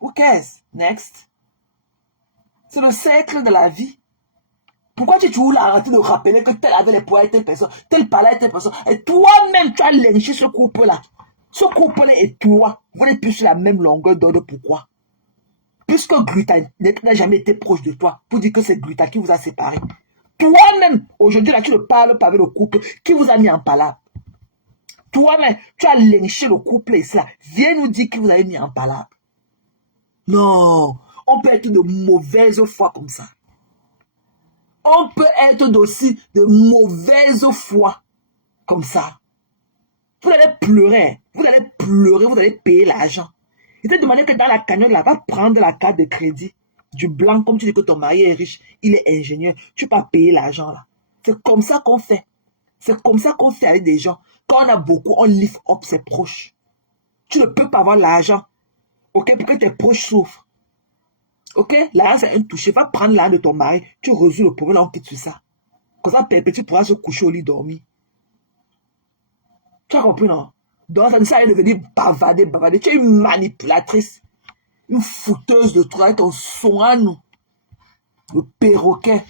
Who cares? Next. C'est le cercle de la vie. Pourquoi tu es toujours là en train de rappeler que tel avait les poids et telle personne, tel parlait avec telle personne, et toi-même, tu as lynché ce couple-là. Ce couple-là et toi, vous n'êtes plus sur la même longueur d'onde. Pourquoi? Puisque Gluta n'a jamais été proche de toi, pour dire que c'est Gluta qui vous a séparés. Toi-même, aujourd'hui, là, tu ne parles pas avec le couple qui vous a mis en palabre. Toi-même, tu as lynché le couple et cela. Viens nous dire qui vous avez mis en palabre. Non, on peut être de mauvaise foi comme ça. On peut être aussi de mauvaise foi comme ça. Vous allez pleurer, vous allez payer l'argent. Il t'a demandé que dans la cagnotte, là, va prendre la carte de crédit du blanc, comme tu dis que ton mari est riche, il est ingénieur, tu peux pas payer l'argent là. C'est comme ça qu'on fait. C'est comme ça qu'on fait avec des gens. Quand on a beaucoup, on lift up ses proches. Tu ne peux pas avoir l'argent, ok, pour que tes proches souffrent. Ok, l'argent c'est un touché. Va prendre l'argent de ton mari, tu résous le problème, là, on quitte sur ça. Comme ça, tu pourras se coucher au lit dormir. Tu as compris, non? Donc, ça est devenu bavarder. Tu es une manipulatrice. Une fouteuse de toi avec ton son à nous. Le perroquet.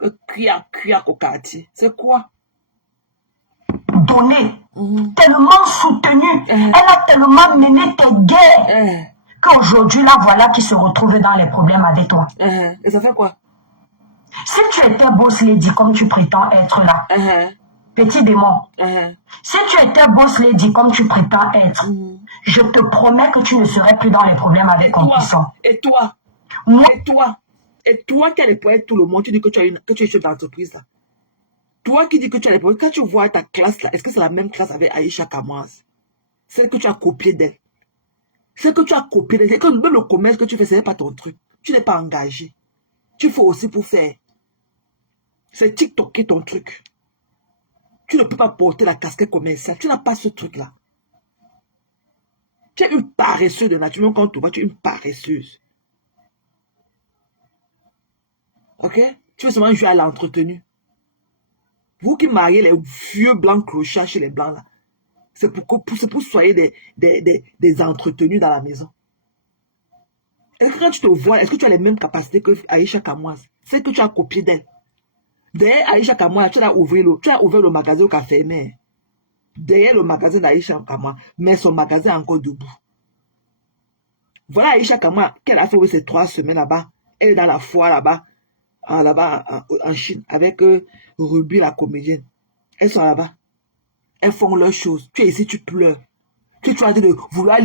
Le cuillère au quartier. C'est quoi? Donné, tellement soutenu. Elle a tellement mené tes guerres. Qu'aujourd'hui, là, voilà qui se retrouve dans les problèmes avec toi. Et ça fait quoi? Si tu étais boss lady comme tu prétends être là, petit démon, si tu étais boss lady comme tu prétends être, je te promets que tu ne serais plus dans les problèmes avec ton puissant. Et toi? Moi, et toi qui as les poètes tout le monde, tu dis que tu es chef d'entreprise là. Toi qui dis que tu as les poètes, quand tu vois ta classe là, est-ce que c'est la même classe avec Aïcha Kamoise? Celle que tu as copiée d'elle. Celle que tu as copiée d'elle. Même le commerce que tu fais, ce n'est pas ton truc. Tu n'es pas engagé. Tu fais aussi pour faire. C'est TikTok qui est ton truc. Tu ne peux pas porter la casquette commerciale. Tu n'as pas ce truc-là. Tu es une paresseuse de nature. Même quand tu vois, tu es une paresseuse. Ok? Tu veux seulement jouer à l'entretenu. Vous qui mariez les vieux blancs clochards chez les blancs là, c'est pour soyez des entretenus dans la maison. Est-ce que quand tu te vois, est-ce que tu as les mêmes capacités que Aïcha Kamoise? C'est que tu as copié d'elle. Derrière Aïcha Kamoise, tu as ouvert le magasin au café fermé. Derrière le magasin d'Aïcha Kamoise, mais son magasin est encore debout. Voilà Aïcha Kamoise, qu'elle a fait ces 3 semaines là-bas. Elle est dans la foire là-bas, en Chine, avec Ruby la comédienne. Elles sont là-bas. Elles font leurs choses. Tu es ici, tu pleures. Tu es en train de vouloir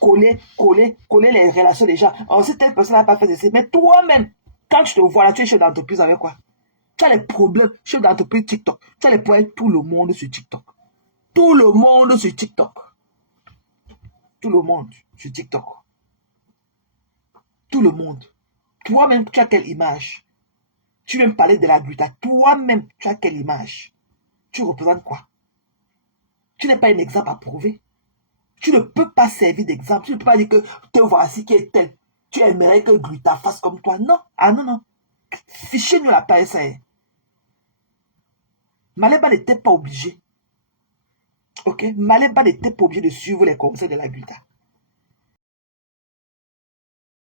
coller les relations des gens. Alors, si telle personne n'a pas fait ceci, mais toi-même, quand tu te vois là, tu es chef d'entreprise avec quoi? Tu as les problèmes, chef d'entreprise TikTok. Tu as les problèmes, tout le monde sur TikTok. Tout le monde sur TikTok. Tout le monde sur TikTok. Tout le monde. Toi-même, tu as quelle image? Tu viens me parler de la gluta. Toi-même, tu as quelle image? Tu représentes quoi? Tu n'es pas un exemple à prouver. Tu ne peux pas servir d'exemple. Tu ne peux pas dire que te voici qui est tel. Tu aimerais que Gluta fasse comme toi. Non. Ah non, non. Fichez-nous la paix, ça. Maleba n'était pas obligé. Ok? Maleba n'était pas obligé de suivre les conseils de la Gluta.